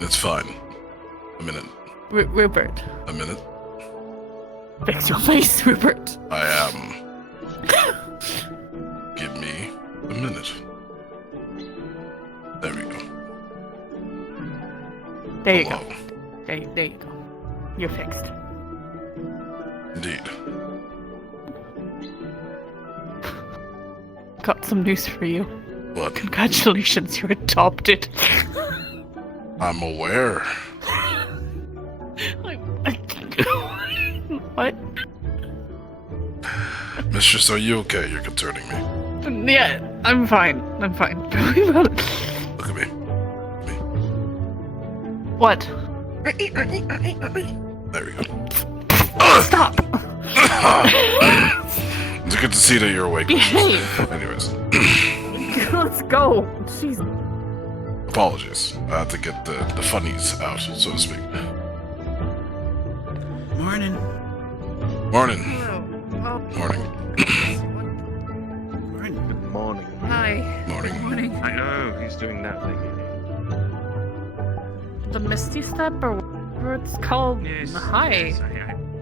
It's fine. A minute. Rupert. A minute. Fix your face, Rupert. I am. Give me a minute. There we go. There you Hello. go. There you go. You're fixed. Indeed. Got some news for you. What? Congratulations, you're adopted. I'm aware. What? Mistress, are you okay? You're concerning me. Yeah, I'm fine. I'm fine. Look at me. What? There we go. Stop! It's good to see that you're awake. Behave! Anyways. Let's go! Jeez. Apologies. I had to get the funnies out, so to speak. Morning. Morning. Oh, Morning. Good morning. hi. Morning. Morning. I know he's doing that thing again. The Misty Step, or whatever it's called. Yes. Hi.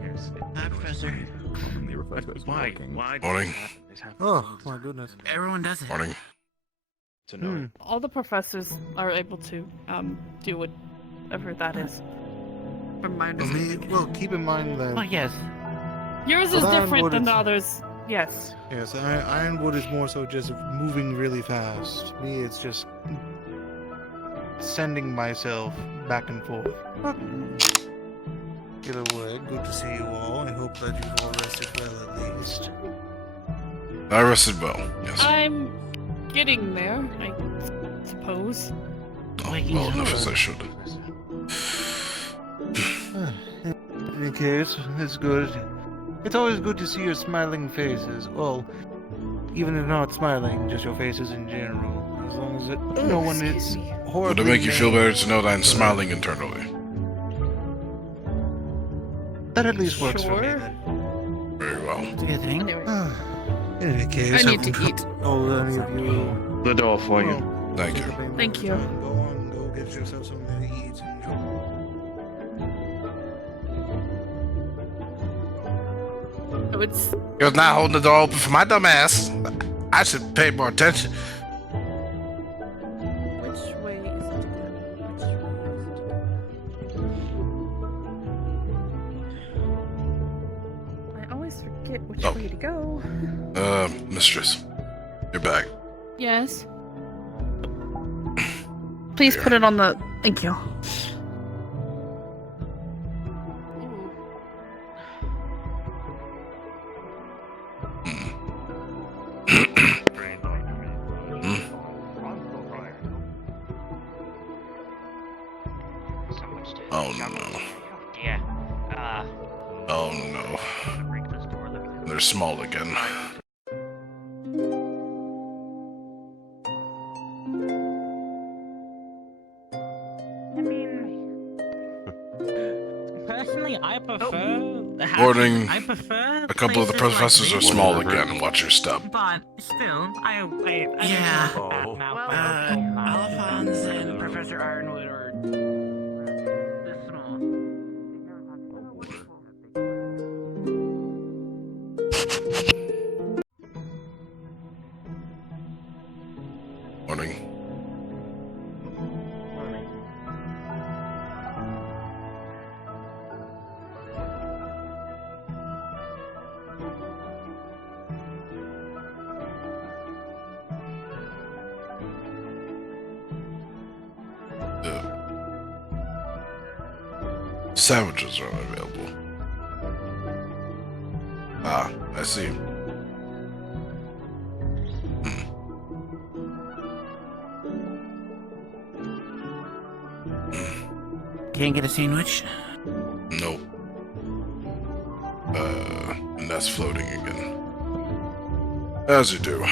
Yes. Hi, Professor. Why? Why? Morning. Oh, my goodness. Everyone does it. Morning. To know. All the professors are able to do whatever that is. From my understanding. Well, keep in mind that Oh, yes. Yours is Well, different Ironwood than is- the others. Yes. yes, Ironwood is more so just moving really fast. Me, it's just sending myself back and forth. Either way, good to see you all. I hope that you've all rested well at least. I rested well, yes. I'm getting there, I suppose. Oh, Waking well up. enough as I should. In any case, it's good. It's always good to see your smiling faces. Well, even if not smiling, just your faces in general. As long as no one excuse is me. Would horribly it make you feel maimed. better to know that I'm smiling internally? That at least works for me Sure. then. Very well. That's a good thing. Anyway, In any case, I need to eat. Oh, any of you. The door for you. Thank you. Thank you. Go on, go get yourself something to eat. Enjoy. so it's You're not holding the door open for my dumb ass. I should pay more attention. which way is it to go? Which way is it to go? I always forget which Oh. way to go. Mistress. You're back. Yes. Please put it on the. Thank you. Oh no. Yeah. Oh no. Break this door. Let me They're small again. I mean, personally, I prefer. Morning. I prefer. A couple of the places like professors are this, small again. Watch your step. But still, I Yeah. don't know about Alphonse and Professor Ironwood are this small. Morning. Sandwiches are available. Ah, I see. can't get a sandwich. Nope. And that's floating again. As you do.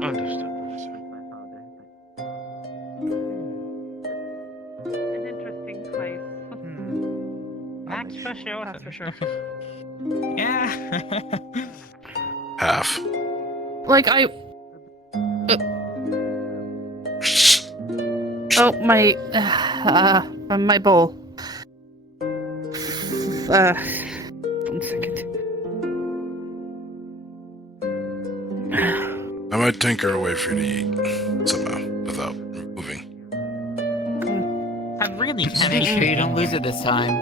Understood, Professor. for sure. Half for sure. Yeah. Half. Like oh my bowl. 1 second. I might tinker a way for you to eat somehow without moving. I'm really Just make sure you don't lose it this time.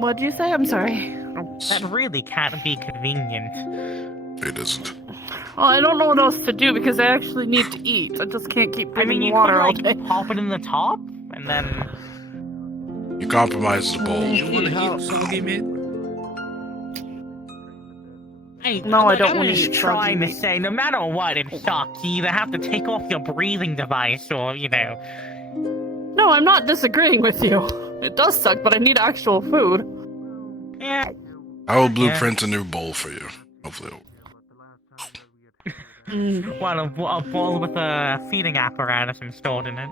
What'd you say? I'm sorry. That really can't be convenient. It isn't. Well, I don't know what else to do because I actually need to eat. I just can't keep I drinking mean, you water all could day. like pop it in the top, and then. You compromise the bowl. You wanna eat soggy meat? No, I don't I'm wanna just eat trying soggy to meat. say, no matter what, it sucks. You either have to take off your breathing device, or No, I'm not disagreeing with you. It does suck, but I need actual food. Yeah. I will blueprint a new bowl for you. Hopefully it'll Well, a bowl with a feeding apparatus installed in it.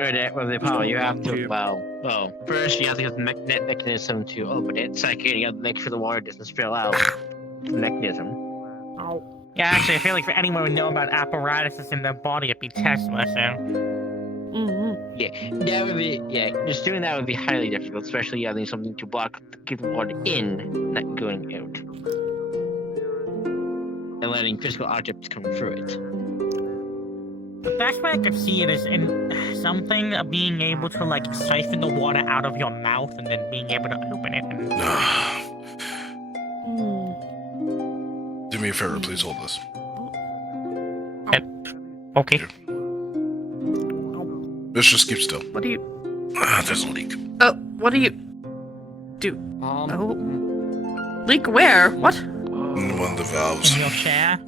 need. Well, you have to, well, first you have to get the mechanism to open it. Second, you have to make sure the water doesn't spill out the mechanism. Yeah, actually, I feel like for anyone who would know about apparatuses in their body, it'd be Tesla, so. Yeah, that would be, just doing that would be highly difficult, especially having something to keep the water in, not going out. And letting physical objects come through it. The best way I could see it is in something of being able to, like, siphon the water out of your mouth and then being able to open it and... Do me a favor, please hold this. Okay. Let's just keep still. What do you... There's a leak. Oh, what do you... do? Oh. Leak where? What? In one of the valves. In your chair?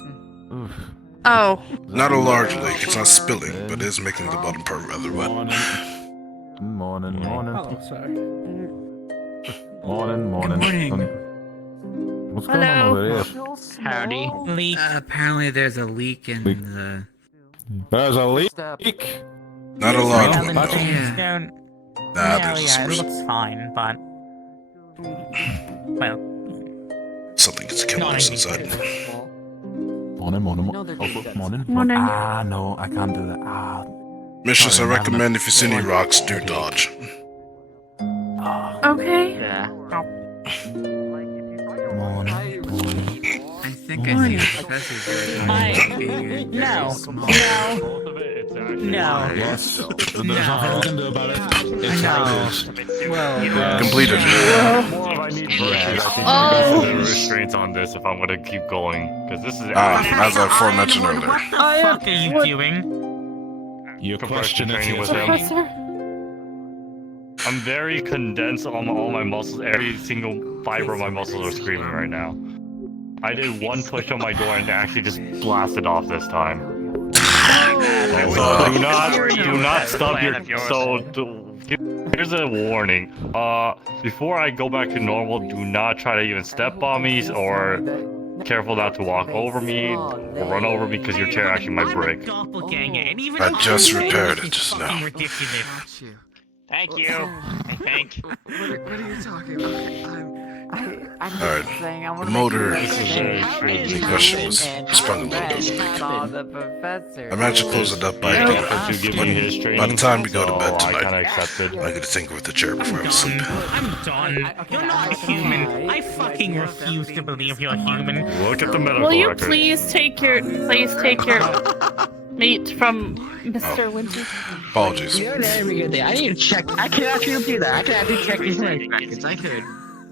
Oh. Not a large leak, it's not spilling, but it is making the bottom part rather wet. Morning. Oh, sorry. Morning. morning. What's going on over here? Howdy. Leak. Apparently there's a leak in the... There's a leak. Not a large one, the though. things don't... Nah, yeah, there's a it source. looks fine, but... Well, Something is killing not us anything inside. critical. Morning. Morning. No, I can't do that. Mistress, I Sorry, recommend if you see any rocks, do dodge. Okay. Yeah. Morning. I think I see the professor's Hi. No. Small. Both of it, it's actually No. Yes. There's No. nothing we can do about it. It's how it is. Well, Completed. more of I need versus. I think Oh. the restraints on this if I'm gonna keep going, because this is As I aforementioned earlier. What the fuck are you doing? Your Compression question training is... with him. Professor? I'm very condensed on all my muscles. Every single fiber of my muscles are screaming right now. I did one push on my door and actually just blasted off this time. Do not stop your. Here's a warning. Before I go back to normal, do not try to even step on me or careful not to walk over me or run over me because your chair actually might break. I just repaired it just now. Ridiculous. Thank you. I think. What are you talking about? Alright. The motor in question was sprung a little bit. I managed to close it up by You give me his training, by the time we go to bed so I kind of tonight, accepted. I could tinker with the chair before I was asleep. I'm done. You're not human. I fucking refuse to believe you're human. Look at the medical Will you record. please take your meat from Mr. Winter? Apologies. You know what every good thing. I need to check. I can actually do that. I can actually check these records. I could.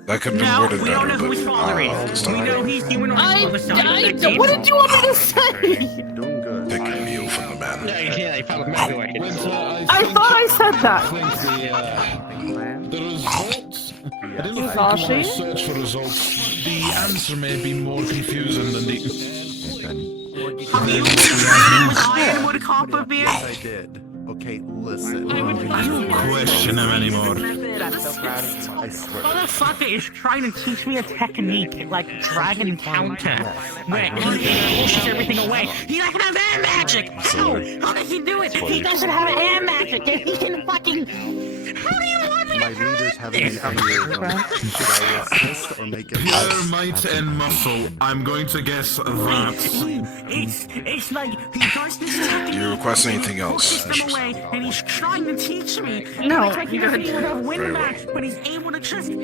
That could have been No, worded we don't know better, who but his father I don't know this is. We know time. he's human on the other side of the What did you want me to say? Take a meal from the No, man. you can't. I found a medical record. I thought I said that. The results... I didn't think Sashi? when I search for results, the answer may be more confusing than the... Have you been training with Ironwood Copper Beard? I did. Okay, listen. I would question him anymore. I'm so proud of you. I swear. Motherfucker is trying to teach me a technique like Dragon Counter, where he pushes everything away. He's not gonna have air magic! How? How does he do it? He doesn't have air magic! He can fucking... How do you want me My leaders haven't been anywhere. Should I assist or make it Pure might and muscle. I'm going to guess that. It's like he does this technique. Do you request anything else? Pushes them away, and he's trying to teach me. No, It's like you he doesn't don't. even have Very win well. match, but he's able to just... Pour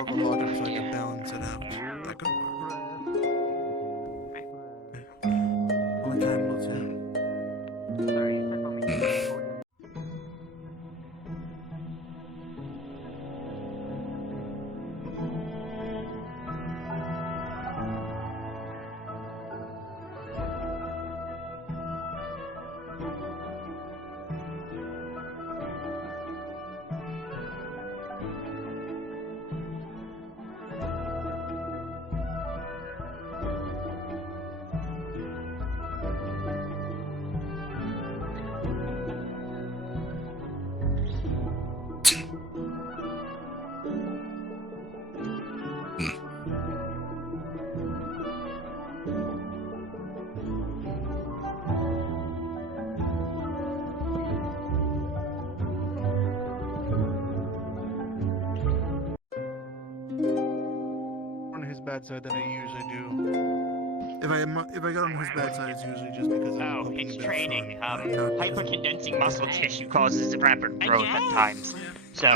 of water so I can balance it out. That could work. Only time will tell. On his bad side than I usually do. If I got on his bad side, it's usually just because I'm Oh, hoping it's that training. not Hypercondensing muscle tissue causes rapid growth at times. So,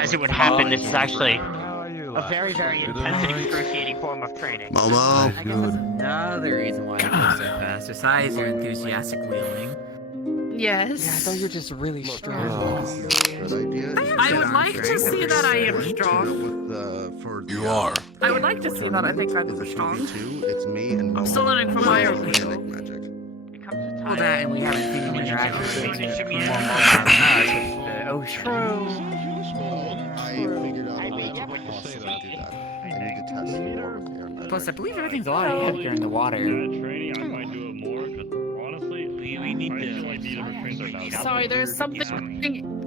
as it would happen, this is actually a very, very intense and excruciating form of training. I guess that's another reason why I move so fast. Besides your enthusiastic wheeling. Yes. you're just really strong. Good idea. I would like to see that I am strong. You are. I would like to see that I think I'm It's strong. It's me and I'm still learning from my own. magic. Well, that, and we haven't seen him interact with It should be the ocean. True. I figured out a way to say that. I need to test more of air magic. Plus, I believe everything's a lot heavier in the water. Training, I might do it more because honestly, We need I to. feel like these restraints are now. Sorry, there's something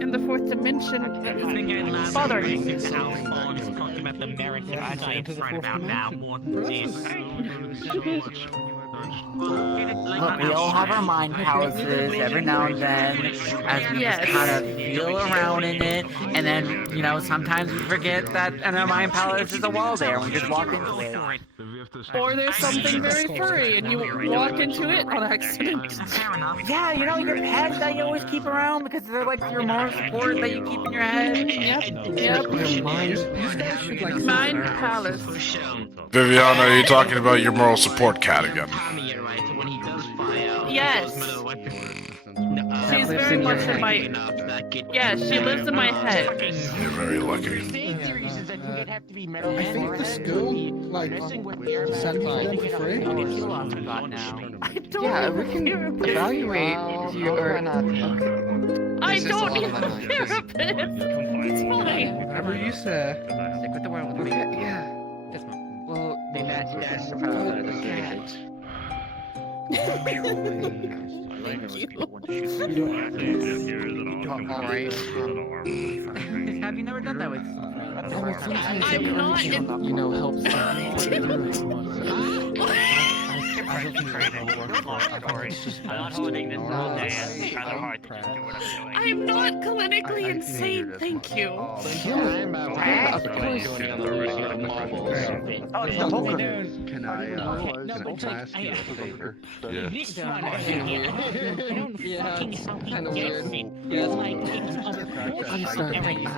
in the fourth dimension that I think I is love bothering me. how Paul is talking about the merits of science right about now more than this. Look, we all have our mind palaces every now and then, as we Yes. just kind of feel around in it, and then, you know, sometimes we forget that in our mind palace is a wall there, and we just walk into it. Or there's something very furry and you walk into it on accident. Fair enough. Yeah, you know, your pets that you always keep around because they're like your moral support that you keep in your head. Yep. Mind palace. Viviana, are you talking about your moral support cat again? Yes. She's very much in my... Yeah, she lives in my head. You're very lucky. I think the skill, like, send them for free. I don't we can evaluate you or... I don't need a therapist. It's fine. Whatever you say. Stick with the world with me. Yeah. Well, that's Thank you. Alright. Have you never done that with I'm not in... you know, helps I'm not holding this all day and it's kind of hard to just do what I'm doing. I'm not clinically insane, thank you. Oh, it's the poker. Can I ask you a favor? This one right here, I don't fucking kind of get weird. it. Yeah. Like, it's I'm sorry. everything.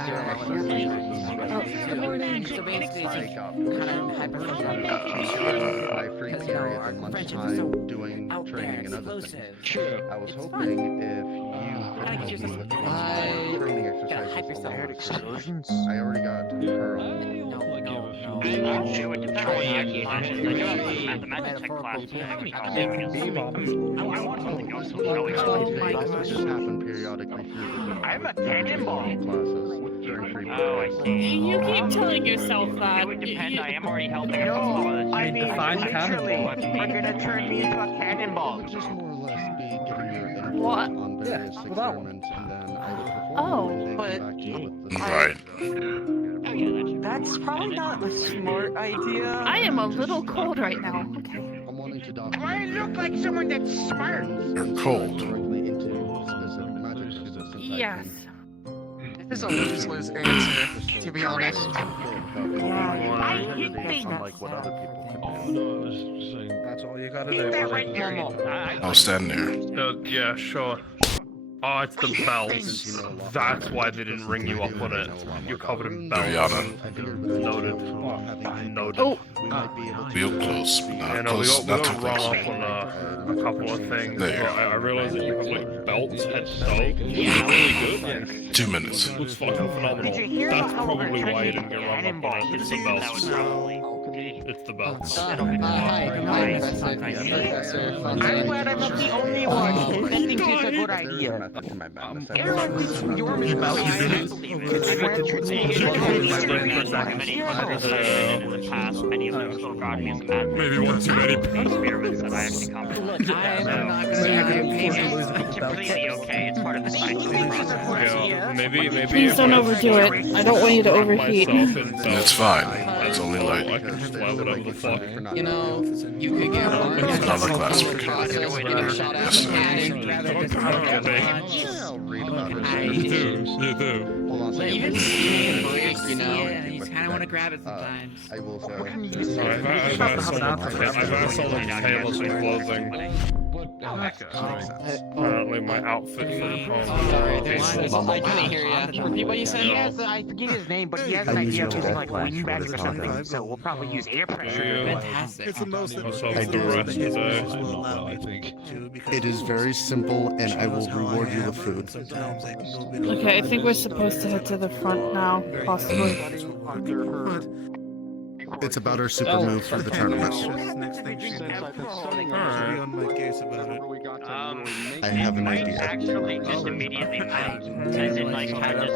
Good morning. So basically, it's just kind of hyper-focused. My free Because, you know, period our and lunch friendship is time so doing out there, training and other things. explosive. True. I was It's hoping if you could Gotta help get me yourself- with Why? training Gotta exercises hype yourself. along with explosions. I already got her on. I'm not sure what depends on the actual classes. I do have some mathematics classes that I can call it. I want something else. Oh my It also gosh. just happened periodically through the I'm a cannonball. classes during free Oh, I see. You keep telling yourself that. It would depend. I am already helping. No, I mean, Define literally, cannonball. we're gonna turn me into a cannonball. nonetheless be giving your input What? on various experiments, and then I will perform Oh, and then but- come back to you with the Right. That's probably not a smart idea. I am a little cold right now. Okay. I'm wanting to Do I document look like someone that's smart? You're cold. directly into specific magic crystals since I Yes. This is a lose-lose answer, to be honest. That's all you gotta Keep that do. right there. I'll stand there. Yeah, sure. Oh, it's the belts. That's why they didn't ring you up on it. You're covered in belts. Yana. Noted. Noted. Oh. Real close, but Yeah, not no, we close. got Not too run close. off on a couple of things. There. But I realized that you have like belts head to toe. It's really good. 2 minutes. It's fucking phenomenal. That's probably why you didn't get run up on it. It's the belts. It's the belts. Hi, Professor. I'm glad I'm not the only one who thinks it's a good idea. Everyone thinks you're about Maybe one too many. Experiments that I actually come to. It's completely okay. It's part of the scientific process. Yeah, maybe. Please don't overdo it. I don't want you to overheat. It's fine. It's only I light. can just fly whatever the fuck. You know, you could get burned. It's not like last week. Process where you shot out Yes, the cannon. You do. Hold on a second. Even seeing break, you know. Yeah, you just kind of want to grab it sometimes. I will say. I've asked someone to tailor some clothing. Apparently my outfit for the home. I couldn't hear you. Repeat what you said. I forget his name, but he has an idea of using like wind magic or something. So we'll probably use air pressure. Fantastic. It's the most I do rest today. It is very simple, and I will reward you with food. Okay, I think we're supposed to head to the front now, possibly. It's about our super move for the tournament. I have an idea. Actually, just immediately as in like kind of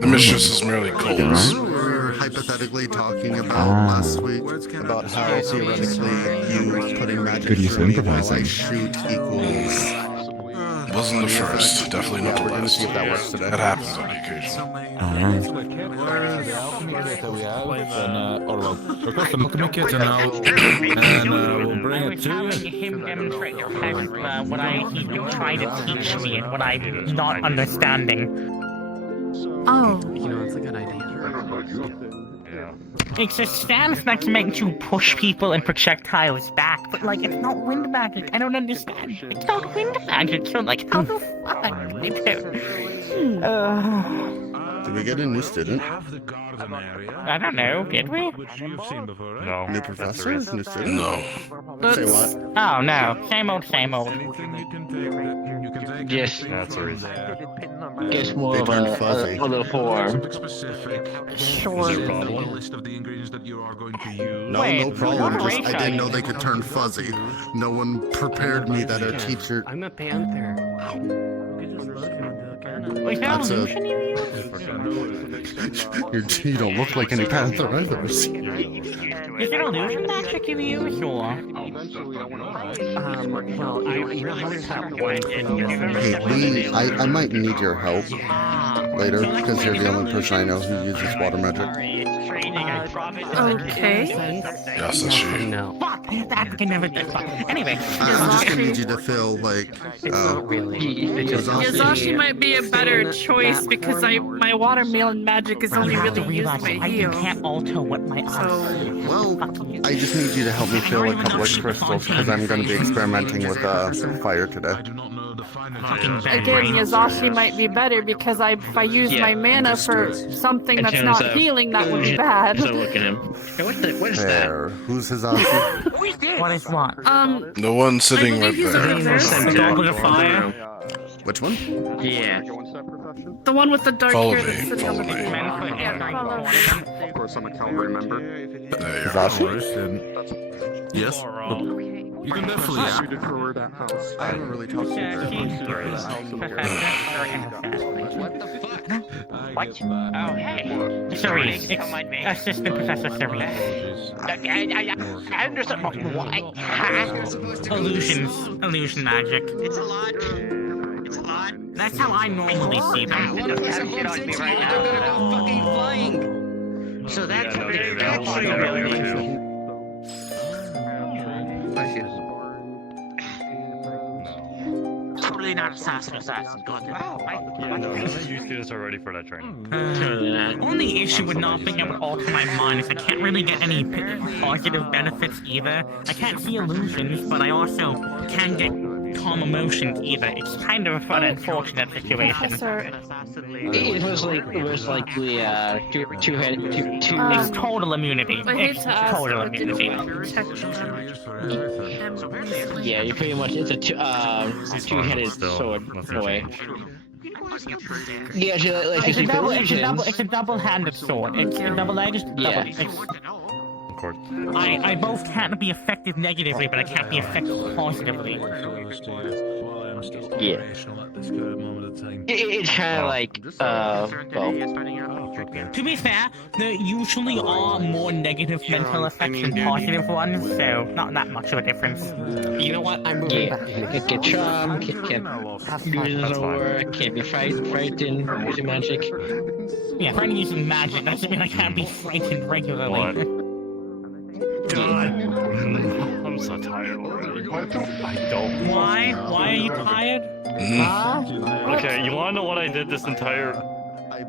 The mistress is merely cold. We were hypothetically talking about last week about how theoretically you putting magic through me while I shoot equals. Wasn't the first. Definitely not the We're gonna last. see if that works today. That happens on the occasion. Request them to make it now, and we'll bring it to you. Him demonstrate what he tried to teach me and what I'm not understanding. Oh. You know, it's a good idea. It's a stance that's meant to push people and projectiles back, but like it's not wind magic. I don't understand. It's not wind magic, so like how the fuck? Did we get a new student? I don't know. Did we? No. New professor? New student? No. Say what? Oh no. Same old, same old. Yes. That's a reason. Guess more They of turned a fuzzy. little form. Sure. No, Wait, no problem. what Just, I race didn't are know you? they could turn fuzzy. No one prepared me that a teacher. I'm a panther. Wait, how That's a- illusion you use? You don't look like any panther I've ever seen. Is it illusion magic you use, or? Well, I really have one Hey, I might need your help later because you're the only person I know who uses water magic. Okay. Yes, that's she. No. Fuck, that can never get fucked. Anyway, I'm just gonna need you to fill like. Yazashi might be a better choice because my watermelon magic is only you have to really used realize by I heal. can't alter what my Well, I just need you to help me fill a couple of crystals because I'm going to be experimenting with fire today. Again, Yazashi might be better because if I use my mana for something that's not healing, that would be bad. So look at him. Hey, what is that? There. Who's Hizashi? What is what? The one sitting right he's over there. there. The dog with a fire? Which one? Yeah. The one with the dark Follow hair me, that's sitting on the follow me. table. Yeah, follow. Of course, I'm a cavalry member. There you go. Hizashi? Yes. Okay. You can definitely I haven't really talked to her. What the fuck? What? Oh, hey. Cerise, Don't mind me. Assistant Professor Cerise. I understand. What? Huh? Illusion magic. It's a lot. It's a lot. That's how I normally see them. One person bumps into you, they're gonna go fucking flying. So that's what they actually really do. Totally not assassin. God. None of you students are ready for that training. Only issue with not being able to alter my mind is I can't really get any positive benefits either. I can't see illusions, but I also can't get calm emotions either. It's kind of an unfortunate situation. It was like the two. It's total immunity. I hate It's to ask, total but did immunity. you check Yeah, you pretty much. It's a two-headed sword boy. Yeah, It's a double-handed sword. It's a double-edged. Yeah. I both can't be effective negatively, but I can't be effective positively. Yeah. It's kind of like, well. To be fair, there usually are more negative mental effects than positive ones, so not that much of a difference. You know what? I'm moving back. Can't get charm, can't use no work, can't be frightened, using magic. Yeah, frightened using magic doesn't mean I can't be frightened regularly. What? God, I'm so tired already. I don't. Why? Why are you tired? Okay, you wanna know what I did this entire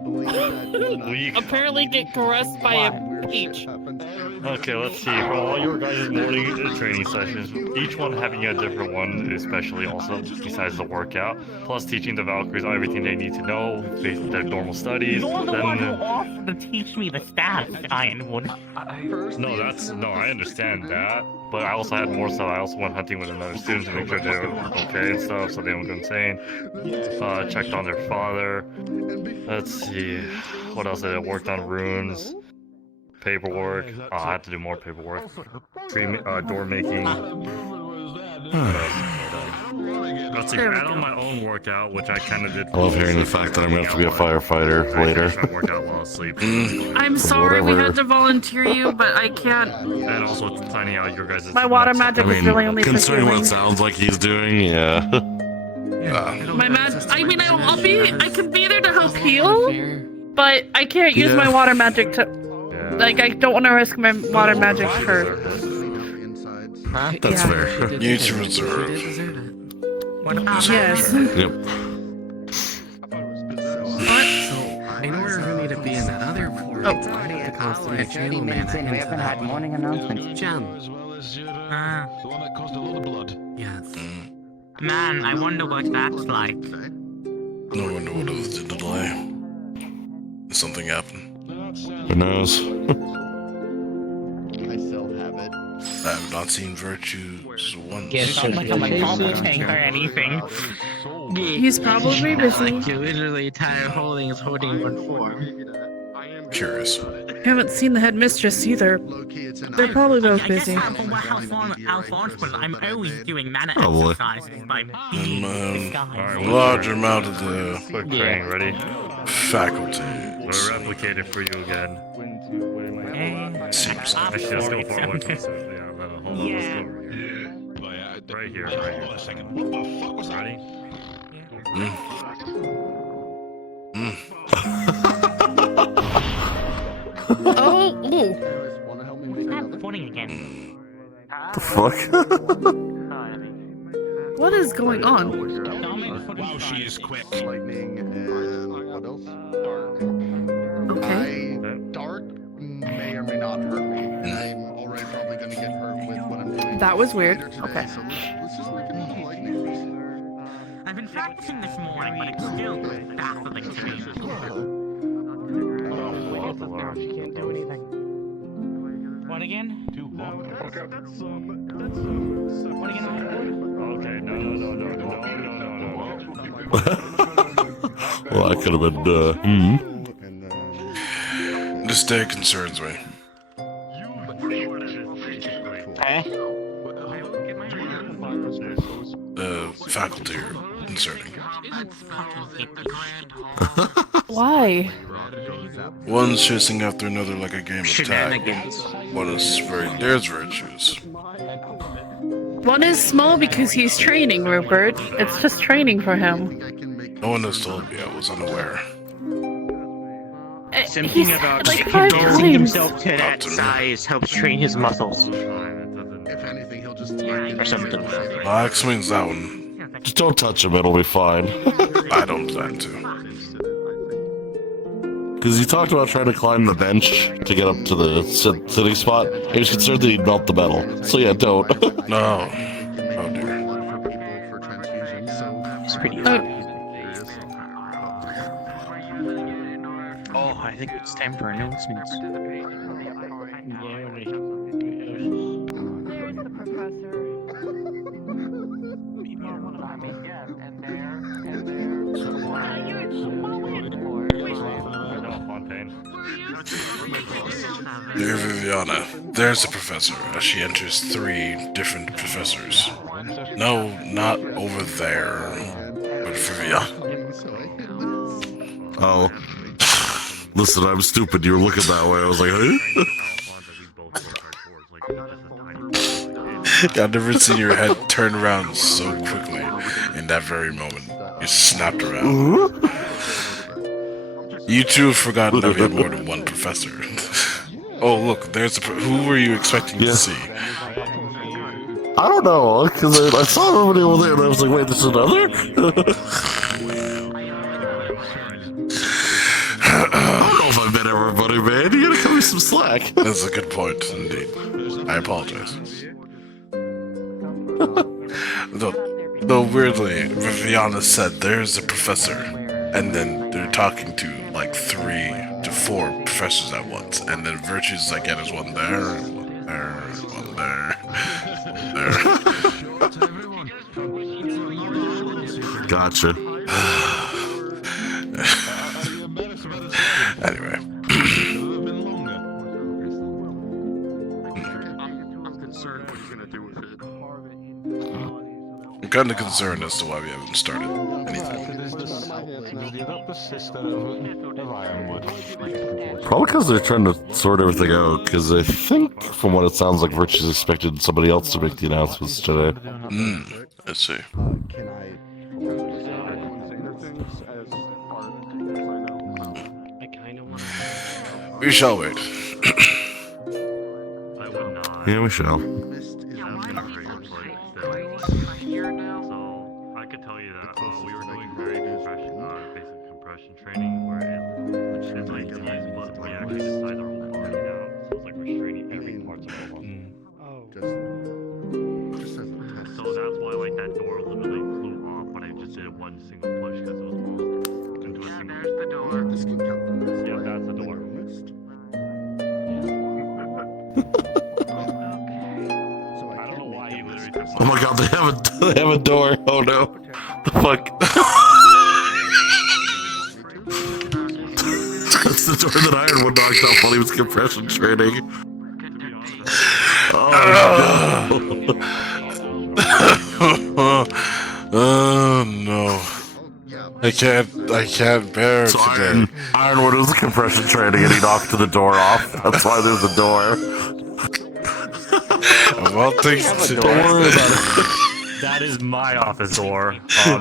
week? Apparently get caressed by a peach. Okay, let's see. From all your guys' morning training sessions, each one having a different one, especially also besides the workout, plus teaching the Valkyries everything they need to know, their normal studies. You're the one who offered to teach me the stats, Ironwood. No, I understand that, but I also had more stuff. I also went hunting with another student to make sure they were okay and stuff, so they don't go insane. Checked on their father. Let's see, what else did I worked on runes. Paperwork. I had to do more paperwork. Door making. Let's see, I on my own workout, which I kind of did. I love hearing the fact that I'm gonna have to be a firefighter later. Workout while asleep. I'm sorry we had to volunteer you, but I can't. And also finding out your guys'. My water magic is really only for considering what healing. it sounds like he's doing, yeah. My I mean, I can be there to help heal, but I can't use my water magic to. Like, I don't want to risk my water magic for. That's fair. You need to reserve. Yes. Yep. In order for me to be in that other port, I need to constantly a channel man. We haven't had morning announcements. Jam. The one that caused a lot of blood. Yes. Man, I wonder what that's like. No wonder what it was the delay. Something happened. Who knows? I still have it. I have not seen virtues once. It's not like I'm accomplishing or anything. He's probably busy. Like you're literally tired holding one form. Curious. I haven't seen the headmistress either. They're probably both busy. I'm always doing mana Probably. exercises by being this guy. Large amount of the Quick training, ready? faculty. We'll replicate it for you again. Seems like Actually, let's go for one. Yeah, hold on, let's go. Right here, right here. What the fuck was that? Ready? Oh, ooh. Not footing again. The fuck? What is going on? Wow, she is quick. Lightning and what else? Okay. Dark may or may not hurt me. And I'm already probably gonna get hurt with what I'm doing. That was weird. later today, Okay. So let's just make it lightning. I've been practicing this morning, but it's still baffling to me. Can't do anything. What again? What again? Okay, no. Well, that could have been, This day concerns me. Hey? faculty you're inserting. Why? One's chasing after another like a game of tag. Shenanigans. One is there's virtues. One is small because he's training, Rupert. It's just training for him. No one has told me. I was unaware. Something about like 5 condensing times. himself to that size helps train his muscles. If anything, he'll just Or something. Well, explains that one. Just don't touch him, it'll be fine. I don't plan to. Because he talked about trying to climb the bench to get up to the sitting spot. He was concerned that he'd melt the metal. So yeah, don't. No. Oh dear. It's pretty Oh, I think it's time for announcements. Dear Viviana, there's the professor as she enters 3 different professors. No, not over there, but Viviana. Oh. Listen, I'm stupid. You were looking that way. I was like, huh? I've never seen your head turn around so quickly in that very moment. You snapped around. You two have forgotten that we have more than one professor. Oh, look, there's who were you expecting to see? I don't know, because I saw everybody over there and I was like, wait, there's another? I don't know if I met everybody, man. You gotta cut me some slack. That's a good point, indeed. I apologize. Though weirdly, Viviana said there's a professor, and then they're talking to like 3 to 4 professors at once, and then Virtue's like, yeah, there's one there, one there, one there. Gotcha. Anyway. I'm kind of concerned as to why we haven't started anything. Probably because they're trying to sort everything out, because I think, from what it sounds like, Virtue's expected somebody else to make the announcements today. Let's see. We shall wait. Yeah, we shall. I could tell you that we were doing very basic compression training where it legitimately delays, but we actually decide the whole body now. So it's like restraining every part of the body. So that's why like that door literally flew off, but I just did one single push because it was into a single. There's the door. Yeah, that's the door. Oh my god, they have a door. Oh no. Fuck. That's the door that Ironwood knocked off while he was compression training. Oh no. Oh no. I can't bear so today. Ironwood was compression training and he knocked the door off. That's why there's a door. Well, thanks to Don't worry about it. That is my office door,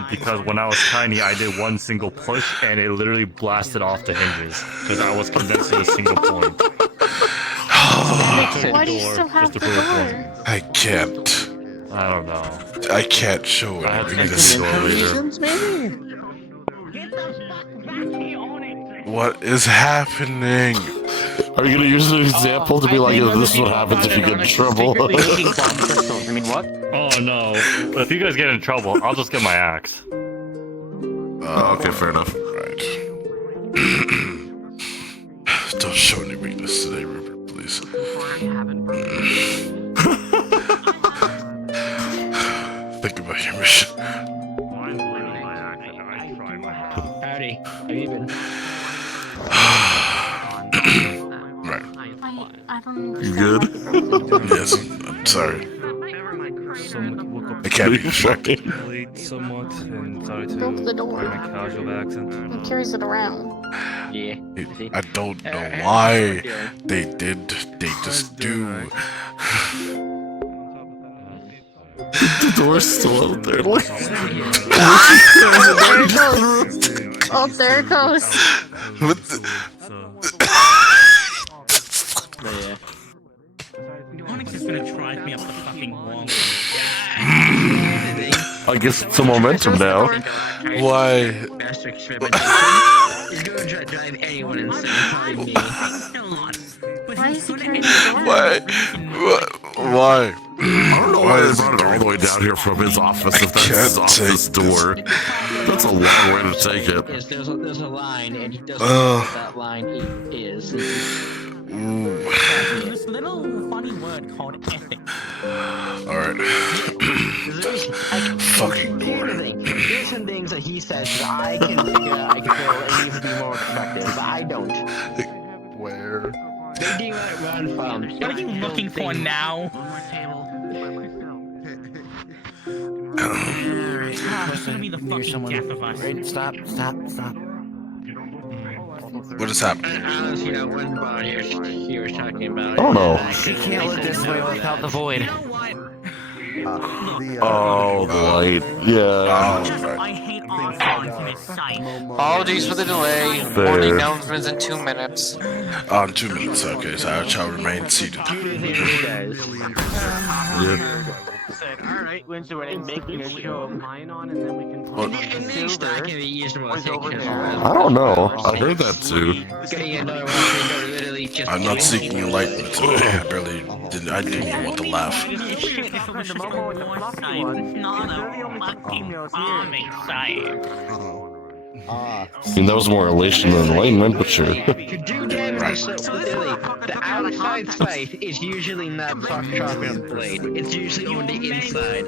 because when I was tiny, I did one single push, and it literally blasted off the hinges, because I was condensing a single point. Why do you still have the door? I can't. I don't know. I can't show it. I have to make this door later. What is happening? Are you gonna use an example to be like, this is what happens if you get in trouble? I mean, what? Oh no. If you guys get in trouble, I'll just get my axe. Okay, fair enough. Right. Don't show any weakness today, Rupert, please. Think about your mission. Mine's literally my axe, and I try my best. Howdy. How you been? Right. I don't You good? Yes, I'm sorry. Someone woke up It can't be distracted. Late somewhat, and sorry to Go to the door. my casual accent. He carries it around. Yeah. I don't know why they just do. The door's still out there. Look. There it goes. Oh, there it goes. What the? Yeah. Onyx is gonna drive me up the fucking wall. I guess it's a momentum now. Why? Master experimentation is going to drive anyone insane, including me. Why is he carrying the door? Why? I don't know why Why they is brought it all the way down here from his office if that's his can't office take door. That's a long way to take it. Yes, there's a line, and he doesn't know what that line is. This little funny word called ethics. Alright. Fucking door. There's some things that he says that I can figure out, I can feel it needs to be more effective, but I don't. Where? They do run from. What are you looking for now? It's gonna be the fucking death of us. Stop. What is happening? Honestly, that one body he was talking about. I don't know. She can't look this way without the void. Oh, the light. Yeah. I hate all songs in his sight. Apologies for the delay. Fair. Morning announcements in 2 minutes. 2 minutes, okay, so I shall remain seated. Yeah. Alright, when's the wedding? Making a show. What? I don't know. I heard that too. I'm not seeking enlightenment today. I didn't even want to laugh. I mean, that was more elation than enlightenment, but sure. The outside site is usually not chopping on the blade. It's usually on the inside.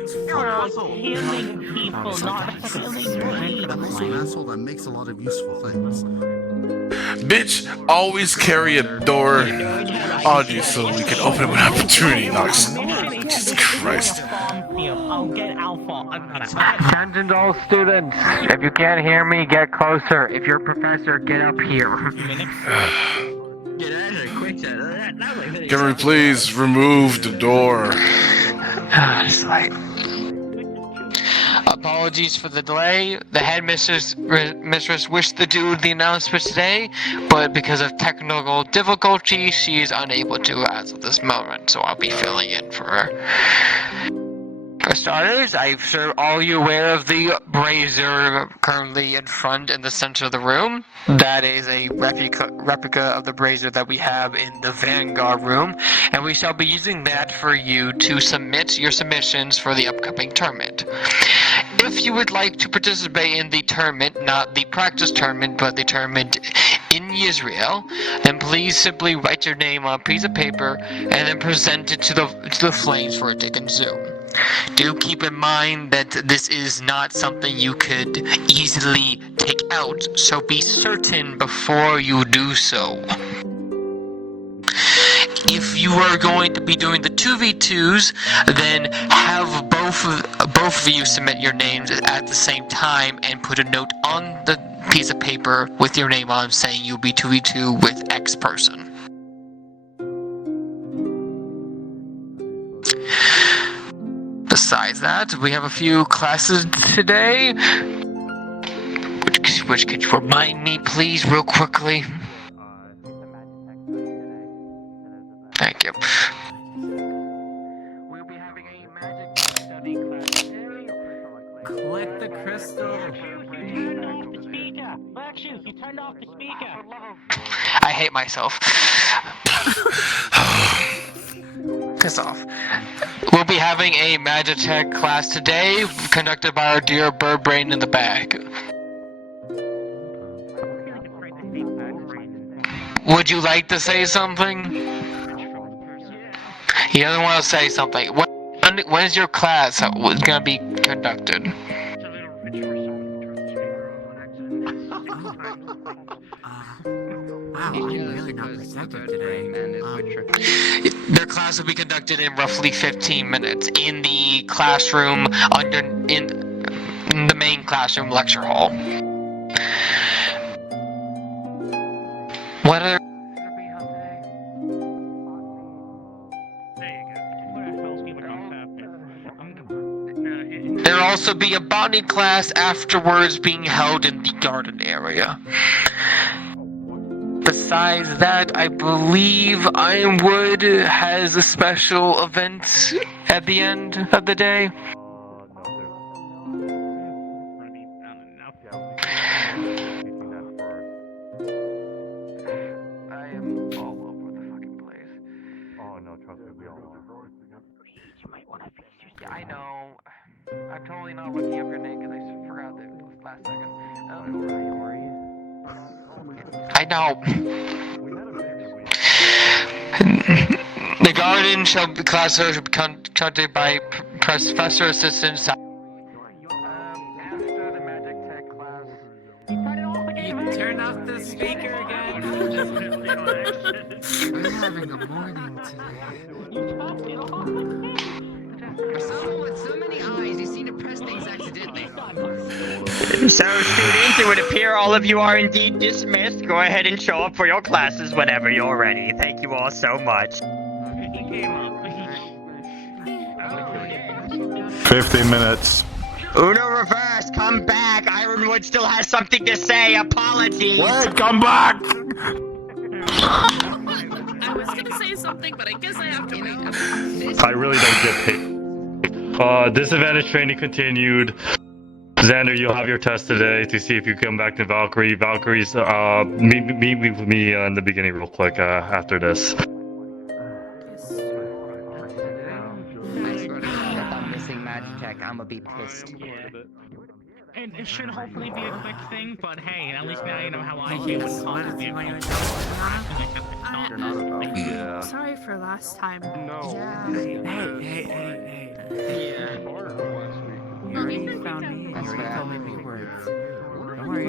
Healing people, not healing I'm also an asshole that makes a lot of useful things. Bitch, always carry a door on you so we can open when opportunity knocks. Jesus Christ. I'll get alpha. Attention to all students. If you can't hear me, get closer. If you're a professor, get up here. Can we please remove the door? It's late. Apologies for the delay. The headmistress wished to do the announcement today, but because of technical difficulty, she is unable to as of this moment, so I'll be filling in for her. For starters, I'm sure all you aware of the brazier currently in front in the center of the room. That is a replica of the brazier that we have in the Vanguard room, and we shall be using that for you to submit your submissions for the upcoming tournament. If you would like to participate in the tournament, not the practice tournament, but the tournament in Israel, then please simply write your name on a piece of paper and then present it to the flames for it to consume. Do keep in mind that this is not something you could easily take out, so be certain before you do so. If you are going to be doing the 2v2s, then have both of you submit your names at the same time and put a note on the piece of paper with your name on saying you'll be 2v2 with X person. Besides that, we have a few classes today. Which could you remind me, please, real quickly? Thank you. We'll be having a magic study class today. Collect the crystal. Action, you turned off the speaker. I hate myself. Piss off. We'll be having a Magitech class today, conducted by our dear bird brain in the bag. Would you like to say something? He doesn't want to say something. When is your class going to be conducted? Wow, really not perceptive today. Their class will be conducted in roughly 15 minutes in the classroom in the main classroom lecture hall. What are There'll also be a bonding class afterwards being held in the garden area. Besides that, I believe Ironwood has a special event at the end of the day. I am all over the fucking place. Oh no, trust me, we all are. You might want to fix your... I know. I'm totally not looking up your name because I forgot that it was last second. I know. The garden shall be classroom shall be conducted by professor assistants. After the magic tech class. You turn off the speaker again. We're having a morning today. For someone with so many eyes, you seem to press things accidentally. So, students, it would appear all of you are indeed dismissed. Go ahead and show up for your classes whenever you're ready. Thank you all so much. 15 minutes. Uno reverse, come back. Ironwood still has something to say. Apologies. Wait, come back! I was gonna say something, but I guess I have to wait. I really don't get paid. Disadvantage training continued. Xander, you'll have your test today to see if you come back to Valkyrie. Valkyrie's, meet with me in the beginning real quick after this. Magic tech, I'm gonna be pissed. It should hopefully be a quick thing, but hey, at least now you know how I feel when calls to be a quick I'm sorry for last time. No. Hey. You already found me. You already told me big words. Don't worry.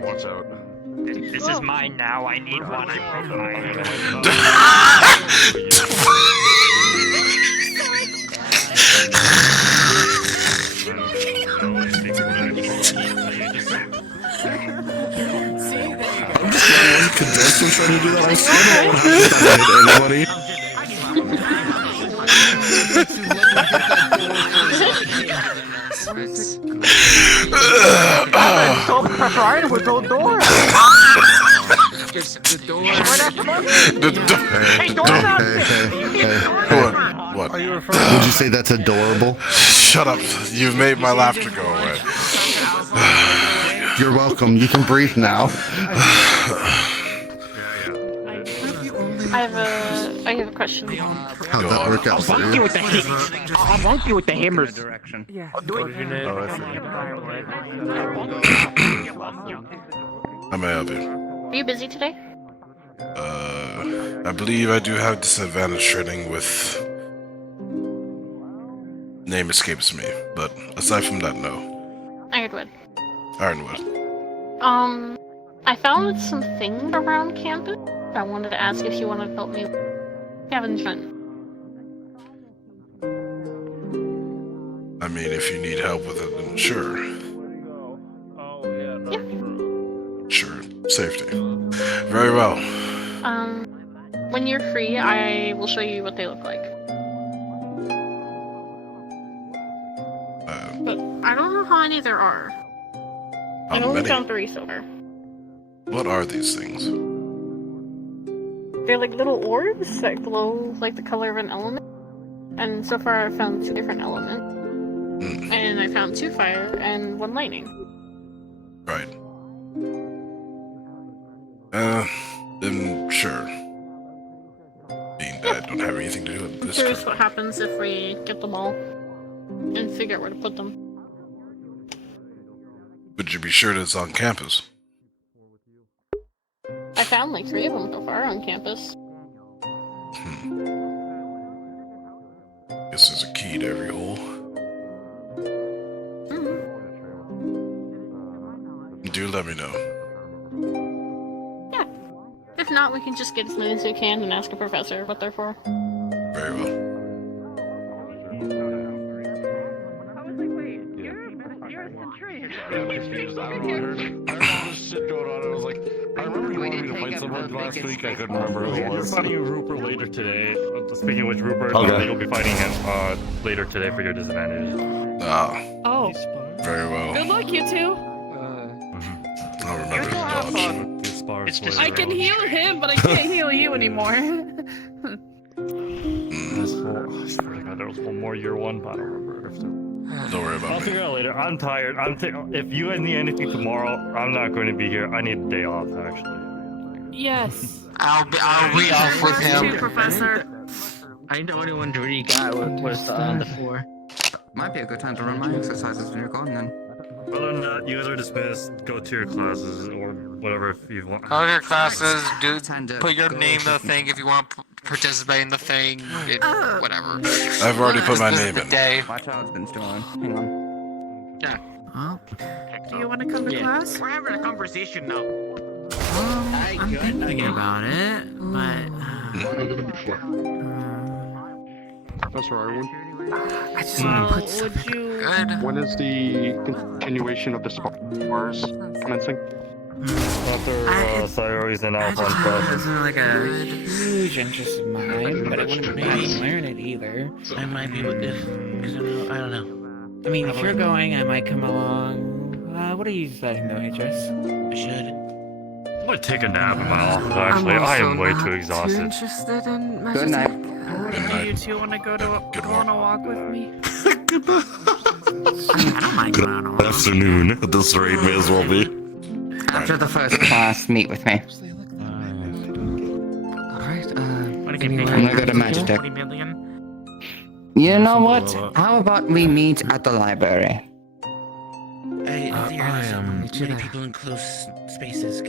Watch out. This is mine now. I need one. I broke mine. I'm just not convinced I'm trying to do that. I swear I don't have to hit anybody. With the door. What? Would you say that's adorable? Shut up. You've made my laughter go away. You're welcome. You can breathe now. I have a question. How'd that work out for you? I'll bunk you with the hammers. Yeah. How may I help you? Are you busy today? I believe I do have disadvantage training with... Name escapes me, but aside from that, no. Ironwood. Ironwood. I found some things around campus. I wanted to ask if you wanted to help me with Kevin's friend. I mean, if you need help with it, then sure. Yeah. Sure. Safety. Very well. When you're free, I will show you what they look like. But I don't know how many there are. I How only many? found 3 so far. What are these things? They're like little orbs that glow like the color of an element. And so far I've found 2 different elements. And I found 2 fire and 1 lightning. Right. Then sure. Being that I don't have anything to do with I'm this. curious what happens if we get them all and figure out where to put them. Would you be sure that it's on campus? I found like 3 of them so far on campus. Guess there's a key to every hole. Do let me know. Yeah. If not, we can just get as many as we can and ask a professor what they're for. Very well. I remember you wanted me to fight someone last week. I couldn't remember who it We're was. fighting Rupert later today. Speaking of which, Rupert, Okay. you'll be fighting him later today for your disadvantage. Ah, Oh, very well. good luck, you two. I'll remember to dodge. It's just I can heal him, but I can't heal you anymore. I swear to God, there was one more year one, but I don't remember if there. Don't worry about I'll me. figure it out later. I'm tired. If you need anything tomorrow, I'm not going to be here. I need a day off, actually. Yes. I'll be off with Too, him. Professor. I think the only one to really got was on the floor. Might be a good time to run my exercises when you're gone then. Other than that, you guys are dismissed. Go to your classes or whatever if you want. All your classes, put your name in the thing if you want to participate in the thing. Whatever. I've already put my This is name the in. day. My child's been stolen. Hang on. Do you want to come to class? We're having a conversation now. I'm thinking about it, but Professor Irwin, I just want to put Would you? when is the continuation of the spars commencing? After Sayori's and Alphonse This classes. isn't like a huge interest of mine, but I wouldn't maybe learn it either. I might be with this, because I don't know. I mean, if you're going, I might come along. What are you deciding though, HS? I should. I'm gonna take a nap in my office, actually. I am way too exhausted. Interested in Good night. Do you two want to go on a walk with me? I don't mind going on a Good afternoon. This rate may as well be. After the first class, meet with me. Alright, I'm gonna go to Magitech. 40 million. You know what? How about we meet at the library? many people in close spaces.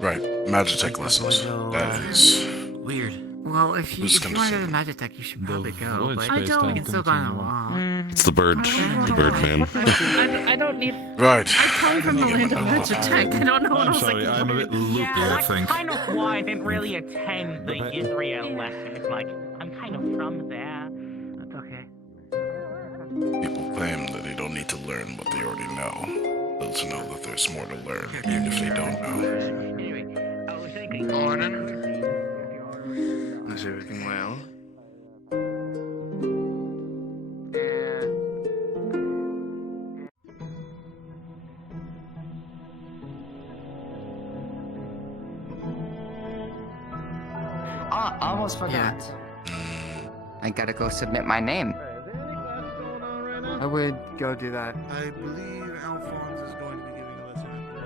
Right, Magitech lessons. That is Weird. Well, if you Who's want to go to Magitech, you should probably go. But I don't. we can still go on a walk. It's the bird. The bird man. I don't need. right. I come from the land of Magitech. I don't know what I'm else sorry, I I'm a bit loopy, Yeah, I that's think. kind of why I didn't really attend the Israel lesson. It's like, I'm kind of from there. That's okay. People claim that they don't need to learn what they already know. Those know that there's more to learn, even if they don't know. Morning. Is everything well? Ah, I almost forgot. I gotta go submit my name. I would go do that. I believe Alphonse is going to be giving a lesson at the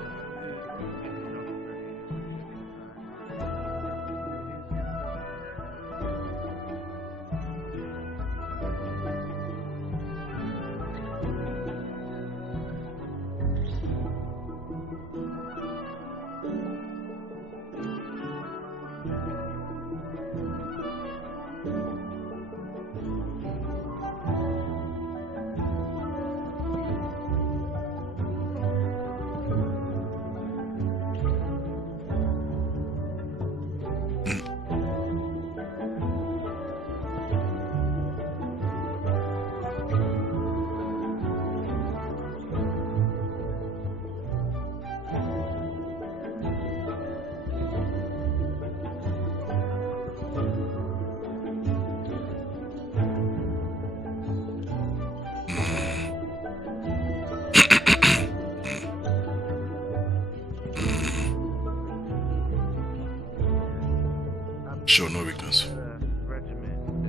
Show no weakness.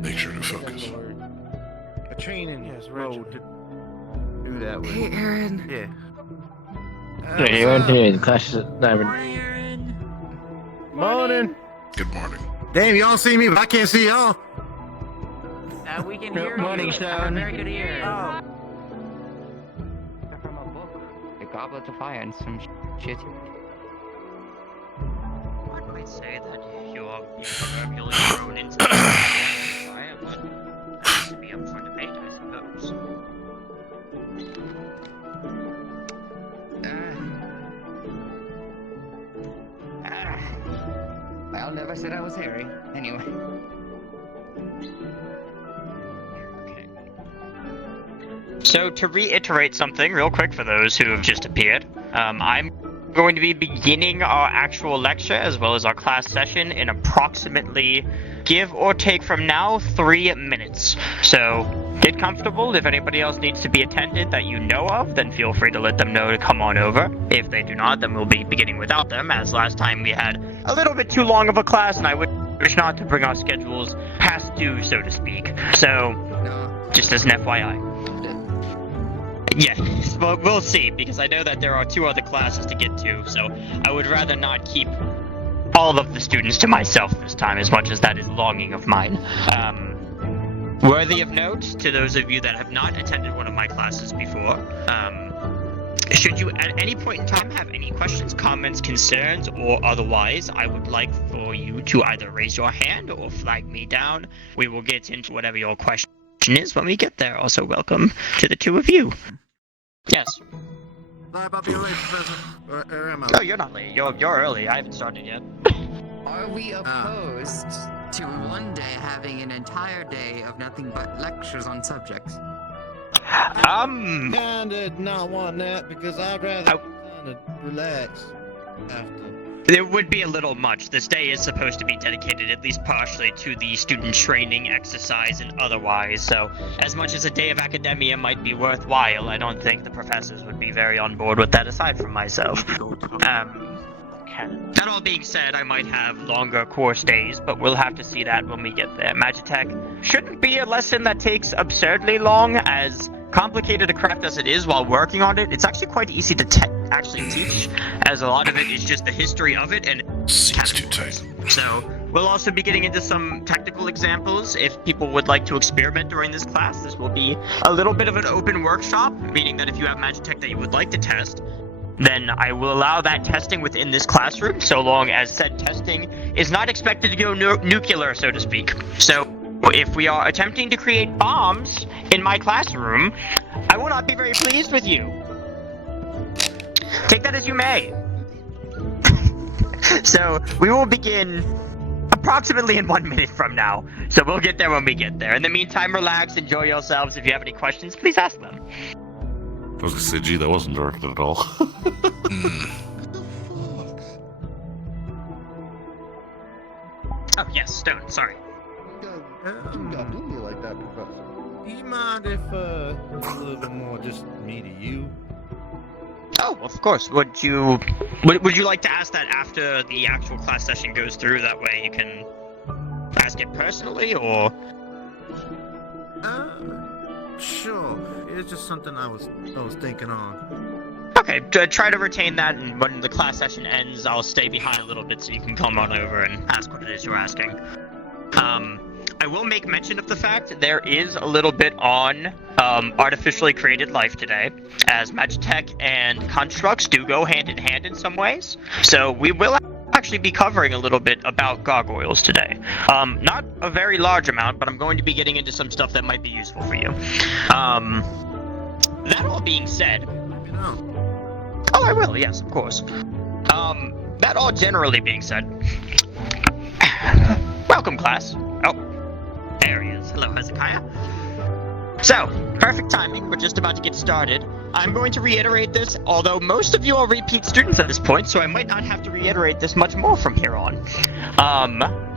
Make sure to focus. A training road to do that with. Hey, Aaron. Yeah. Hey, Aaron, hey, class is Morning. Good morning. Damn, y'all see me, but I can't see y'all. We can hear morning, you. son. Very good ear. From a book. A Goblet of Fire and some shit. One might say that you are proverbially thrown into the fire, but that has to be up for debate, I suppose. Kyle never said I was hairy. Anyway. So to reiterate something real quick for those who have just appeared, I'm going to be beginning our actual lecture as well as our class session in approximately, give or take from now, 3 minutes. So get comfortable. If anybody else needs to be attended that you know of, then feel free to let them know to come on over. If they do not, then we'll be beginning without them, as last time we had a little bit too long of a class and I wish not to bring our schedules past due, so to speak. So, just as an FYI. Yes, but we'll see, because I know that there are 2 other classes to get to, so I would rather not keep all of the students to myself this time, as much as that is longing of mine. Worthy of note, to those of you that have not attended one of my classes before, should you at any point in time have any questions, comments, concerns, or otherwise, I would like for you to either raise your hand or flag me down. We will get into whatever your question is when we get there. Also, welcome to the 2 of you. Yes. Sorry about being late, Professor. Or am I? No, you're not late. You're early. I haven't started yet. Are we opposed to one day having an entire day of nothing but lectures on subjects? Kinda not want that because I'd rather kinda relax after. It would be a little much. This day is supposed to be dedicated at least partially to the student training, exercise, and otherwise, so as much as a day of academia might be worthwhile, I don't think the professors would be very on board with that aside from myself. That all being said, I might have longer course days, but we'll have to see that when we get there. Magitech shouldn't be a lesson that takes absurdly long, as complicated a craft as it is while working on it. It's actually quite easy to actually teach, as a lot of it is just the history of it and seems too tight. So we'll also be getting into some technical examples. If people would like to experiment during this class, this will be a little bit of an open workshop, meaning that if you have Magitech that you would like to test, then I will allow that testing within this classroom, so long as said testing is not expected to go nuclear, so to speak. So if we are attempting to create bombs in my classroom, I will not be very pleased with you. Take that as you may. So we will begin approximately in 1 minute from now. So we'll get there when we get there. In the meantime, relax, enjoy yourselves. If you have any questions, please ask them. I was gonna say, gee, that wasn't directed at all. Oh, yes, Stone, sorry. Don't do me like that, Professor. Do you mind if it's a little bit more just me to you? Oh, of course. Would you like to ask that after the actual class session goes through? That way you can ask it personally, or? Sure. It's just something I was thinking on. Okay, try to retain that, and when the class session ends, I'll stay behind a little bit so you can come on over and ask what it is you're asking. I will make mention of the fact there is a little bit on artificially created life today, as Magitech and constructs do go hand in hand in some ways. So we will actually be covering a little bit about gargoyles today. Not a very large amount, but I'm going to be getting into some stuff that might be useful for you. That all being said... Oh, I will, yes, of course. That all generally being said... Welcome, class. Oh, there he is. Hello, Hezekiah. So, perfect timing. We're just about to get started. I'm going to reiterate this, although most of you are repeat students at this point, so I might not have to reiterate this much more from here on.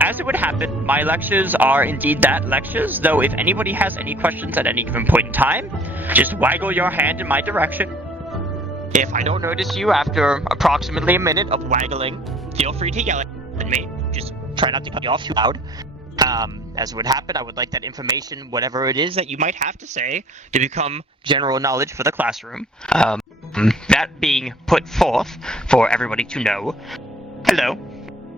As it would happen, my lectures are indeed that, lectures, though if anybody has any questions at any given point in time, just waggle your hand in my direction. If I don't notice you after approximately a minute of waggling, feel free to yell at me. Just try not to cut you off too loud. As would happen, I would like that information, whatever it is that you might have to say, to become general knowledge for the classroom. That being put forth for everybody to know. Hello.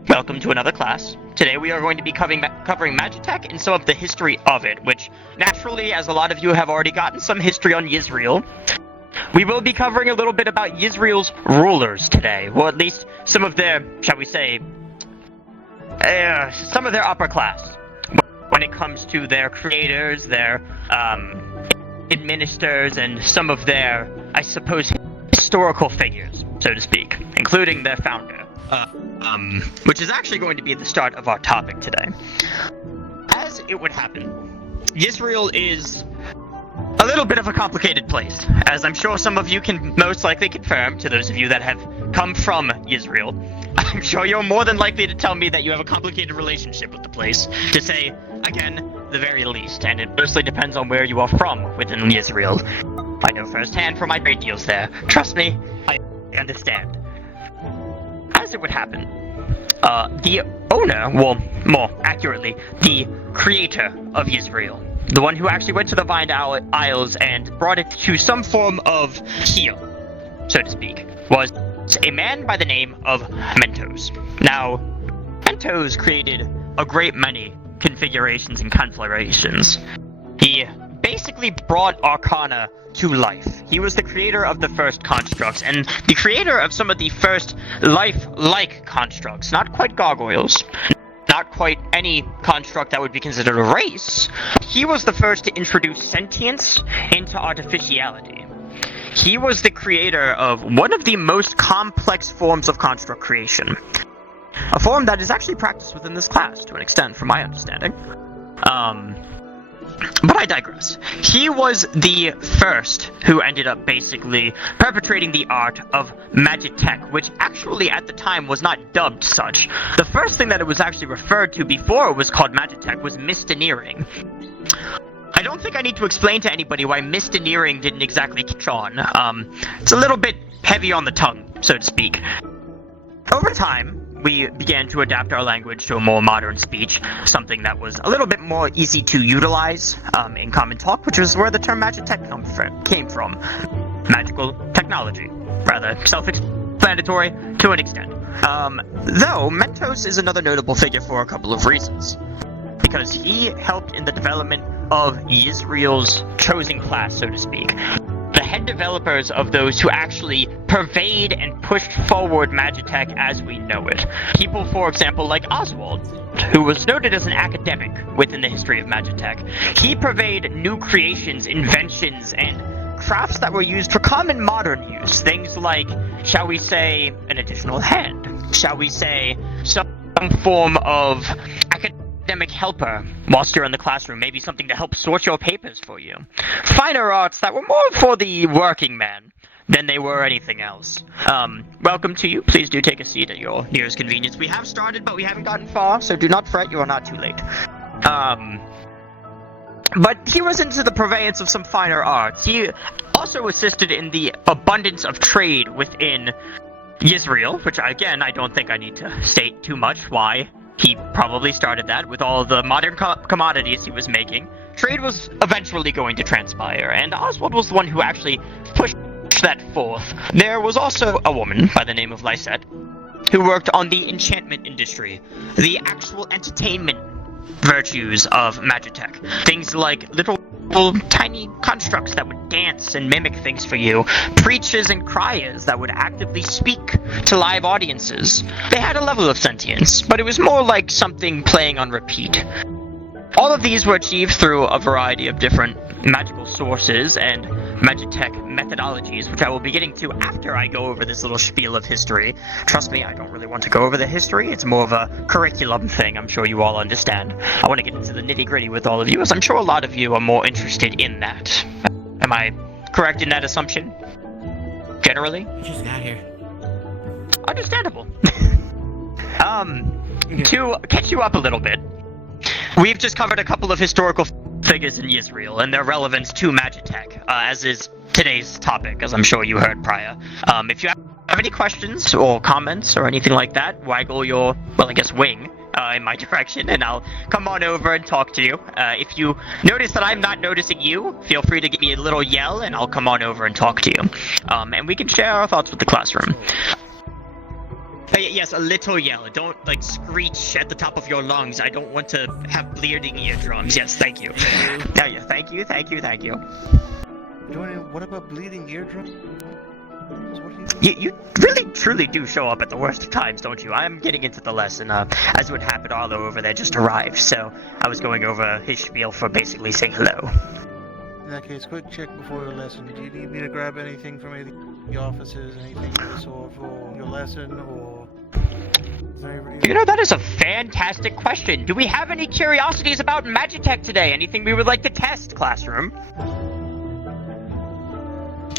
Welcome to another class. Today we are going to be covering Magitech and some of the history of it, which, naturally, as a lot of you have already gotten some history on Yisrael, we will be covering a little bit about Yisrael's rulers today, or at least some of their, shall we say, some of their upper class, when it comes to their creators, their administrators, and some of their, I suppose, historical figures, so to speak, including their founder, which is actually going to be the start of our topic today. As it would happen, Yisrael is a little bit of a complicated place, as I'm sure some of you can most likely confirm, to those of you that have come from Yisrael. I'm sure you're more than likely to tell me that you have a complicated relationship with the place, to say, again, the very least, and it mostly depends on where you are from within Yisrael. I know firsthand from my trade deals there. Trust me, I understand. As it would happen, the owner, well, more accurately, the creator of Yisrael, the one who actually went to the Vine Isles and brought it to some form of heel, so to speak, was a man by the name of Mentos. Now, Mentos created a great many configurations and conflagrations. He basically brought Arcana to life. He was the creator of the first constructs, and the creator of some of the first life-like constructs. Not quite gargoyles, not quite any construct that would be considered a race. He was the first to introduce sentience into artificiality. He was the creator of one of the most complex forms of construct creation. A form that is actually practiced within this class, to an extent, from my understanding. But I digress. He was the first who ended up basically perpetrating the art of Magitech, which actually at the time was not dubbed such. The first thing that it was actually referred to before it was called Magitech was mistineering. I don't think I need to explain to anybody why mistineering didn't exactly catch on. It's a little bit heavy on the tongue, so to speak. Over time, we began to adapt our language to a more modern speech, something that was a little bit more easy to utilize in common talk, which is where the term Magitech came from. Magical technology, rather self-explanatory to an extent. Though, Mentos is another notable figure for a couple of reasons. Because he helped in the development of Yisrael's chosen class, so to speak. The head developers of those who actually pervade and pushed forward Magitech as we know it. People, for example, like Oswald, who was noted as an academic within the history of Magitech. He purveyed new creations, inventions, and crafts that were used for common modern use. Things like, shall we say, an additional hand? Shall we say, some form of academic helper whilst you're in the classroom, maybe something to help sort your papers for you. Finer arts that were more for the working man than they were anything else. Welcome to you. Please do take a seat at your nearest convenience. We have started, but we haven't gotten far, so do not fret, you are not too late. But he was into the purveyance of some finer arts. He also assisted in the abundance of trade within Yisrael, which again, I don't think I need to state too much why. He probably started that with all the modern commodities he was making. Trade was eventually going to transpire, and Oswald was the one who actually pushed that forth. There was also a woman by the name of Lysette, who worked on the enchantment industry, the actual entertainment virtues of Magitech. Things like little tiny constructs that would dance and mimic things for you, preachers and criers that would actively speak to live audiences. They had a level of sentience, but it was more like something playing on repeat. All of these were achieved through a variety of different magical sources and Magitech methodologies, which I will be getting to after I go over this little spiel of history. Trust me, I don't really want to go over the history. It's more of a curriculum thing, I'm sure you all understand. I want to get into the nitty-gritty with all of you, as I'm sure a lot of you are more interested in that. Am I correct in that assumption? Generally? You just got here. Understandable. To catch you up a little bit, we've just covered a couple of historical figures in Yisrael and their relevance to Magitech, as is today's topic, as I'm sure you heard prior. If you have any questions or comments or anything like that, waggle your, well, I guess wing in my direction, and I'll come on over and talk to you. If you notice that I'm not noticing you, feel free to give me a little yell, and I'll come on over and talk to you. And we can share our thoughts with the classroom. Yes, a little yell. Don't, like, screech at the top of your lungs. I don't want to have bleeding eardrums. Yes, thank you. Yeah, thank you. Johnny, what about bleeding eardrums? You really, truly do show up at the worst of times, don't you? I'm getting into the lesson. As would happen, Arlo over there just arrived, so I was going over his spiel for basically saying hello. In that case, quick check before your lesson. Do you need me to grab anything from any of the offices, anything of the sort for your lesson, or... You know, that is a fantastic question. Do we have any curiosities about Magitech today? Anything we would like to test, classroom?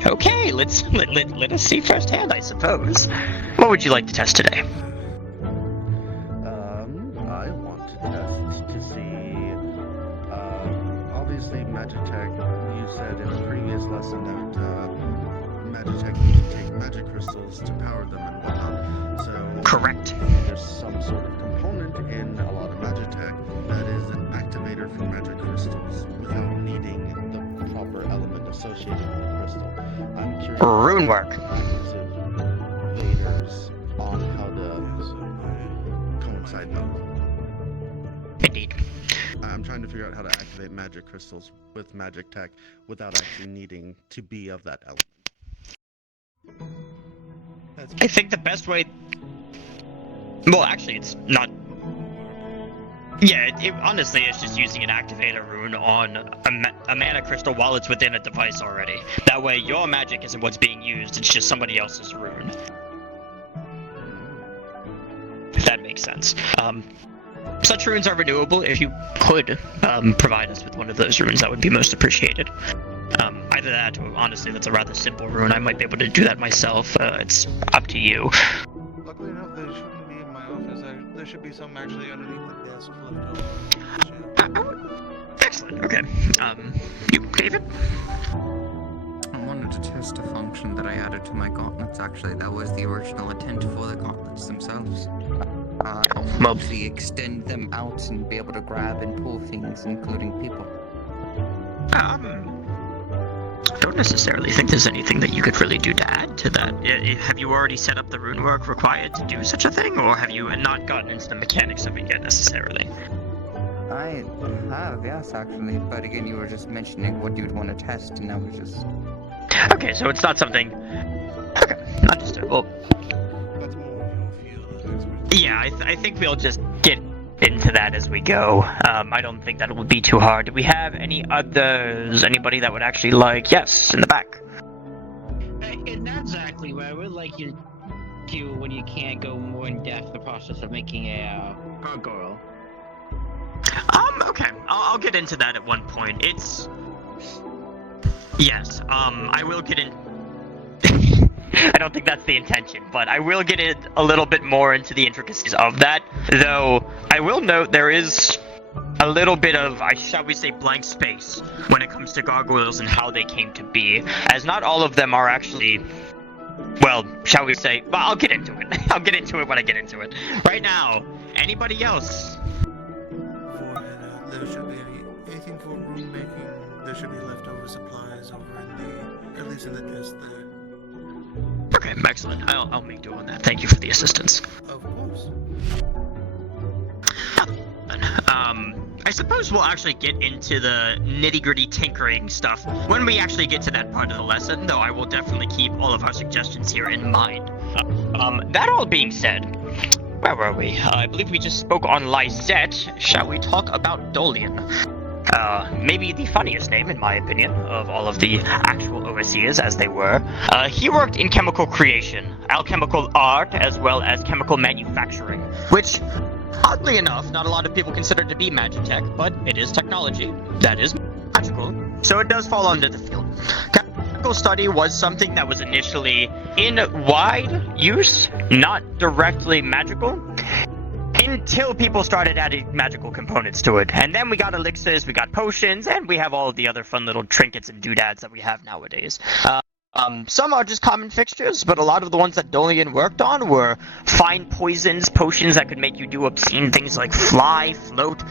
Okay, let us see firsthand, I suppose. What would you like to test today? I want to test to see, obviously Magitech, you said in a previous lesson that, Magitech, you can take magic crystals to power them and whatnot, so... Correct. There's some sort of component in a lot of Magitech that is an activator for magic crystals without needing the proper element associated with the crystal. I'm curious... Rune work. Vaders on how to coincide them. Indeed. I'm trying to figure out how to activate magic crystals with magic tech without actually needing to be of that element. I think the best way... Well, actually, it's not... Yeah, honestly, it's just using an activator rune on a mana crystal while it's within a device already. That way, your magic isn't what's being used, it's just somebody else's rune. If that makes sense. Such runes are renewable. If you could provide us with one of those runes, that would be most appreciated. Either that, or honestly, that's a rather simple rune. I might be able to do that myself. It's up to you. Luckily enough, they shouldn't be in my office. There should be some actually underneath the desk left over. Excellent. Okay. You, David? I wanted to test a function that I added to my gauntlets, actually. That was the original intent for the gauntlets themselves. Mostly extend them out and be able to grab and pull things, including people. I don't necessarily think there's anything that you could really do to add to that. Have you already set up the rune work required to do such a thing, or have you not gotten into the mechanics of it yet necessarily? I have, yes, actually. But again, you were just mentioning what you'd want to test, and that was just... Okay, so it's not something... Okay, understood. Well... Yeah, I think we'll just get into that as we go. I don't think that would be too hard. Do we have any others? Anybody that would actually like... Yes, in the back. And that's exactly what I would like you to do when you can't go more in depth the process of making a gargoyle. Okay. I'll get into that at one point. It's... Yes, I will get in... I don't think that's the intention, but I will get a little bit more into the intricacies of that, though I will note there is a little bit of, shall we say, blank space when it comes to gargoyles and how they came to be, as not all of them are actually, well, shall we say, well, I'll get into it. I'll get into it when I get into it. Right now, anybody else? There should be anything for room making. There should be leftover supplies over in the, at least in the desk there. Okay, excellent. I'll make do on that. Thank you for the assistance. Of course. I suppose we'll actually get into the nitty-gritty tinkering stuff when we actually get to that part of the lesson, though I will definitely keep all of our suggestions here in mind. That all being said, where were we? I believe we just spoke on Lysette. Shall we talk about Dolian? Maybe the funniest name, in my opinion, of all of the actual overseers, as they were. He worked in chemical creation, alchemical art, as well as chemical manufacturing, which, oddly enough, not a lot of people consider to be magitech, but it is technology that is magical, so it does fall under the field. Chemical study was something that was initially in wide use, not directly magical, until people started adding magical components to it. And then we got elixirs, we got potions, and we have all of the other fun little trinkets and doodads that we have nowadays. Some are just common fixtures, but a lot of the ones that Dolian worked on were fine poisons, potions that could make you do obscene things like fly, float,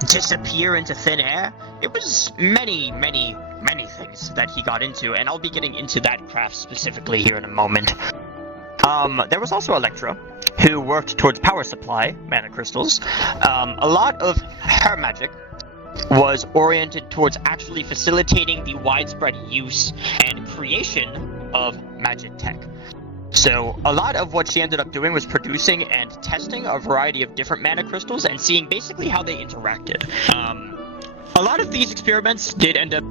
disappear into thin air. It was many things that he got into, and I'll be getting into that craft specifically here in a moment. There was also Electra, who worked towards power supply, mana crystals. A lot of her magic was oriented towards actually facilitating the widespread use and creation of magic tech. So a lot of what she ended up doing was producing and testing a variety of different mana crystals and seeing basically how they interacted. A lot of these experiments did end up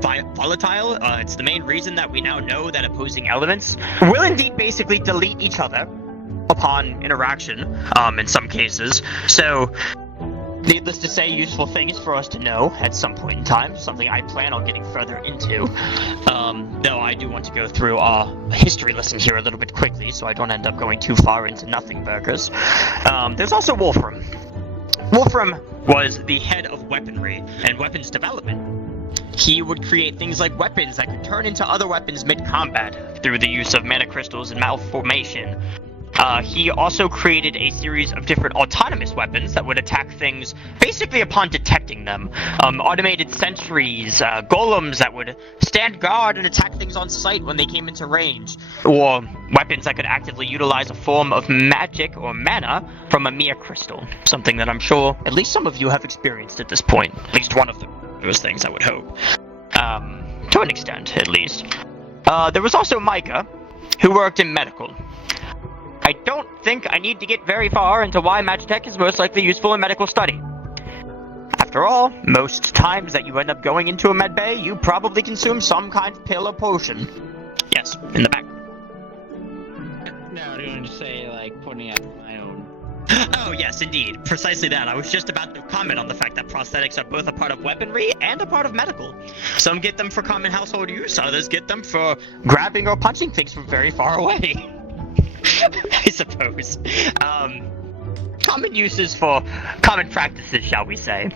volatile. It's the main reason that we now know that opposing elements will indeed basically delete each other upon interaction, in some cases. So, needless to say, useful things for us to know at some point in time, something I plan on getting further into. Though I do want to go through a history lesson here a little bit quickly, so I don't end up going too far into nothing burgers. There's also Wolfram. Wolfram was the head of weaponry and weapons development. He would create things like weapons that could turn into other weapons mid-combat through the use of mana crystals and malformation. He also created a series of different autonomous weapons that would attack things basically upon detecting them. Automated sentries, golems that would stand guard and attack things on sight when they came into range, or weapons that could actively utilize a form of magic or mana from a mere crystal, something that I'm sure at least some of you have experienced at this point. At least one of those things, I would hope. To an extent, at least. There was also Micah, who worked in medical. I don't think I need to get very far into why Magitech is most likely useful in medical study. After all, most times that you end up going into a med bay, you probably consume some kind of pill or potion. Yes, in the back. No, I was going to say, like, putting out my own. Oh, yes, indeed. Precisely that. I was just about to comment on the fact that prosthetics are both a part of weaponry and a part of medical. Some get them for common household use, others get them for grabbing or punching things from very far away. I suppose. Common uses for common practices, shall we say.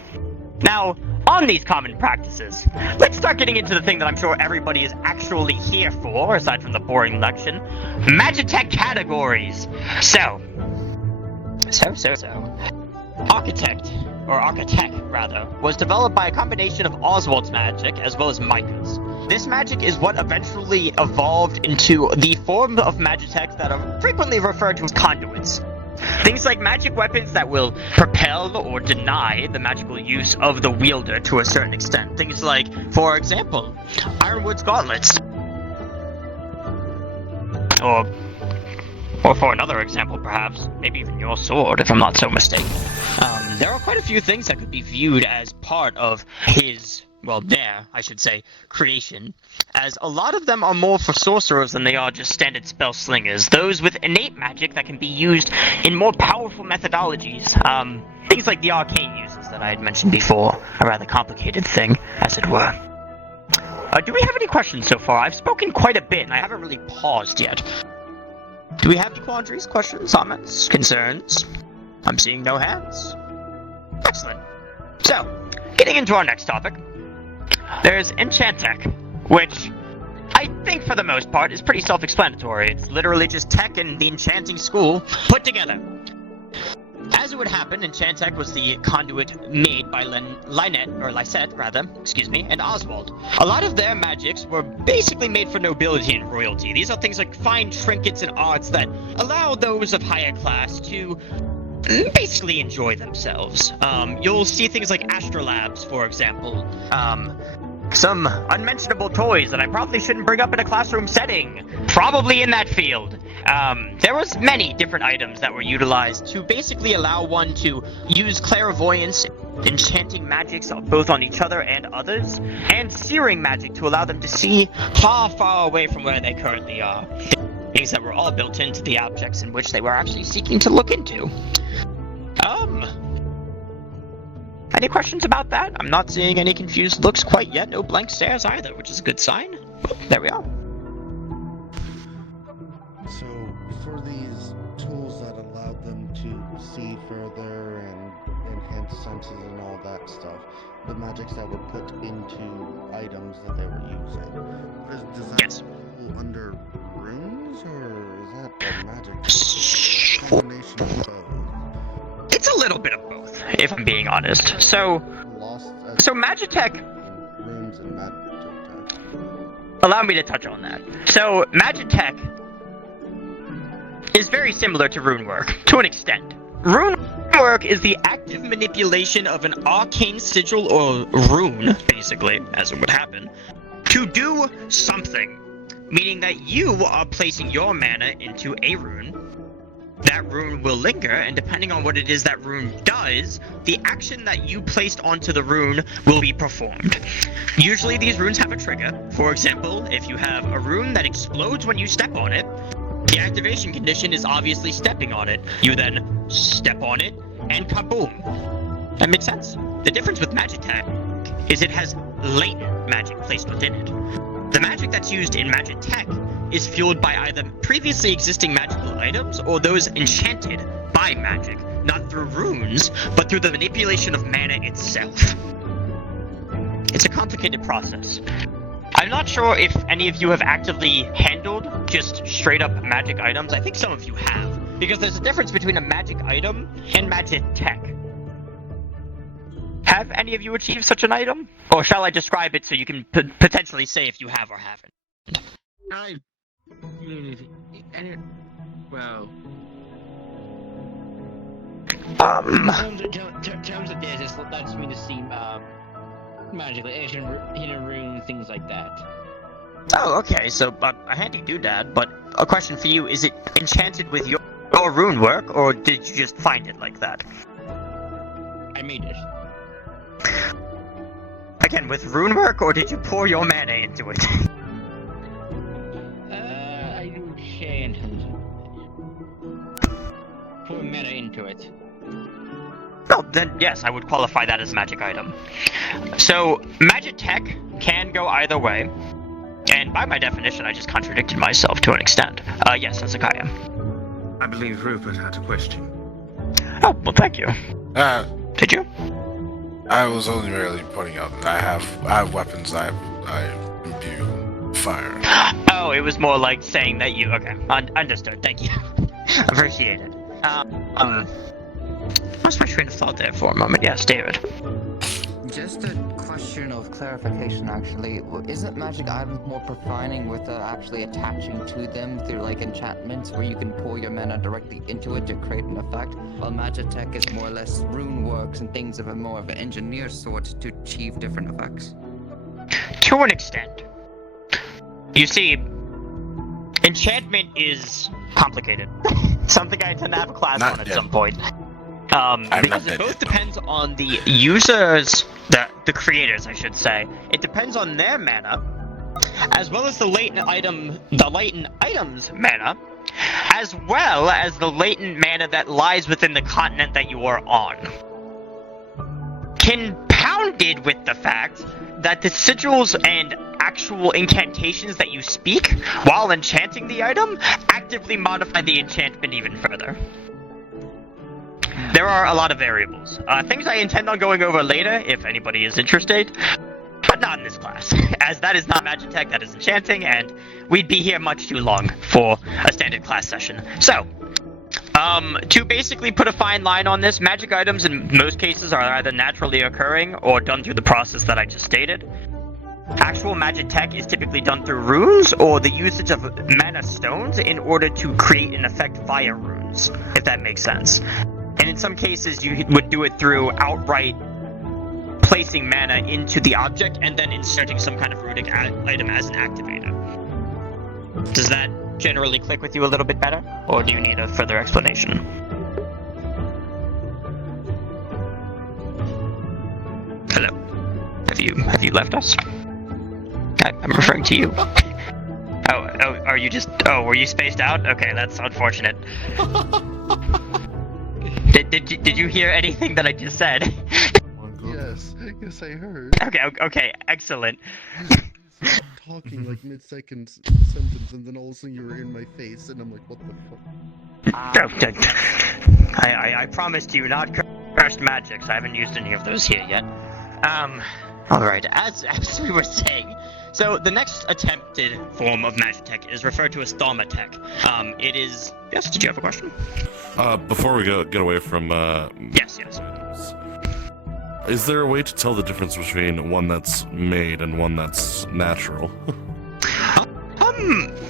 Now, on these common practices, let's start getting into the thing that I'm sure everybody is actually here for, aside from the boring lection. Magitech categories. So. Architect, was developed by a combination of Oswald's magic as well as Micah's. This magic is what eventually evolved into the form of Magitech that are frequently referred to as conduits. Things like magic weapons that will propel or deny the magical use of the wielder to a certain extent. Things like, for example, Ironwood's gauntlets. Or for another example, perhaps, maybe even your sword, if I'm not so mistaken. There are quite a few things that could be viewed as part of his, I should say, creation, as a lot of them are more for sorcerers than they are just standard spell slingers. Those with innate magic that can be used in more powerful methodologies. Things like the arcane uses that I had mentioned before, a rather complicated thing, as it were. Do we have any questions so far? I've spoken quite a bit, and I haven't really paused yet. Do we have any quandaries, questions, comments, concerns? I'm seeing no hands. Excellent. So, getting into our next topic. There's Enchantech, which I think for the most part is pretty self-explanatory. It's literally just tech and the enchanting school put together. As it would happen, Enchantech was the conduit made by Lysette, and Oswald. A lot of their magics were basically made for nobility and royalty. These are things like fine trinkets and arts that allow those of higher class to basically enjoy themselves. You'll see things like astrolabes, for example. Some unmentionable toys that I probably shouldn't bring up in a classroom setting. Probably in that field. There was many different items that were utilized to basically allow one to use clairvoyance, enchanting magics both on each other and others, and searing magic to allow them to see far, far away from where they currently are. Things that were all built into the objects in which they were actually seeking to look into. Any questions about that? I'm not seeing any confused looks quite yet, no blank stares either, which is a good sign. But there we are. So, for these tools that allowed them to see further and enhance senses and all that stuff, the magics that were put into items that they were using, does that fall under runes, or is that a magic combination of both? It's a little bit of both, if I'm being honest. So Magitech. Runes and Magitech. Allow me to touch on that. So Magitech is very similar to rune work, to an extent. Rune work is the active manipulation of an arcane sigil or rune, basically, as it would happen, to do something. Meaning that you are placing your mana into a rune, that rune will linger, and depending on what it is that rune does, the action that you placed onto the rune will be performed. Usually these runes have a trigger. For example, if you have a rune that explodes when you step on it, the activation condition is obviously stepping on it. You then step on it, and kaboom. That makes sense? The difference with Magitech is it has latent magic placed within it. The magic that's used in Magitech is fueled by either previously existing magical items or those enchanted by magic, not through runes, but through the manipulation of mana itself. It's a complicated process. I'm not sure if any of you have actively handled just straight up magic items. I think some of you have, because there's a difference between a magic item and Magitech. Have any of you achieved such an item? Or shall I describe it so you can potentially say if you have or haven't? Well. In terms of this, that's me to see magically hidden rune, things like that. Oh, okay, so a handy doodad, but a question for you, is it enchanted with your rune work, or did you just find it like that? I made it. Again, with rune work, or did you pour your mana into it? I do enchant pour mana into it. Well, then yes, I would qualify that as a magic item. So, Magitech can go either way, and by my definition, I just contradicted myself to an extent. Yes, Hezekiah. I believe Rupert had a question. Oh, well, thank you. Did you? I was only merely pointing out that I have weapons. I imbue fire. Oh, it was more like saying that you. Okay, understood. Thank you. Appreciate it. Lost my train of thought there for a moment. Yes, David. Just a question of clarification, actually. Isn't magic items more profining with actually attaching to them through like enchantments, where you can pour your mana directly into it to create an effect, while Magitech is more or less rune works and things of a more of an engineer sort to achieve different effects? To an extent. You see, enchantment is complicated. Something I intend to have a class on at some point. Because it both depends on the users, the creators, I should say. It depends on their mana, as well as the latent items mana, as well as the latent mana that lies within the continent that you are on. Compounded with the fact that the sigils and actual incantations that you speak while enchanting the item actively modify the enchantment even further. There are a lot of variables. Things I intend on going over later, if anybody is interested, but not in this class, as that is not Magitech, that is enchanting, and we'd be here much too long for a standard class session. So, to basically put a fine line on this, magic items in most cases are either naturally occurring or done through the process that I just stated. Actual Magitech is typically done through runes or the usage of mana stones in order to create an effect via runes, if that makes sense. And in some cases, you would do it through outright placing mana into the object and then inserting some kind of runic item as an activator. Does that generally click with you a little bit better, or do you need a further explanation? Hello? Have you left us? I'm referring to you. Oh, are you just... Oh, were you spaced out? Okay, that's unfortunate. Did you hear anything that I just said? Yes, I heard. Okay, excellent. You started talking like mid-second sentence, and then all of a sudden you were in my face, and I'm like, what the fuck? I promised you not cursed magics. I haven't used any of those here yet. Alright, as we were saying, so the next attempted form of Magitech is referred to as Thaumatech. It is... Yes, did you have a question? Before we get away from... Yes. Is there a way to tell the difference between one that's made and one that's natural?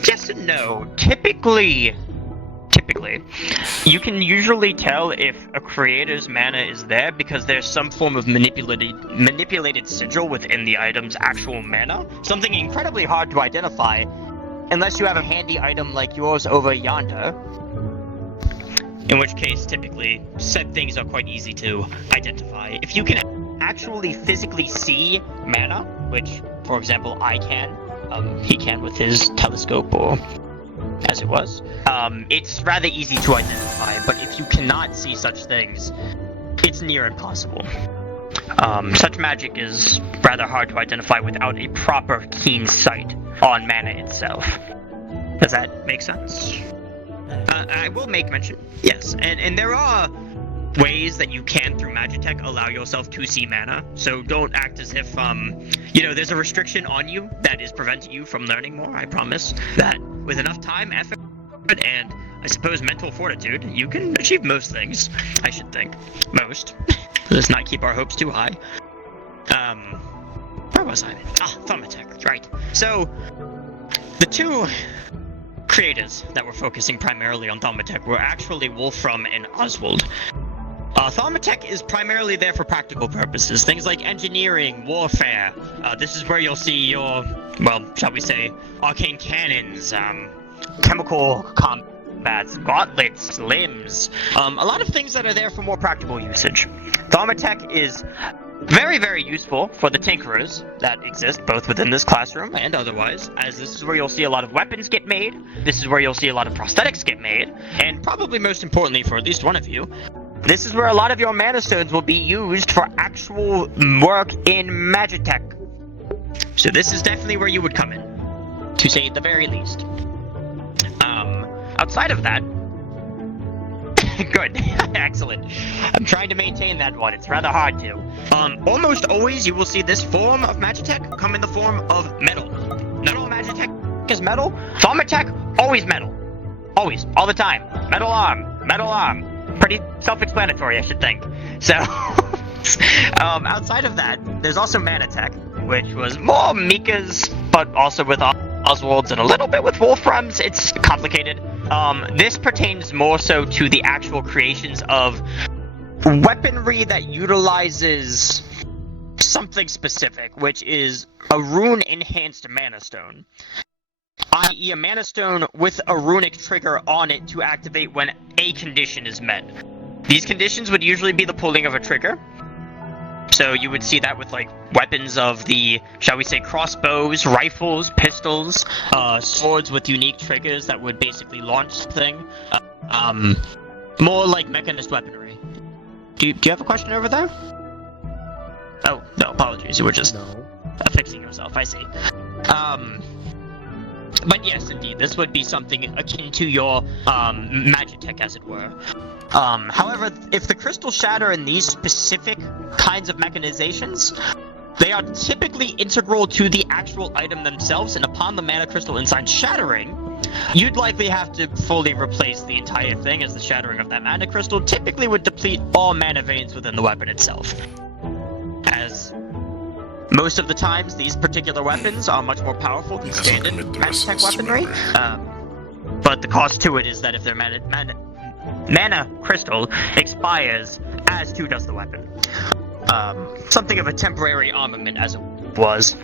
Yes and no. Typically, you can usually tell if a creator's mana is there because there's some form of manipulated sigil within the item's actual mana. Something incredibly hard to identify unless you have a handy item like yours over yonder. in which case typically said things are quite easy to identify. If you can actually physically see mana, which, for example, I can, he can with his telescope, or as it was, it's rather easy to identify, but if you cannot see such things, it's near impossible. Such magic is rather hard to identify without a proper keen sight on mana itself. Does that make sense? I will make mention, yes, and there are ways that you can, through Magitech, allow yourself to see mana, so don't act as if, there's a restriction on you that is preventing you from learning more. I promise that with enough time, effort, and I suppose mental fortitude, you can achieve most things, I should think. Most. Let's not keep our hopes too high. Where was I? Thaumaturg, right. So, the two creators that were focusing primarily on Thaumaturg were actually Wolfram and Oswald. Thaumaturg is primarily there for practical purposes, things like engineering, warfare. This is where you'll see your, well, shall we say, arcane cannons, chemical combats, gauntlets, limbs, a lot of things that are there for more practical usage. Thaumaturg is very, very useful for the tinkerers that exist both within this classroom and otherwise, as this is where you'll see a lot of weapons get made, this is where you'll see a lot of prosthetics get made, and probably most importantly for at least one of you, this is where a lot of your mana stones will be used for actual work in Magitech. So this is definitely where you would come in, to say at the very least. Outside of that, good, excellent. I'm trying to maintain that one, it's rather hard to. Almost always you will see this form of Magitech come in the form of metal. Not all Magitech is metal. Thaumaturg, always metal. Always, all the time. Metal arm, metal arm. Pretty self-explanatory, I should think. So, outside of that, there's also Manatech, which was more Mika's, but also with Oswald's and a little bit with Wolfram's. It's complicated. This pertains more so to the actual creations of weaponry that utilizes something specific, which is a rune-enhanced mana stone. I.e. a mana stone with a runic trigger on it to activate when a condition is met. These conditions would usually be the pulling of a trigger. So you would see that with like weapons of the, shall we say, crossbows, rifles, pistols, swords with unique triggers that would basically launch the thing. More like mechanist weaponry. Do you have a question over there? Oh, no, apologies, you were just fixing yourself, I see. But yes, indeed, this would be something akin to your Magitech, as it were. However, if the crystals shatter in these specific kinds of mechanizations, they are typically integral to the actual item themselves, and upon the mana crystal inside shattering, you'd likely have to fully replace the entire thing, as the shattering of that mana crystal typically would deplete all mana veins within the weapon itself. As most of the times, these particular weapons are much more powerful than standard Magitech weaponry, but the cost to it is that if their mana crystal expires, as too does the weapon. Something of a temporary armament, as it was.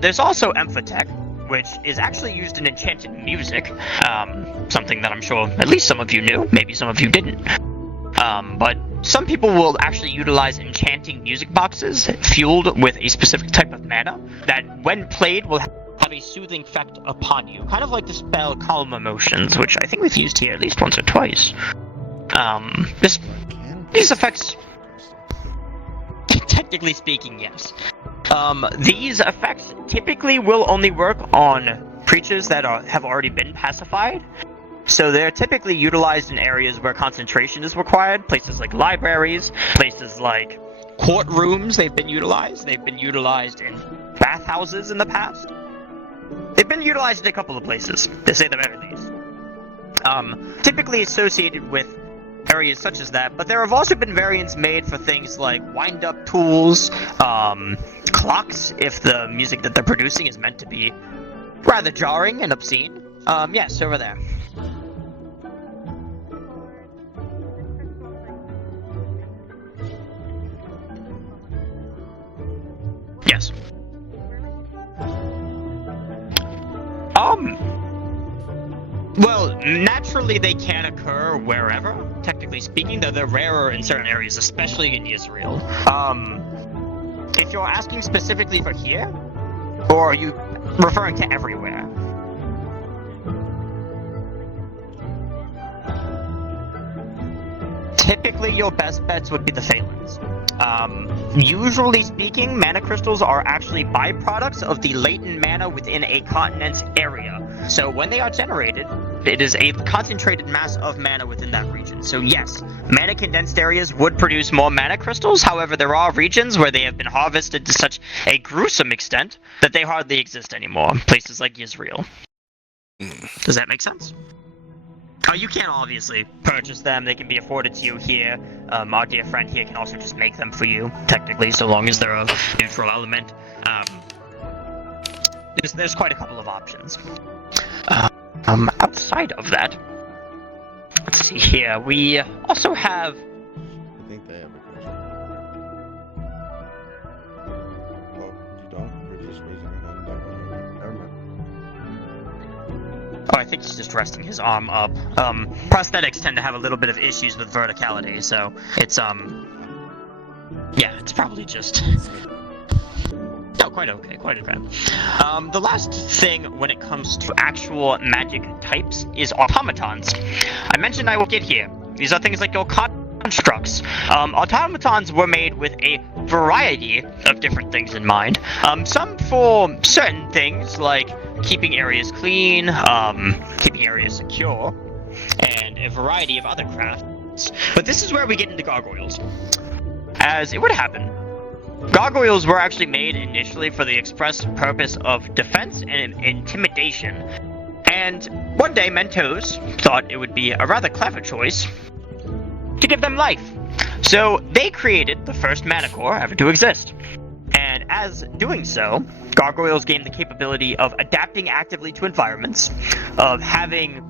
There's also Emphatech, which is actually used in enchanted music, something that I'm sure at least some of you knew, maybe some of you didn't. But some people will actually utilize enchanting music boxes fueled with a specific type of mana that, when played, will have a soothing effect upon you. Kind of like the spell Calm Emotions, which I think we've used here at least once or twice. These effects... Technically speaking, yes. These effects typically will only work on creatures that have already been pacified. So they're typically utilized in areas where concentration is required, places like libraries, places like courtrooms. They've been utilized in bathhouses in the past. They've been utilized in a couple of places, to say the very least. Typically associated with areas such as that, but there have also been variants made for things like wind-up tools, clocks, if the music that they're producing is meant to be rather jarring and obscene. Yes, over there. Yes. Well, naturally they can occur wherever, technically speaking, though they're rarer in certain areas, especially in Israel. If you're asking specifically for here, or are you referring to everywhere? Typically, your best bets would be the Phalens. Usually speaking, mana crystals are actually byproducts of the latent mana within a continent's area. So when they are generated, it is a concentrated mass of mana within that region. So yes, mana condensed areas would produce more mana crystals. However, there are regions where they have been harvested to such a gruesome extent that they hardly exist anymore. Places like Israel. Does that make sense? Oh, you can obviously purchase them. They can be afforded to you here. Our dear friend here can also just make them for you, technically, so long as they're of neutral element. There's quite a couple of options. Outside of that, let's see here. We also have. I think they have a question. Oh, you don't? You're just raising your hand. Never mind. Oh, I think he's just resting his arm up. Prosthetics tend to have a little bit of issues with verticality, so it's yeah, it's probably just. No, quite okay, quite okay. The last thing when it comes to actual magic types is automatons. I mentioned I will get here. These are things like your constructs. Automatons were made with a variety of different things in mind. Some for certain things like keeping areas clean, keeping areas secure, and a variety of other crafts. But this is where we get into gargoyles. As it would happen, gargoyles were actually made initially for the express purpose of defense and intimidation. And one day Mentos thought it would be a rather clever choice to give them life. So they created the first mana core ever to exist. And as doing so, gargoyles gained the capability of adapting actively to environments, of having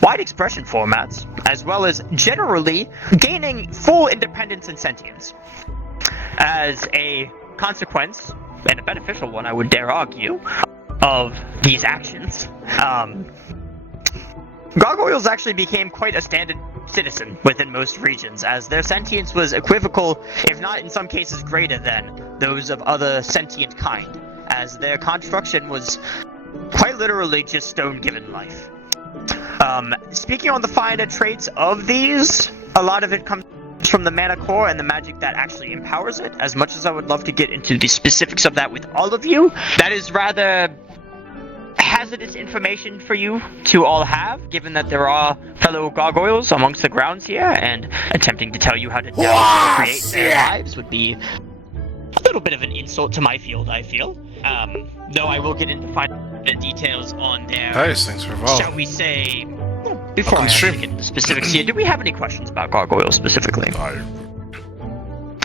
wide expression formats, as well as generally gaining full independence and sentience. As a consequence, and a beneficial one I would dare argue, of these actions, gargoyles actually became quite a standard citizen within most regions, as their sentience was equivocal, if not in some cases greater than, those of other sentient kind, as their construction was quite literally just stone given life. Speaking on the finer traits of these, a lot of it comes from the mana core and the magic that actually empowers it. As much as I would love to get into the specifics of that with all of you, that is rather hazardous information for you to all have, given that there are fellow gargoyles amongst the grounds here, and attempting to tell you how to create their lives would be a little bit of an insult to my field, I feel. Though I will get into finer details on their, Nice, thanks for following. shall we say, before I actually get into specifics here, do we have any questions about gargoyles specifically?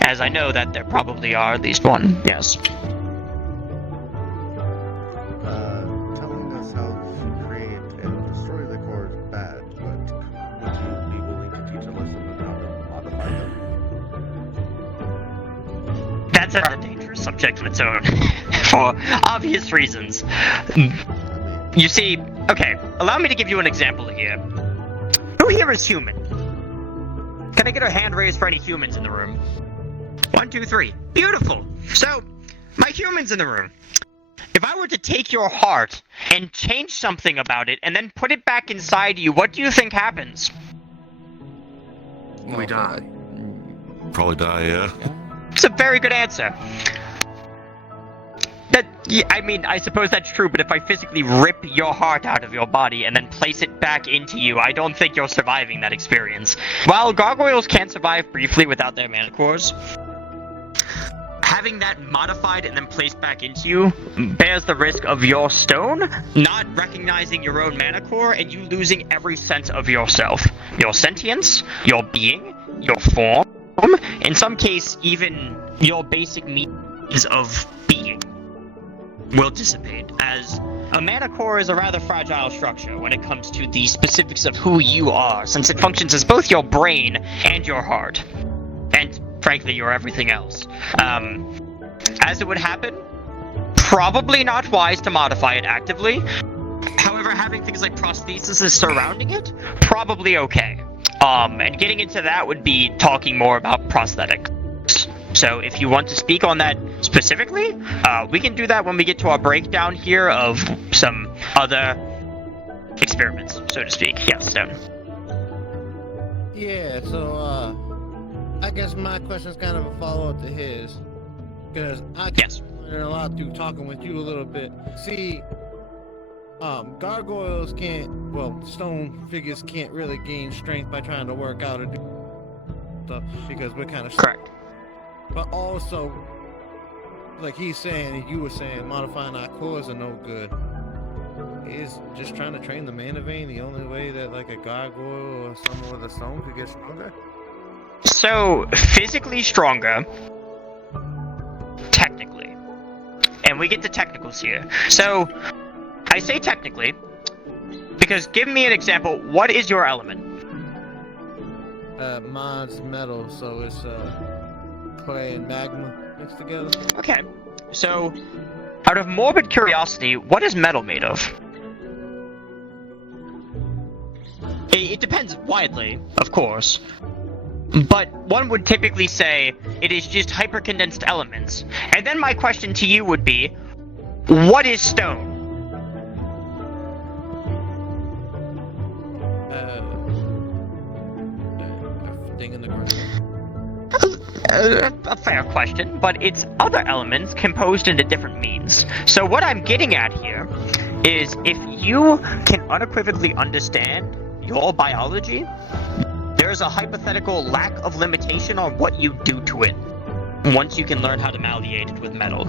As I know that there probably are at least one, yes. Telling us how to create and destroy the core is bad, but would you be willing to teach a lesson on how to modify them? That's a dangerous subject of its own, for obvious reasons. You see, okay, allow me to give you an example here. Who here is human? Can I get a hand raised for any humans in the room? 1, 2, 3. Beautiful. So, my humans in the room. If I were to take your heart and change something about it and then put it back inside you, what do you think happens? We die. Probably die, yeah. It's a very good answer. Yeah, I mean, I suppose that's true, but if I physically rip your heart out of your body and then place it back into you, I don't think you're surviving that experience. While gargoyles can survive briefly without their mana cores, having that modified and then placed back into you bears the risk of your stone not recognizing your own mana core and you losing every sense of yourself. Your sentience, your being, your form, in some case, even your basic means of being will dissipate, as a mana core is a rather fragile structure when it comes to the specifics of who you are, since it functions as both your brain and your heart. And, frankly, your everything else. As it would happen, probably not wise to modify it actively. However, However, having things like prostheses surrounding it, probably okay. And getting into that would be talking more about prosthetics. So if you want to speak on that specifically, we can do that when we get to our breakdown here of some other experiments, so to speak. Yes, Stone. Yeah, so, I guess my question is kind of a follow-up to his. Because I learned a lot through talking with you a little bit. See, gargoyles can't, well, stone figures can't really gain strength by trying to work out or do stuff because we're kind of correct. But also, like he's saying, and you were saying, modifying our cores are no good. Is just trying to train the mana vein the only way that like a gargoyle or someone with a stone could get stronger? So, physically stronger, technically. And we get to technicals here. So, I say technically, because give me an example, what is your element? Mine's metal, so it's clay and magma mixed together. Okay, so, out of morbid curiosity, what is metal made of? It depends widely, of course. But one would typically say it is just hypercondensed elements. And then my question to you would be, what is stone? Thing in the ground. A fair question, but it's other elements composed into different means. So what I'm getting at here is if you can unequivocally understand your biology, there's a hypothetical lack of limitation on what you do to it once you can learn how to malleate it with metal.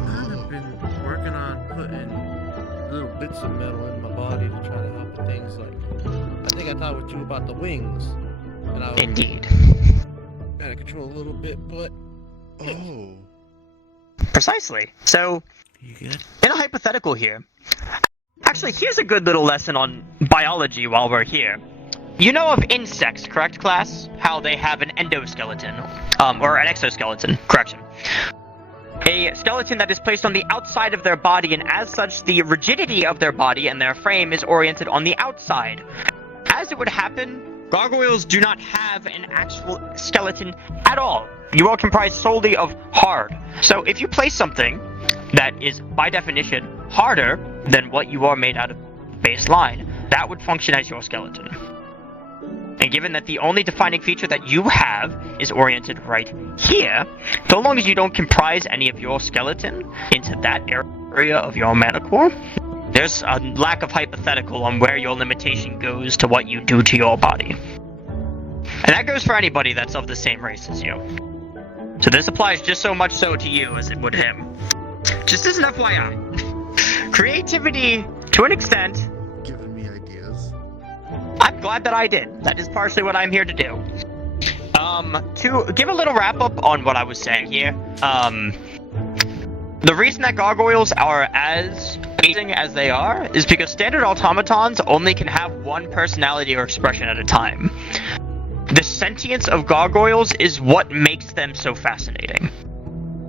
I've been working on putting little bits of metal in my body to try to help with things like, I think I talked with you about the wings. And I was Indeed. Trying to control a little bit, but Precisely. So, in a hypothetical here, actually, here's a good little lesson on biology while we're here. You know of insects, correct, class? How they have an endoskeleton, or an exoskeleton, correction. A skeleton that is placed on the outside of their body, and as such, the rigidity of their body and their frame is oriented on the outside. As it would happen, gargoyles do not have an actual skeleton at all. You are comprised solely of hard. So if you place something that is, by definition, harder than what you are made out of baseline, that would function as your skeleton. And given that the only defining feature that you have is oriented right here, so long as you don't comprise any of your skeleton into that area of your mana core, there's a lack of hypothetical on where your limitation goes to what you do to your body. And that goes for anybody that's of the same race as you. So this applies just so much so to you as it would him. Just as an FYI. Creativity, to an extent. Giving me ideas. I'm glad that I did. That is partially what I'm here to do. To give a little wrap up on what I was saying here, the reason that gargoyles are as amazing as they are is because standard automatons only can have one personality or expression at a time. The sentience of gargoyles is what makes them so fascinating.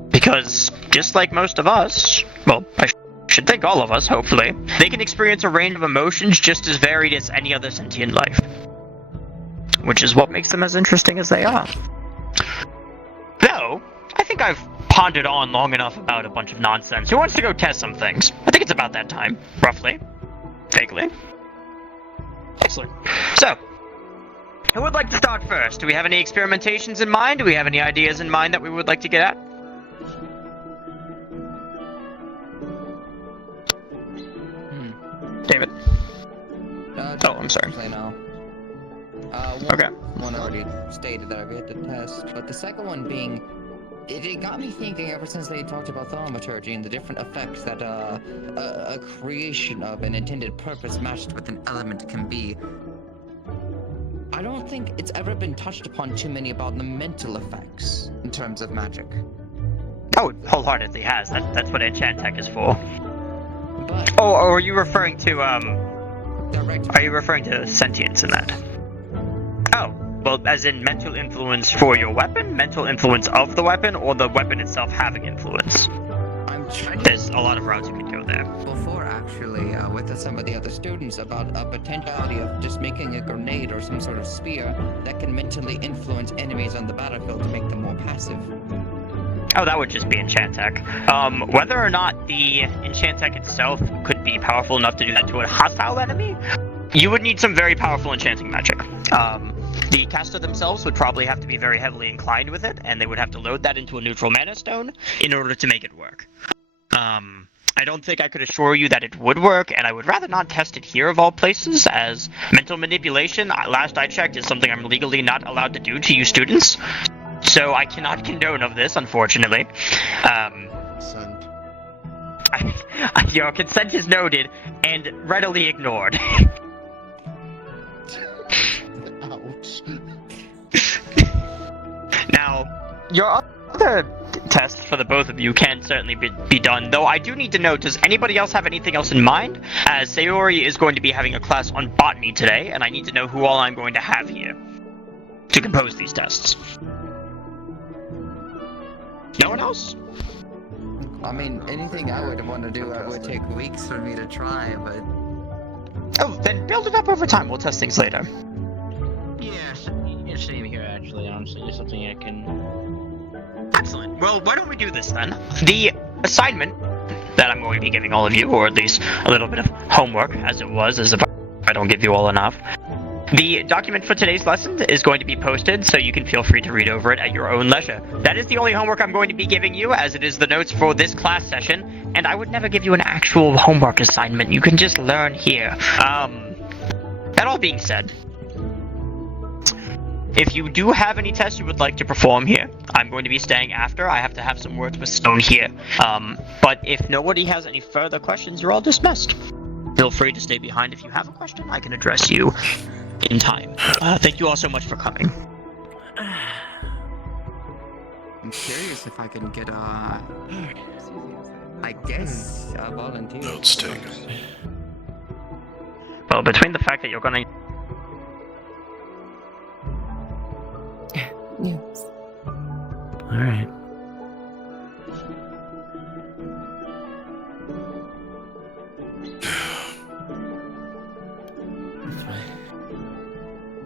Because, just like most of us, well, I should think all of us, hopefully, they can experience a range of emotions just as varied as any other sentient life. Which is what makes them as interesting as they are. Though, I think I've pondered on long enough about a bunch of nonsense. Who wants to go test some things? I think it's about that time, roughly. Vaguely. Excellent. So, who would like to start first? Do we have any experimentations in mind? Do we have any ideas in mind that we would like to get at? David. Oh, I'm sorry. No. Okay. One already stated that I've yet to test, but the second one being, it got me thinking ever since they talked about thaumaturgy and the different effects that a creation of an intended purpose matched with an element can be. I don't think it's ever been touched upon too many about the mental effects in terms of magic. Oh, it wholeheartedly has. That's what enchant tech is for. But, oh, are you referring to Are you referring to sentience in that? Oh, well, as in mental influence for your weapon, mental influence of the weapon, or the weapon itself having influence? I'm There's a lot of routes you could go there. Before, actually, with some of the other students about a potentiality of just making a grenade or some sort of spear that can mentally influence enemies on the battlefield to make them more passive. Oh, that would just be enchant tech. Whether or not the enchant tech itself could be powerful enough to do that to a hostile enemy, you would need some very powerful enchanting magic. The caster themselves would probably have to be very heavily inclined with it, and they would have to load that into a neutral mana stone in order to make it work. I don't think I could assure you that it would work, and I would rather not test it here of all places, as mental manipulation, last I checked, is something I'm legally not allowed to do to you students. So I cannot condone of this, unfortunately. Consent. Your consent is noted and readily ignored. Ouch. Now, your other test for the both of you can certainly be done, though I do need to know, does anybody else have anything else in mind? As Sayori is going to be having a class on botany today, and I need to know who all I'm going to have here to compose these tests. No one else? I mean, anything I would want to do, it would take weeks for me to try, but... Oh, then build it up over time. We'll test things later. Yes, same here, actually. Honestly, it's something I can... Excellent. Well, why don't we do this then? The assignment that I'm going to be giving all of you, or at least a little bit of homework, as it was, as if I don't give you all enough. The document for today's lesson is going to be posted, so you can feel free to read over it at your own leisure. That is the only homework I'm going to be giving you, as it is the notes for this class session, and I would never give you an actual homework assignment. You can just learn here. That all being said, if you do have any tests you would like to perform here, I'm going to be staying after. I have to have some words with Stone here. But if nobody has any further questions, you're all dismissed. Feel free to stay behind if you have a question. I can address you in time. Thank you all so much for coming. I'm curious if I can get I guess a volunteer. Notes taken. Well, between the fact that you're gonna... Yes. Alright.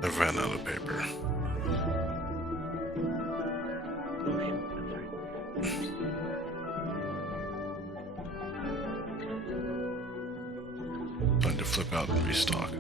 I ran out of paper. Time to flip out and restock.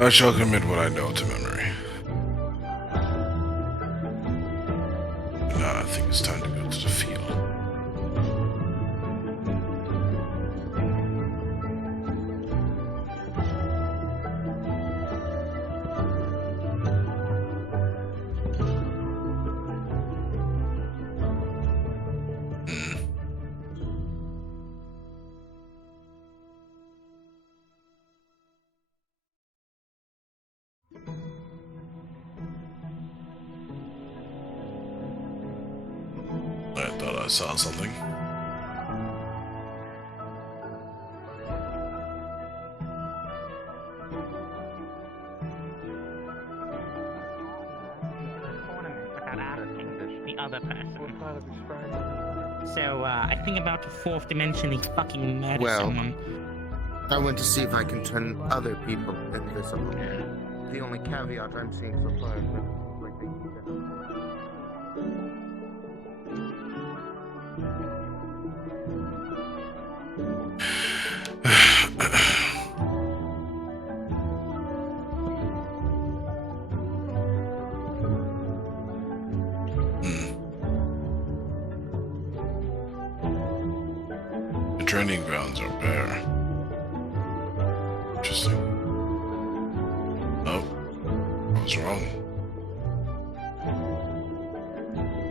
I shall commit what I know to memory. Now I think it's time to go to the field. I thought I saw something. Without asking the other person. So, I think about the fourth dimension, he fucking murdered Well, someone. I went to see if I can turn other people invisible. The only caveat I'm seeing so far is that it seems like they can get The training grounds are bare. Interesting. Oh, I was wrong.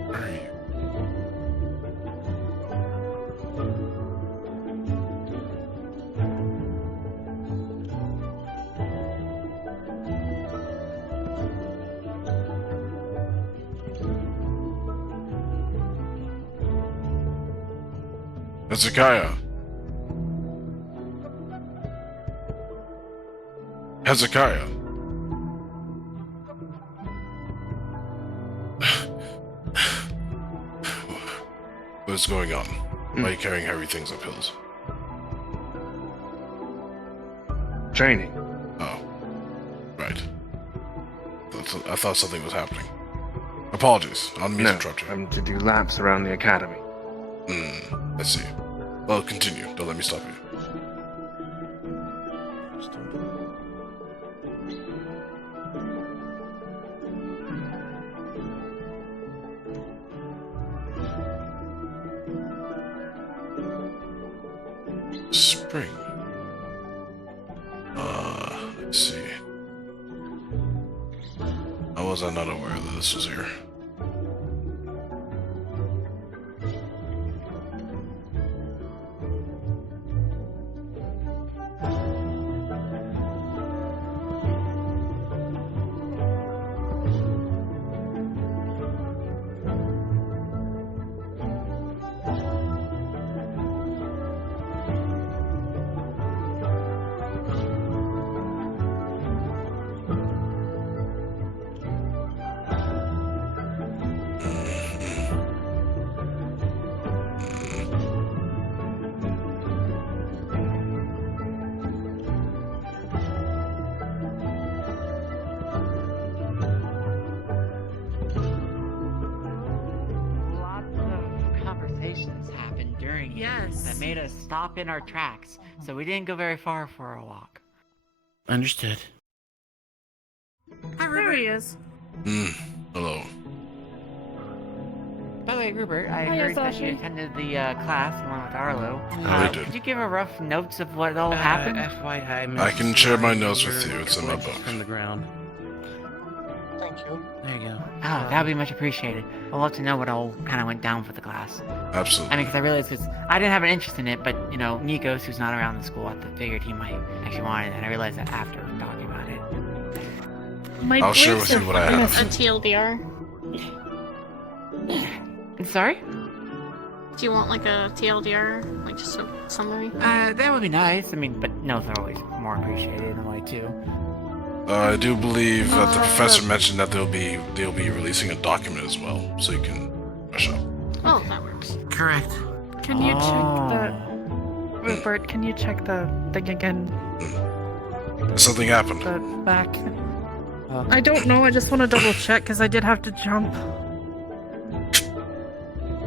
Where are you? Hezekiah. Hezekiah. What's going on? Why are you carrying heavy things up hills? Training. Oh. Right. I thought something was happening. Apologies. I didn't mean to interrupt you. I'm to do laps around the academy. I see. Well, continue. Don't let me stop you. Spring. Let's see. How was I not aware that this was here? Happened during it that made us stop in our tracks, so we didn't go very far for a walk. Understood. There he is. Hello. By the way, Rupert, I Hiya, heard that you Sashi. attended the class along with Arlo. I did. Could you give a rough notes of what all happened? FYI, I can share my notes with you. It's in my book. From the ground. Thank you. There you go. Oh, that'd be much appreciated. I'd love to know what all kind of went down for the class. Absolutely. I mean, because I realized, because I didn't have an interest in it, but, you know, Nikos, who's not around the school, I figured he might actually want it, and I realized that after talking about it. I'll share with you what I have. A TLDR. Sorry? Do you want like a TLDR, like just a summary? That would be nice. I mean, but notes are always more appreciated in a way too. I do believe that the professor mentioned that they'll be releasing a document as well, so you can brush up. Oh, that works. Correct. Can you check the... Rupert, can you check the thing again? Something happened. The back. I don't know, I just want to double check, because I did have to jump.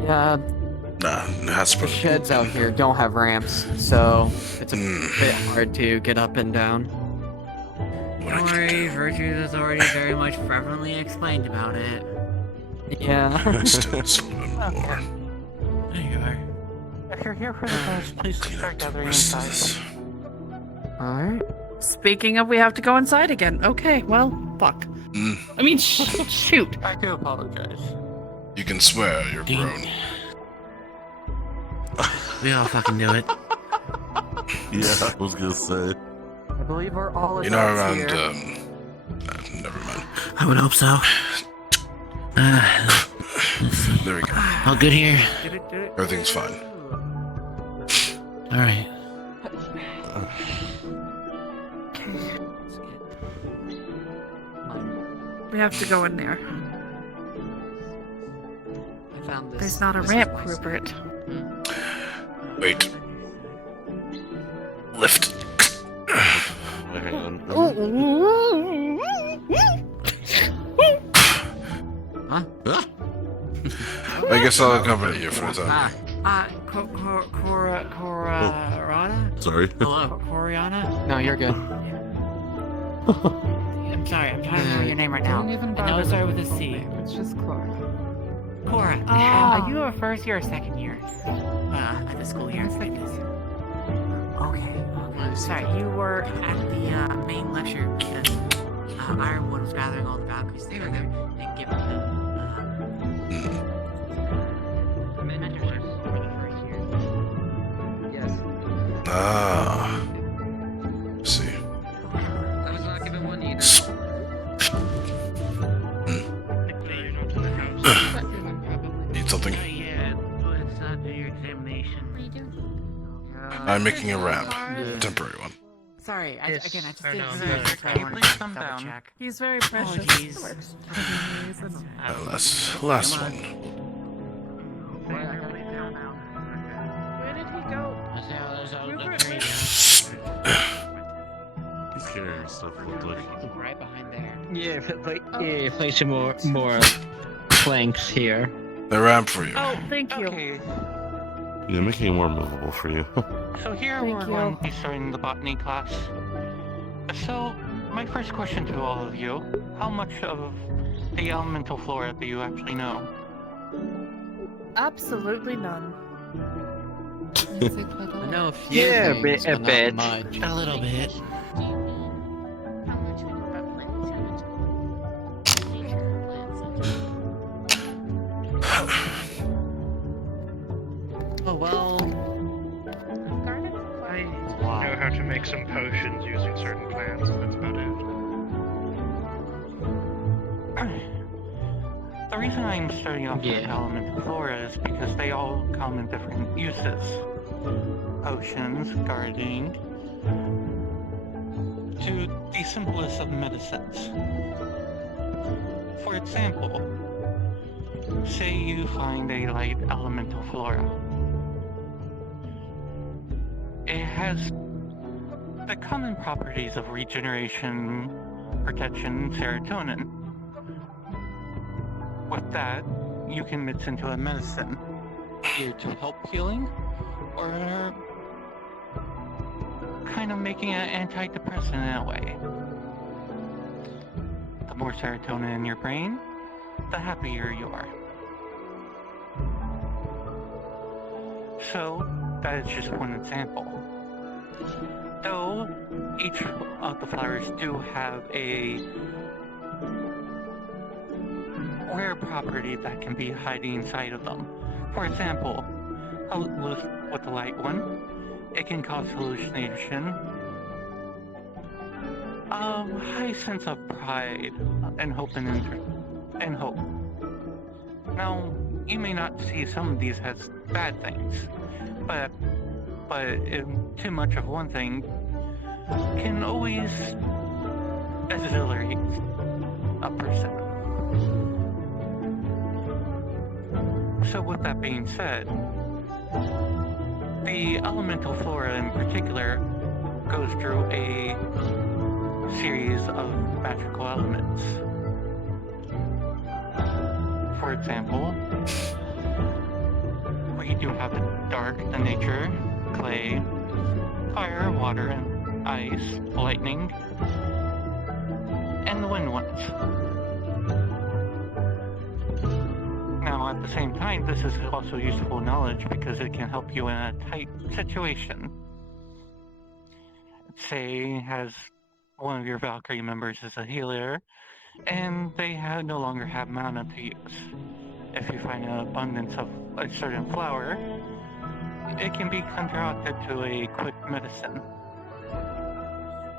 Yeah, Nah, it has to the be. sheds out here don't have ramps, so it's a bit hard to get up and down. Don't worry, Virtue has already very much prevalently explained about it. Yeah. Just a little bit more. There you are. If you're here for the best, please start gathering inside. Alright. Speaking of, we have to go inside again. Okay, well, fuck. I mean, shoot. I do apologize. You can swear you're grown. We all fucking do it. Yeah, I was gonna say. I believe we're all You know, around, here. never mind. I would hope so. There we go. All good here? Everything's fine. Alright. We have to go in there. I found this. There's not a ramp, Rupert. Wait. Lift. Hang on. Huh? I guess I'll accompany you for the time. Rana? Sorry. Hello. Coriana? No, you're good. I'm sorry, I'm trying to remember your name right now. Don't even I know it bother started with with a C. It's just Cora. Cora, are you a first year or second year? At the school here? It's like this. Okay. Sorry, you were at the main lecture because Ironwood was gathering all the faculties together and giving them mentorships for the first year. Yes. Ah. Let's see. I was not given one either. Need something? Yeah, let's do your examination. What do you do? I'm making a ramp, a temporary one. Sorry, I just didn't Please come down. He's very precious. jeez. Last one. Where did he go? He's carrying stuff, looked like. Right behind there. Yeah, place some more planks here. The ramp for you. Oh, thank you. Okay, Yeah, making it more movable for you. so here Thank we're you. going to be starting the botany class. So, my first question to all of you, how much of the elemental flora do you actually know? Absolutely none. I know a few Yeah, things, a but bit. not much. A little bit. How much we know about plants, how much nature of plants, Oh well. garden I know how to make some potions using certain plants. That's about it. The reason I'm starting off with elemental flora is because they all come in different uses. Potions, gardening, to the simplest of medicines. For example, say you find a light elemental flora. It has the common properties of regeneration, protection, serotonin. With that, you can mix into a medicine, either to help healing, or kind of making an antidepressant in a way. The more serotonin in your brain, the happier you are. So, that is just one example. Though, each of the flowers do have a rare property that can be hiding inside of them. For example, with the light one, it can cause hallucination, a high sense of pride, and hope and hope. Now, you may not see some of these as bad things, but too much of one thing can always exhilarate a person. So with that being said, the elemental flora in particular goes through a series of magical elements. For example, we do have a dark, the nature, clay, fire, water, and ice, lightning, and the wind ones. Now, at the same time, this is also useful knowledge because it can help you in a tight situation. Say, has one of your Valkyrie members is a healer, and they no longer have mana to use. If you find an abundance of a certain flower, it can be concocted to a quick medicine.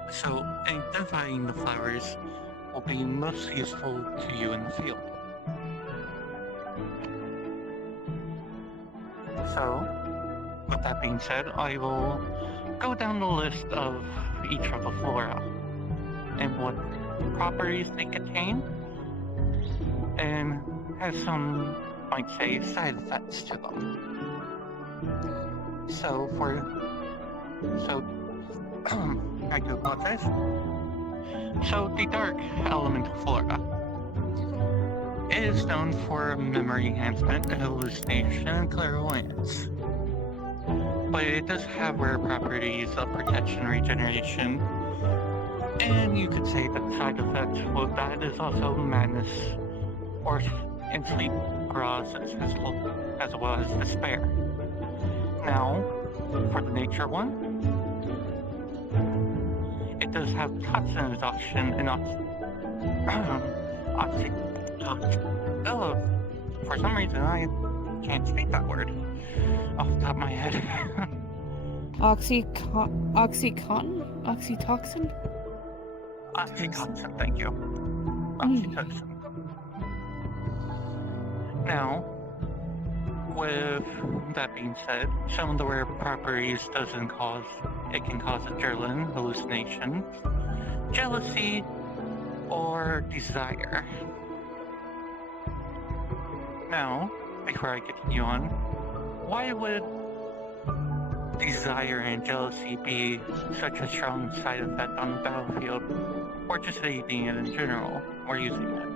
So, identifying the flowers will be most useful to you in the field. So, with that being said, I will go down the list of each of the flora and what properties they contain, and has some, might say, side effects to them. So, I do apologize. So, the dark elemental flora is known for memory enhancement, hallucination, and clairvoyance. But it does have rare properties of protection, regeneration, and you could say that side effect of that is also madness, or and sleep paralysis, as well as despair. Now, for the nature one, it does have toxin exhaustion and for some reason I can't speak that word off the top of my head. Oxycontin? Oxytoxin? Oxytocin, thank you. Oxytocin. Now, With that being said, some of the rare properties can cause adrenaline, hallucinations, jealousy, or desire. Now, before I continue on, why would desire and jealousy be such a strong side effect on the battlefield, or just anything in general, or using it?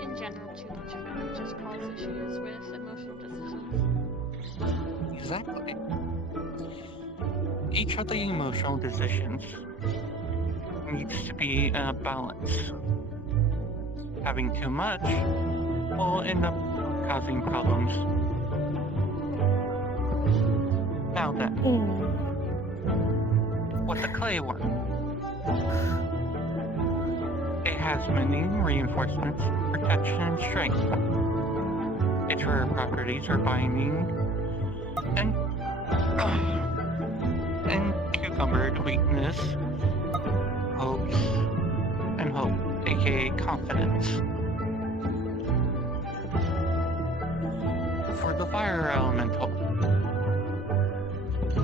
In general, too much of it just causes issues with emotional decisions. Exactly. Each of the emotional decisions needs to be a balance. Having too much will end up causing problems. Now then, with the clay one, it has many reinforcements, protection, and strength. Its rare properties are binding and cucumbered weakness, hopes, and hope, aka confidence. For the fire elemental,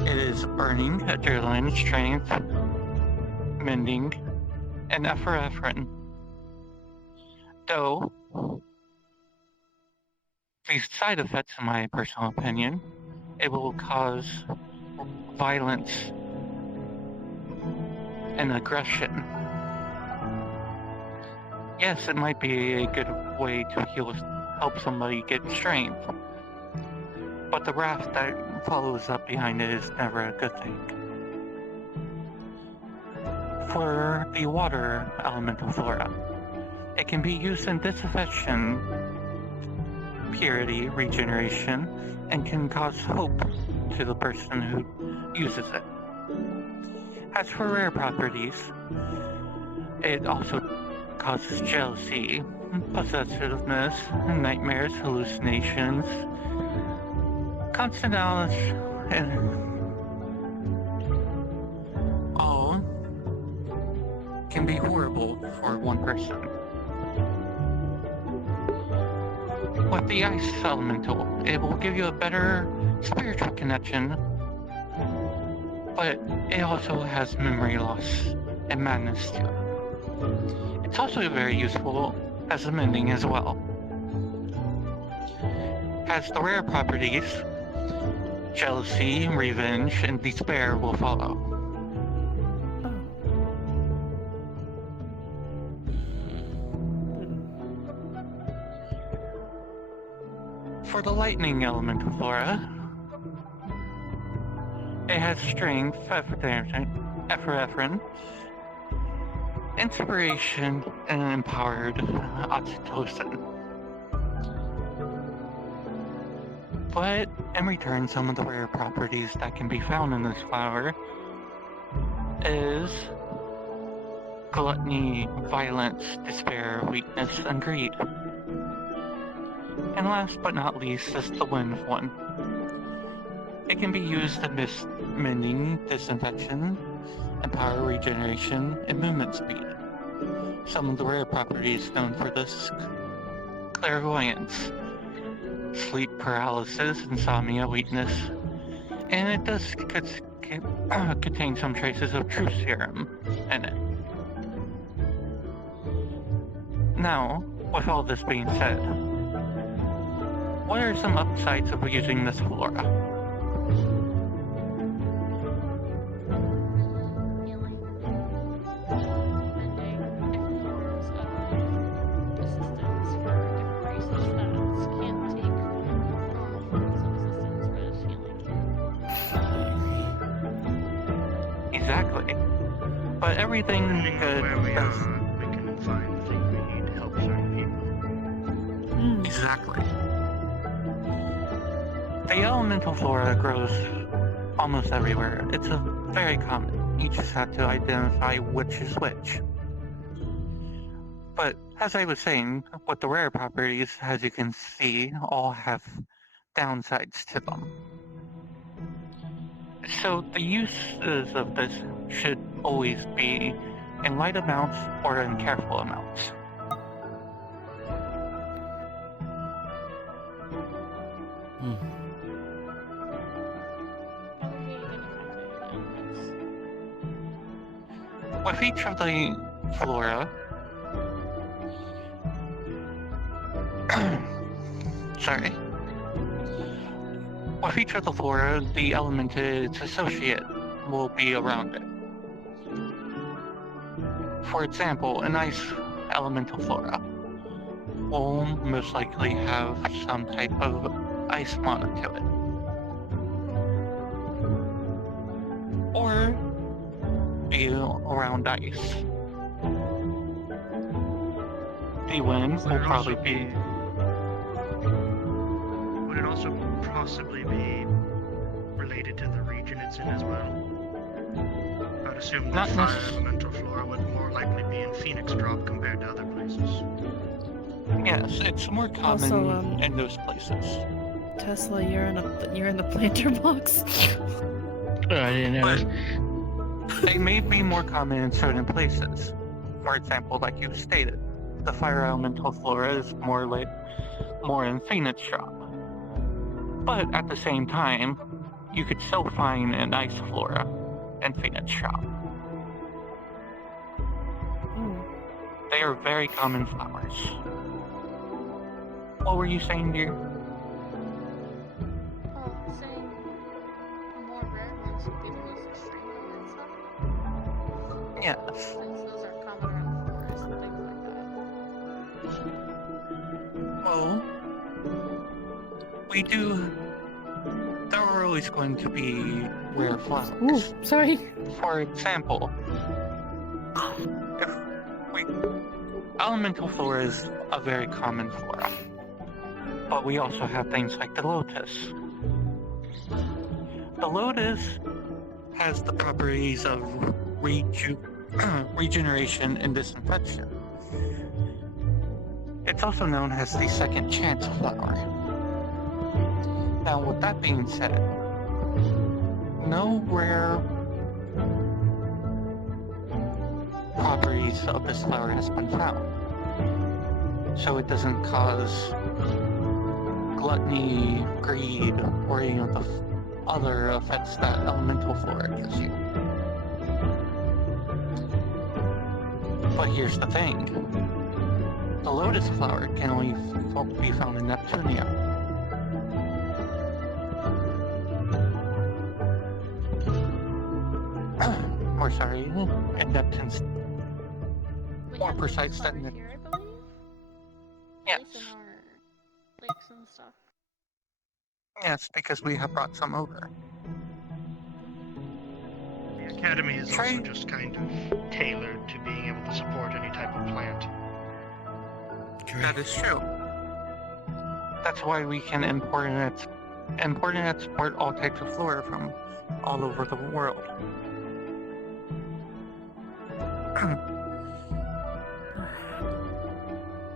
it is burning, adrenaline, strength, mending, and epinephrine. Though, these side effects, in my personal opinion, it will cause violence and aggression. Yes, it might be a good way to help somebody get strength, but the wrath that follows up behind it is never a good thing. For the water elemental flora, it can be used in disaffection, purity, regeneration, and can cause hope to the person who uses it. As for rare properties, it also causes jealousy, possessiveness, nightmares, hallucinations, constant knowledge, and all can be horrible for one person. With the ice elemental, it will give you a better spiritual connection, but it also has memory loss and madness to it. It's also very useful as a mending as well. Has the rare properties, jealousy, revenge, and despair will follow. For the lightning elemental flora, it has strength, epinephrine, inspiration, and empowered oxytocin. But in return, some of the rare properties that can be found in this flower is gluttony, violence, despair, weakness, and greed. And last but not least is the wind one. It can be used in mending, disinfection, empower regeneration, and movement speed. Some of the rare properties known for this: clairvoyance, sleep paralysis, insomnia, weakness, and it does contain some traces of truth serum in it. Now, with all this being said, what are some upsides of using this flora? Exactly. But everything good does... we can find the thing we need to help certain people. Exactly. The elemental flora grows almost everywhere. It's very common. You just have to identify which is which. But as I was saying, with the rare properties, as you can see, all have downsides to them. So the uses of this should always be in light amounts or in careful amounts. With each of the flora, sorry. With each of the flora, the element its associate will be around it. For example, an ice elemental flora will most likely have some type of ice mana to it. Or be around ice. The wind will probably be... Would it also possibly be related to the region it's in as well? I'd assume that fire elemental flora would more likely be in Phoenix Drop compared to other places. Yes, it's more common Also, in those places. Tesla, you're in the planter box. I didn't notice. They may be more common in certain places. For example, like you stated, the fire elemental flora is more in Phoenix Drop. But at the same time, you could still find an ice flora in Phoenix Drop. They are very common flowers. What were you saying, dear? Saying the more rare ones would be the most extreme and stuff. Yes. Since those are common around forests and things like that. Well, we do. There are always going to be rare flowers. Ooh, sorry. For example, elemental flora is a very common flora, but we also have things like the lotus. The lotus has the properties of regeneration and disinfection. It's also known as the second chance flower. Now, with that being said, no rare properties of this flower has been found, so it doesn't cause gluttony, greed, or any of the other effects that elemental flora gives you. But here's the thing. The lotus flower can only be found in Neptunia. Or sorry, in Neptune's more precise than the... Here, I believe? Yes. At least in our lakes and stuff. Yes, because we have brought some over. The academy is also just kind of tailored to being able to support any type of plant. That is true. That's why we can import and export all types of flora from all over the world.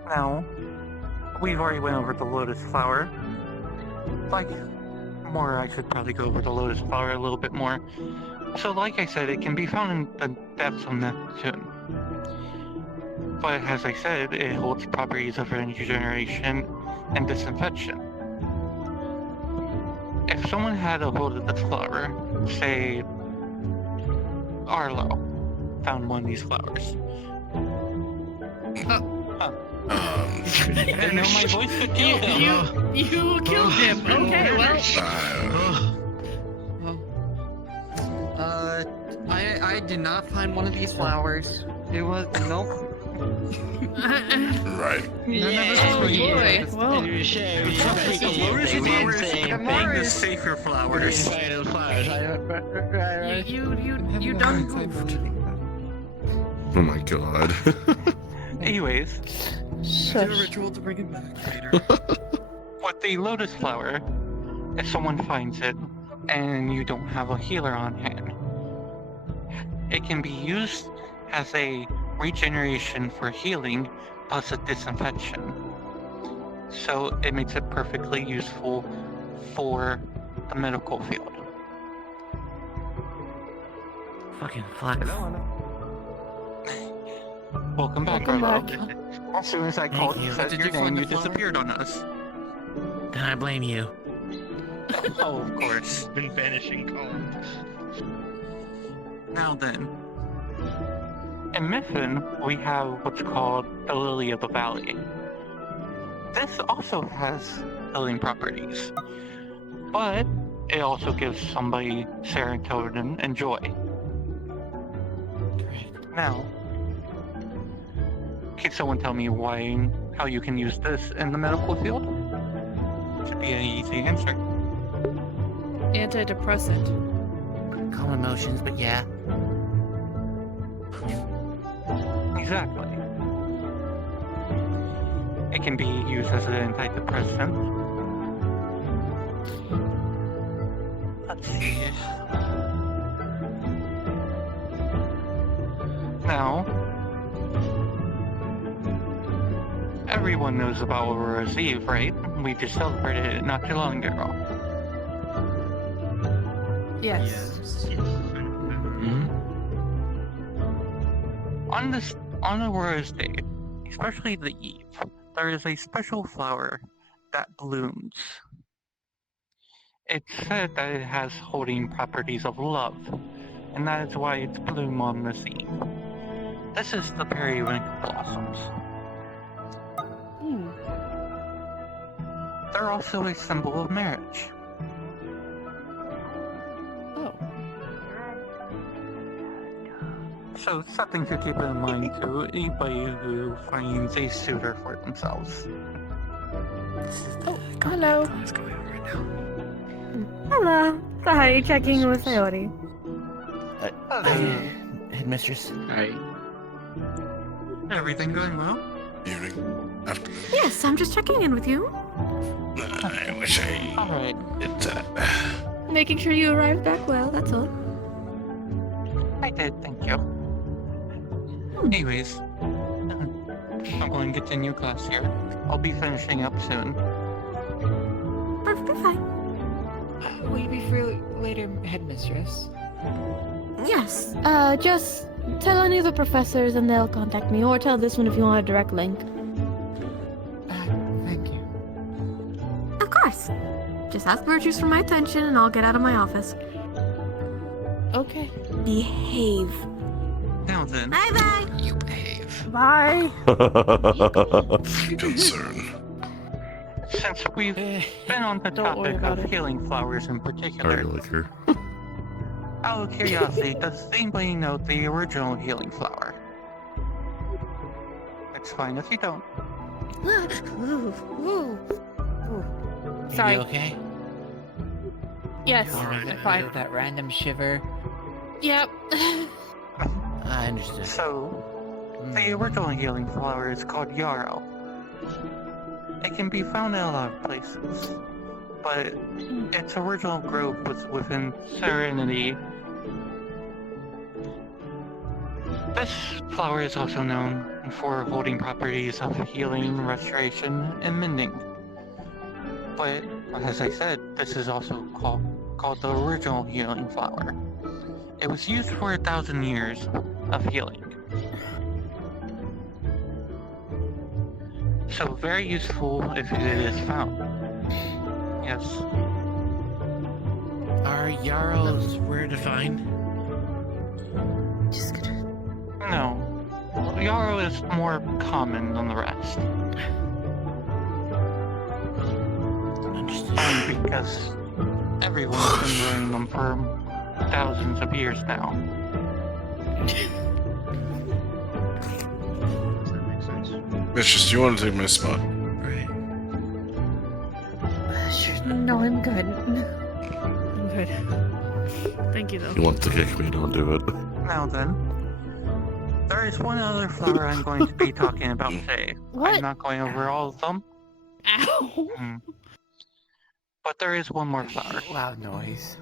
Now, we've already went over the lotus flower. I should probably go over the lotus flower a little bit more. So like I said, it can be found in the depths of Neptune. But as I said, it holds properties of regeneration and disinfection. If someone had a hold of this flower, say Arlo found one of these flowers. I know my voice could kill him. You killed him. Okay, well. I did not find one of these flowers. It was nope. Right. Oh boy. Well. The lotus flowers being the safer flowers. You done goofed. Oh my god. Anyways, do a ritual to bring it back later. with the lotus flower, if someone finds it and you don't have a healer on hand, it can be used as a regeneration for healing plus a disinfection. So it makes it perfectly useful for the medical field. Fucking flex. Welcome back, Welcome Arlo. back. As soon as I Thank called you. said Did your you find name, the you flower? disappeared on us. Then I blame you. Oh, of course. Been banishing cold. Now then. In Mifflin, we have what's called the Lily of the Valley. This also has healing properties, but it also gives somebody serotonin and joy. Now, can someone tell me how you can use this in the medical field? Should be an easy answer. Antidepressant. Calm emotions, but yeah. Exactly. It can be used as an antidepressant. Let's see. Now, everyone knows about Aurora's Eve, right? We just celebrated it not too long ago. Yes. On Aurora's Day, especially the Eve, there is a special flower that blooms. It's said that it has holding properties of love, and that is why it's bloom on this Eve. This is the periwinkle blossoms. They're also a symbol of marriage. Oh. So something to keep in mind to anybody who finds a suitor for themselves. Oh, hello. Hello. Sorry, checking with Sayori. Headmistress. Hi. Everything going well? Evening. Afternoon. Yes, I'm just checking in with you. I wish I Alright. did that. Making sure you arrived back well, that's all. I did, thank you. Anyways, I'm going to continue class here. I'll be finishing up soon. Perfectly fine. Will you be free later, headmistress? Yes, just tell any of the professors and they'll contact me, or tell this one if you want a direct link. Thank you. Of course. Just ask Virtues for my attention and I'll get out of my office. Okay. Behave. Now then. Bye-bye. You behave. Bye. Concern. Since we've been on the topic of healing flowers in particular, out of curiosity, does anybody know the original healing flower? It's fine if you don't. Sorry. You okay? Yes, Alright, fine. that random shiver. Yep. I understood. So, the original healing flower is called yarrow. It can be found in a lot of places, but its original growth was within Serenity. This flower is also known for holding properties of healing, restoration, and mending. But, as I said, this is also called the original healing flower. It was used for 1,000 years of healing. So very useful if it is found. Yes. Are yarrows rare to find? No. Yarrow is more common than the rest. Only because everyone's been growing them for thousands of years now. Mistress, do you want to take my spot? No, I'm good. I'm good. Thank you, though. You want to kick me, don't do it. Now then, there is one other flower I'm going to be talking about today. What? I'm not going over all of them. Ow! But there is one more flower. Loud noise.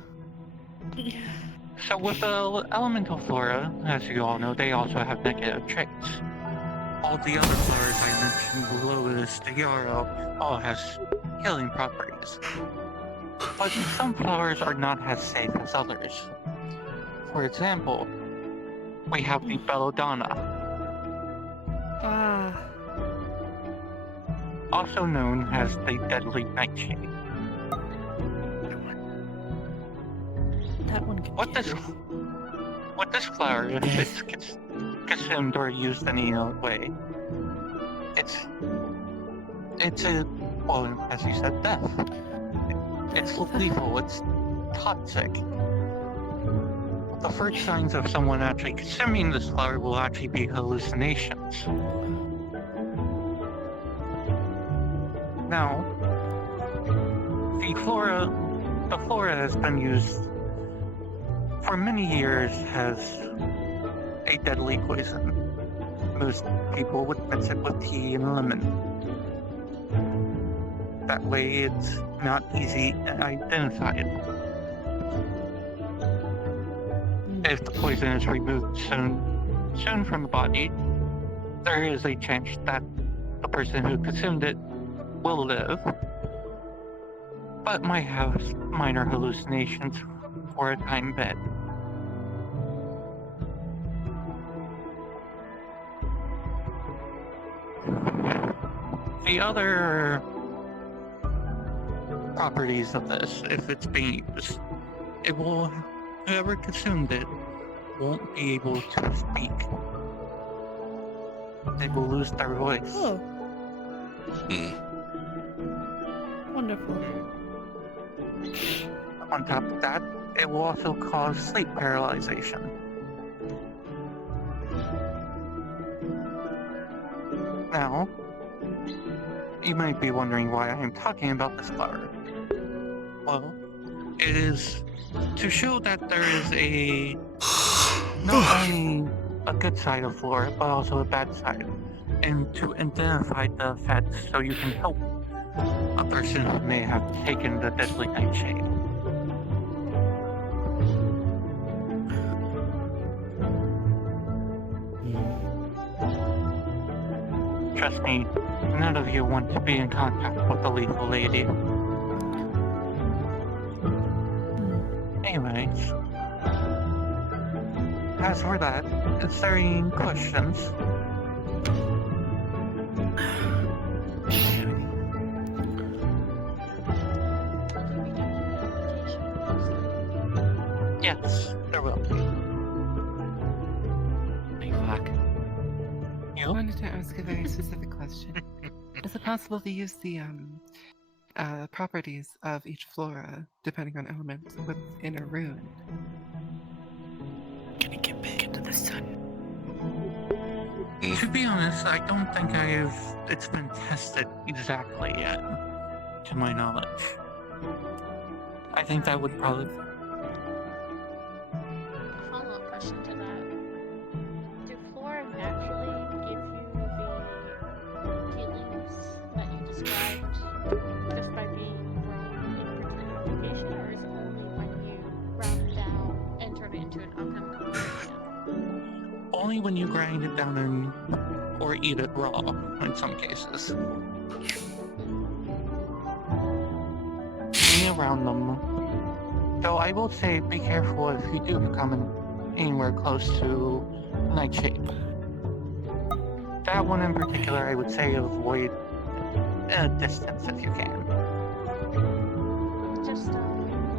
So with the elemental flora, as you all know, they also have negative traits. All the other flowers I mentioned below this, the yarrow, all has healing properties. But some flowers are not as safe as others. For example, we have the belladonna, also known as the deadly nightshade. That one can What this flower, if it's consumed or used in any other way, it's a, well, as you said, death. It's lethal, it's toxic. The first signs of someone actually consuming this flower will actually be hallucinations. Now, the flora has been used for many years as a deadly poison. Most people would mix it with tea and lemon. That way it's not easy to identify. If the poison is removed soon from the body, there is a chance that the person who consumed it will live, but might have minor hallucinations for a time being. The other properties of this, if it's being used, whoever consumed it won't be able to speak. They will lose their voice. Oh. Wonderful. On top of that, it will also cause sleep paralyzation. Now, you might be wondering why I am talking about this flower. Well, it is to show that there is not only a good side of flora, but also a bad side, and to identify the effects so you can help a person who may have taken the deadly nightshade. Trust me, none of you want to be in contact with the lethal lady. Anyways, as for that, is there any questions? Yes, there will be. I wanted to ask a very specific question. Is it possible to use the properties of each flora, depending on elements, within a rune? Can it get big into the sun? To be honest, I don't think it's been tested exactly yet, to my knowledge. I think that would probably... Follow-up question to that. Do flora naturally give you the feelings that you described just by being grown in a particular application, or is it only when you ground it down and turn it into an alchemical ingredient? Only when you grind it down or eat it raw, in some cases. Being around them. Though I will say, be careful if you do become anywhere close to nightshade. That one in particular, I would say avoid a distance if you can. Just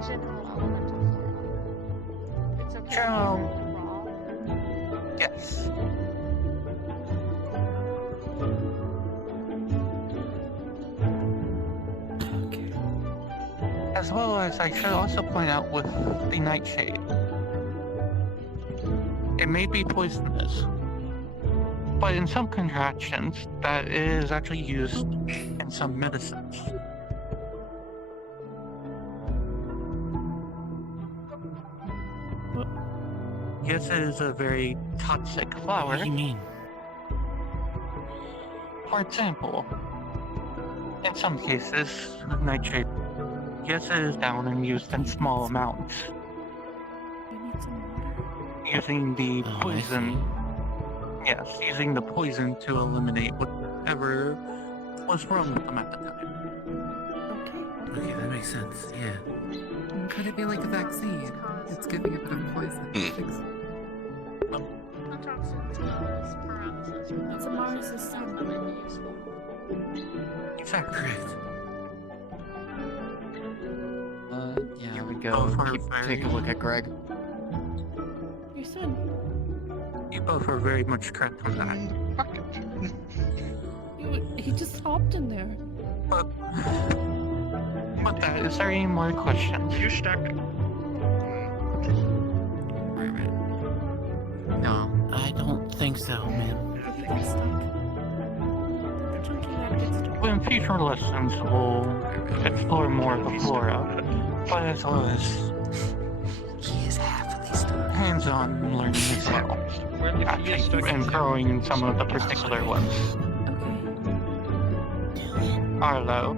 general elemental flora. It's okay. General. To eat them raw. Yes. As well as I should also point out with the nightshade, it may be poisonous, but in some contractions that it is actually used in some medicines. Yes, it is a very toxic flower. What do you mean? For example, in some cases, nightshade, yes, it is down and used in small amounts. Using the poison. Yes, using the poison to eliminate whatever was wrong with them at the time. Okay, that makes sense, yeah. Could it be like a vaccine? It's giving a bit of poison. It's Amaris' son. That might be useful. Is that correct? Yeah, we go take a look at Greg. Your son. You both are very much correct on that. He just hopped in there. But that, is there any more questions? You stuck. No, I don't think so, man. Well, in future lessons, we'll explore more of the flora, but as well as hands-on learning as well, and growing in some of the particular ones. Arlo,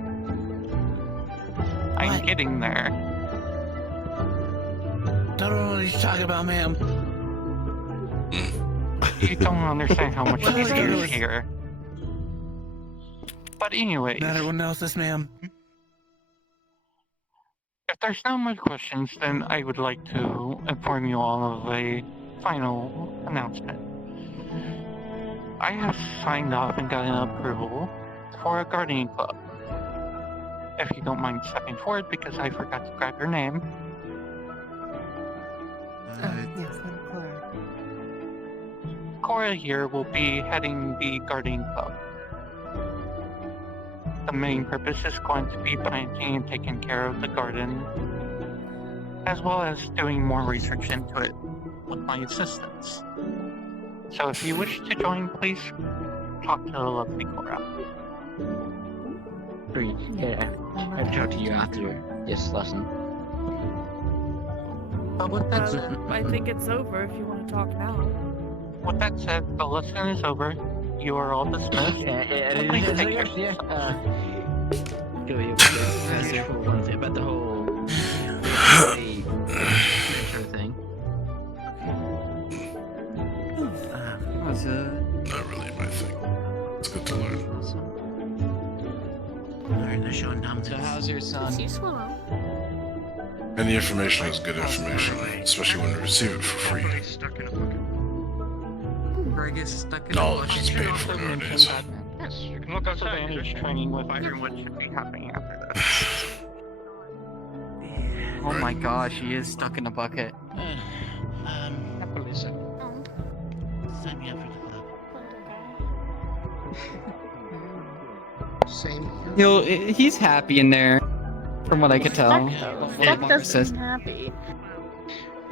I'm getting there. Don't know what he's talking about, ma'am. You don't understand how much this is here. But anyway, Not everyone knows this, ma'am. if there's no more questions, then I would like to inform you all of a final announcement. I have signed off and gotten approval for a gardening club. If you don't mind stepping forward, because I forgot to grab your name. Yes, I'm Cora. Cora here will be heading the gardening club. The main purpose is going to be planting and taking care of the garden, as well as doing more research into it with my assistance. So if you wish to join, please talk to the lovely Cora. Great. Yeah, I'll talk to you after this lesson. But with that said, I think it's over if you want to talk now. with that said, the lesson is over. You are all dismissed. Please take care. Go ahead for one thing about the whole thing. What's Not really my thing. It's good to learn. Alright, they're showing dominance. So how's your son? Useful. Any information is good information, especially when you receive it for free. Stuck in a bucket. Greg is stuck in Knowledge is paid for nowadays. Yes, you can look outside. Advantage training with everyone should be happening after this. Oh my gosh, he is stuck in a bucket. Happily so. Sign me up for the club. Same He's happy in there, from what I could tell. Stuck doesn't seem happy.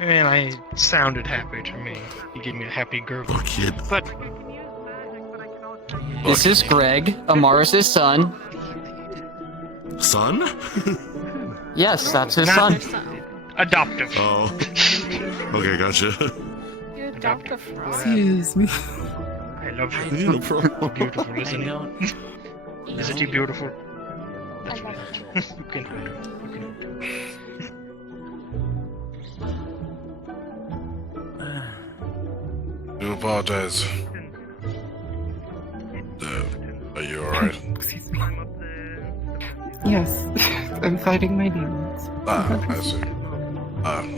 And I sounded happy to me. He gave me a happy gurgle. Kid. But This is Greg, Amaris' son. Son? Yes, that's his Not son. adoptive. Oh. Okay, gotcha. You adopt a frog. Excuse me. I love you. No problem. Beautiful, isn't it? Isn't he beautiful? I love it. You can do it. You can do it. I do apologize. Are you alright? Excuse me. Yes, I'm fighting my demons. I see.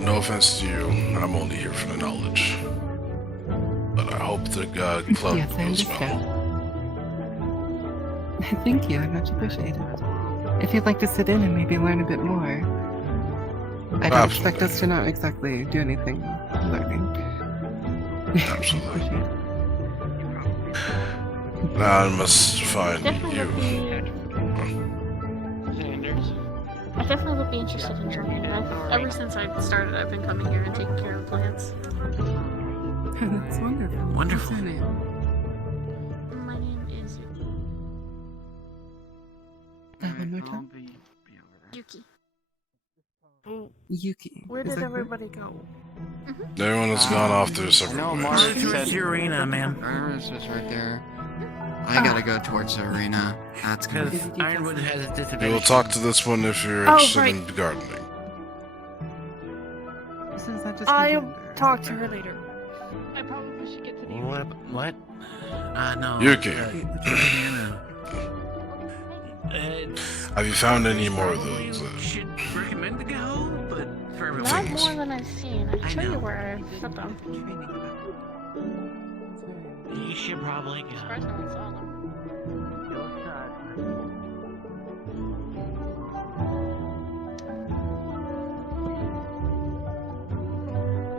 No offense to you, I'm only here for the knowledge. But I hope the club Yes, I goes well. understand. Thank you, I much appreciate it. If you'd like to sit in and maybe learn a bit more. I don't expect us to not exactly do anything learning. Absolutely. Now I must find Definitely you. would be. Sanders. I definitely would be interested in joining. Ever since I started, I've been coming here and taking care of plants. That's wonderful. Wonderful. What's your name? My name is One more time. Yuki. Yuki. Where Is did that everybody go? Everyone has gone off their I separate know ways. Amaris said the arena, ma'am. Amaris was right there. I gotta go towards the arena. That's gonna Because be... Ironwood has a disadvantage. We will talk to this one if you're Oh, interested right. in gardening. So is that just I'll gender? talk to her later. I probably should get to the. What? No. Yuki. Uh, Have you found any more of those? should recommend to go, but for Not more than I've seen. I can show you where I put them. You should probably go. As far as no one saw them.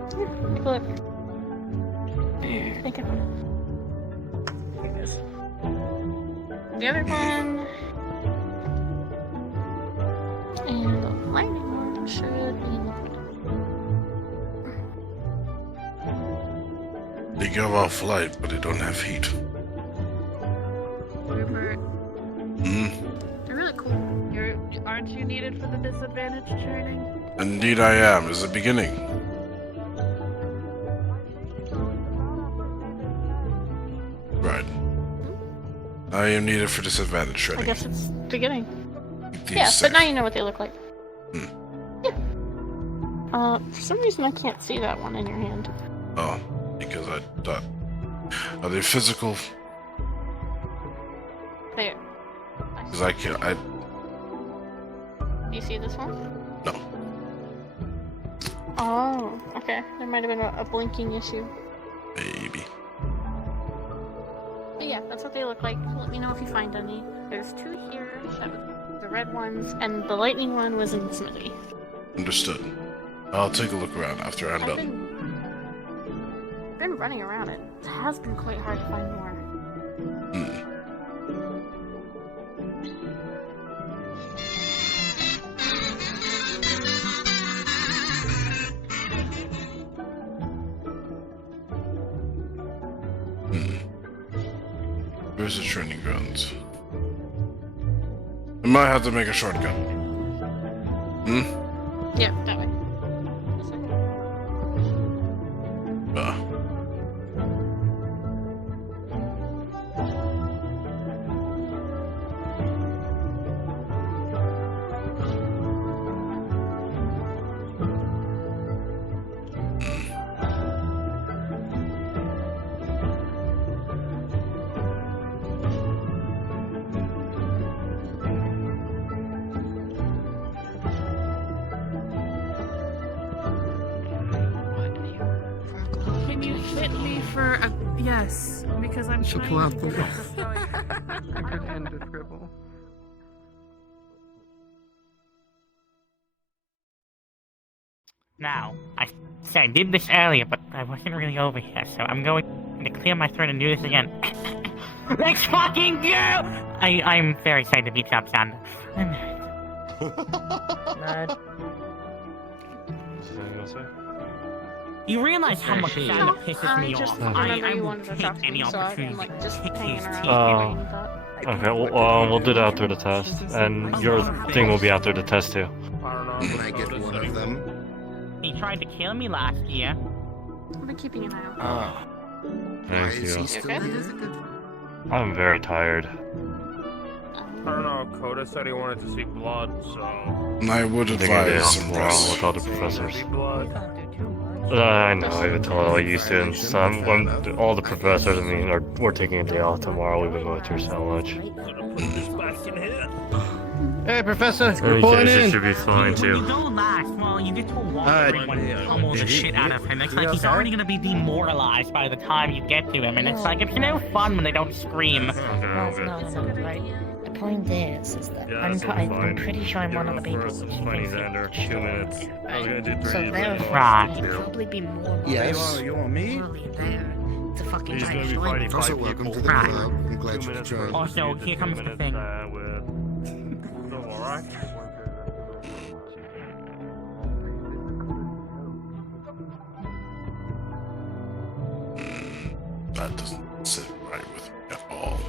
Take a look. Take it. Here it is. The other one. And the lightning one should be. They give off light, but they don't have heat. Rupert, They're really cool. aren't you needed for the disadvantage training? Indeed I am, is the beginning. Right. I am needed for disadvantage I training. guess it's beginning. These Yeah, six. but now you know what they look like. Yeah. For some reason I can't see that one in your hand. Oh, because I thought. Are they physical? There. Because I can't. I. Do you see this one? No. Oh, okay. There might have been a blinking issue. Maybe. But yeah, that's what they look like. Let me know if you find any. There's two here, the red ones, and the lightning one was in the smithy. Understood. I'll take a look around after I'm I've done. been running around it. It has been quite hard to find more. Where's the training grounds? I might have to make a shortcut. Yeah, that way. Can you hit me for a yes? Because I'm trying to get it to I could end the scribble. Now, I did this earlier, but I wasn't really over here, so I'm going to clear my throat and do this again. Let's fucking go! I'm very excited to beat Job Sander. You realize how much Sander pisses me just off. remember I you will wanted to talk take to any me, so I've opportunity been like to just kick hanging his around. teeth. Okay, well, we'll do that after the test, and your thing will be after the test too. Can I get one of them? He tried to kill me last year. I've been keeping an eye out. Thank is he you. still Okay. here? I'm very tired. I don't know, Coda said he wanted to see blood, so... I would I think I did advise some tomorrow rest. with all the professors. Blood. I know, I've been telling all you students. All the professors, I mean, we're taking a day off tomorrow. We've been going through so much. Hey, Professor, You reporting guys in. should be fine When you too. go last, well, you get to walk everyone and pummel the shit out of him. It's like he's already gonna be demoralized by the time you get to him, and it's like, it's no fun when they don't scream. Okay. The point is that Yeah, I'm, that's totally I'm fine. pretty sure I'm one of the people First, who some funny Xander, 2 minutes. I was gonna do 3. So therefore, Right. there'd probably be more Yes. You want me? probably there to fucking He's try gonna to be join fighting me. Also, 5 welcome people. to the Right. club. I'm glad 2 you could minutes join. with- Also, here comes 2 the minutes, thing. with... Alright. That doesn't sit right with me at all.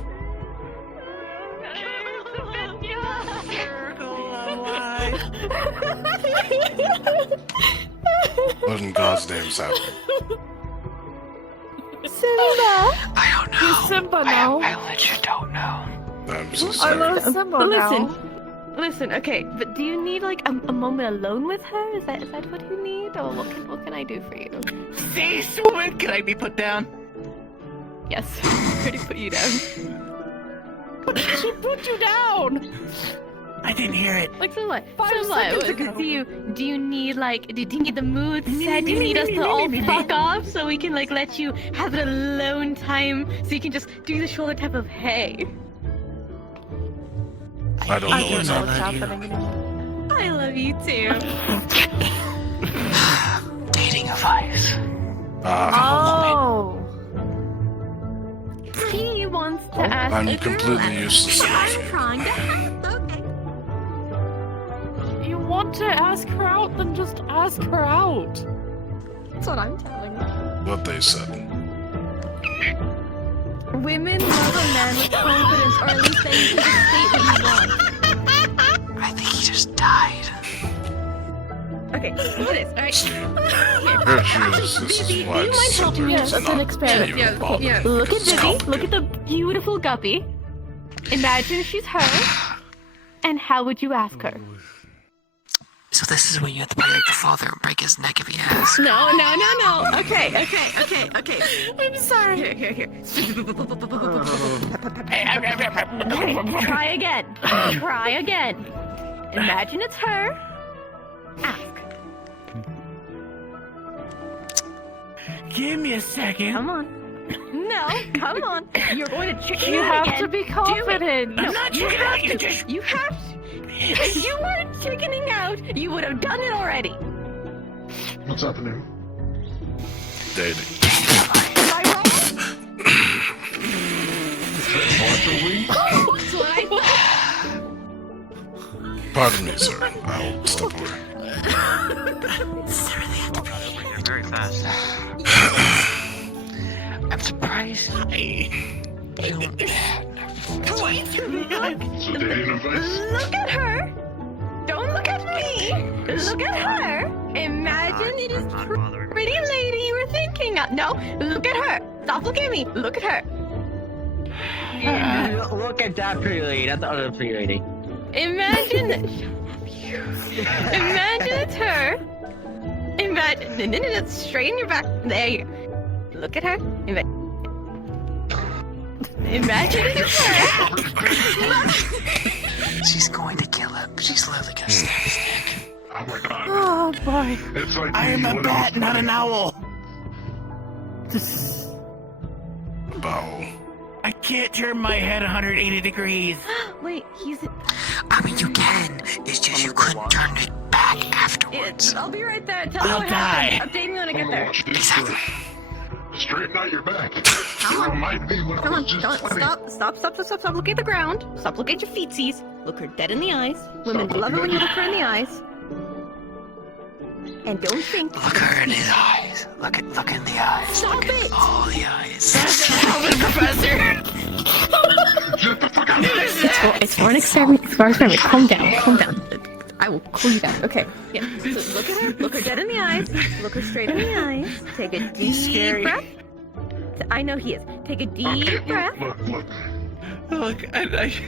What in God's name is happening? Simba! I don't know. Who's Simba now? I legit don't know. I'm so I sorry. love Simba But now. listen, okay, but do you need like a moment alone with her? Is that what you need? Or what can I do for you? Cease, woman! Can I be put down? Yes, I already put you down. She put you down! I didn't hear it. Like so what? 5 So what? seconds ago. Do you need like do you need the mood set? Do you need us to all fuck off so we can like let you have an alone time so you can just do the shoulder tap of hey? I don't know what's happening. happening. I love you too. Dating advice. Oh. He wants to ask. I'm a girl completely out. useless. I'm trying to help. Okay. You want to ask her out, then just ask her out. That's what I'm telling you. What they said. Women love a man with confidence, or at least they can just state what you want. I think he just died. Okay, look at this, alright? Virtues, this is Vivi, do why you mind helping me? it's That's not an experiment. even bothered. Look at It's Vivi, complicated. look at the beautiful guppy. Imagine she's her. And how would you ask her? So this is when you have to be like the father and break his neck if he asks. No. Okay. I'm sorry. Here. Try again. Imagine it's her. Ask. Give me a second. Come on. No, come on. You're going to chicken You out have again. to be Do it. confident. No, I'm not you chickening have out, you to. just- You have to. If you weren't chickening out, you would have done it already. What's happening? Dating. Am I wrong? That's what I thought. Pardon me, sir. I'll step away. You're very fast. I'm surprised. So dating advice? Look at her. Don't look at me. Look at her. Imagine it is pretty lady you were thinking of. No, look at her. Stop looking at me. Look at her. Look at that pretty lady, not the other pretty lady. Imagine it's her. Imagine. No. Straighten your back. There you go. Look at her. Imagine it's her. She's going to kill him. She's literally gonna snap his neck. Oh my god. Oh boy. It's like I am a bat, not an owl. Bow. I can't turn my head 180 degrees. Wait, he's. I mean, you can. It's just you couldn't turn it back afterwards. I'll be right there. Tell me I'll what die. happened. Update me when I get there. Exactly. Straighten out your back. You remind me when I was just 20. Stop. Look at the ground. Stop looking at your feetsies. Look her dead in the eyes. Women love it when you look her in the eyes. And don't think. Look her in his eyes. Look in the eyes. Stop it. All the eyes. Stop it, Professor. Get the fuck out of It's for an experiment. Calm down. I will cool you down. Okay. Yeah. So look at her. Look her dead in the eyes. Look her straight in the eyes. Take a deep breath. I know he is. Take a deep breath. Look, imagine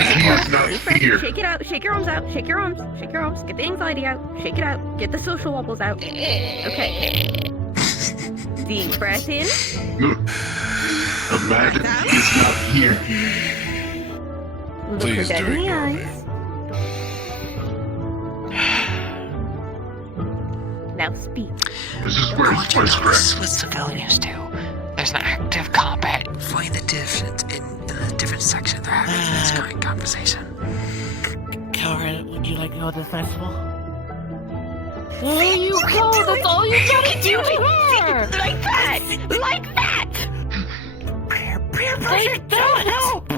he is not here. Shake it out. Shake your arms out. Shake your arms. Get the anxiety out. Shake it out. Get the social wobbles out. Okay. Deep breath in. Look, imagine he is not here. Look her dead in the eyes. Now speak. This is where he's placed, correct? What civilians do. There's an active combat. Find the difference in the different section. They're having this great conversation. Kara, would you like to go to the festival? There you go. That's all you gotta do to her. Like that. Peer pressure. Don't help.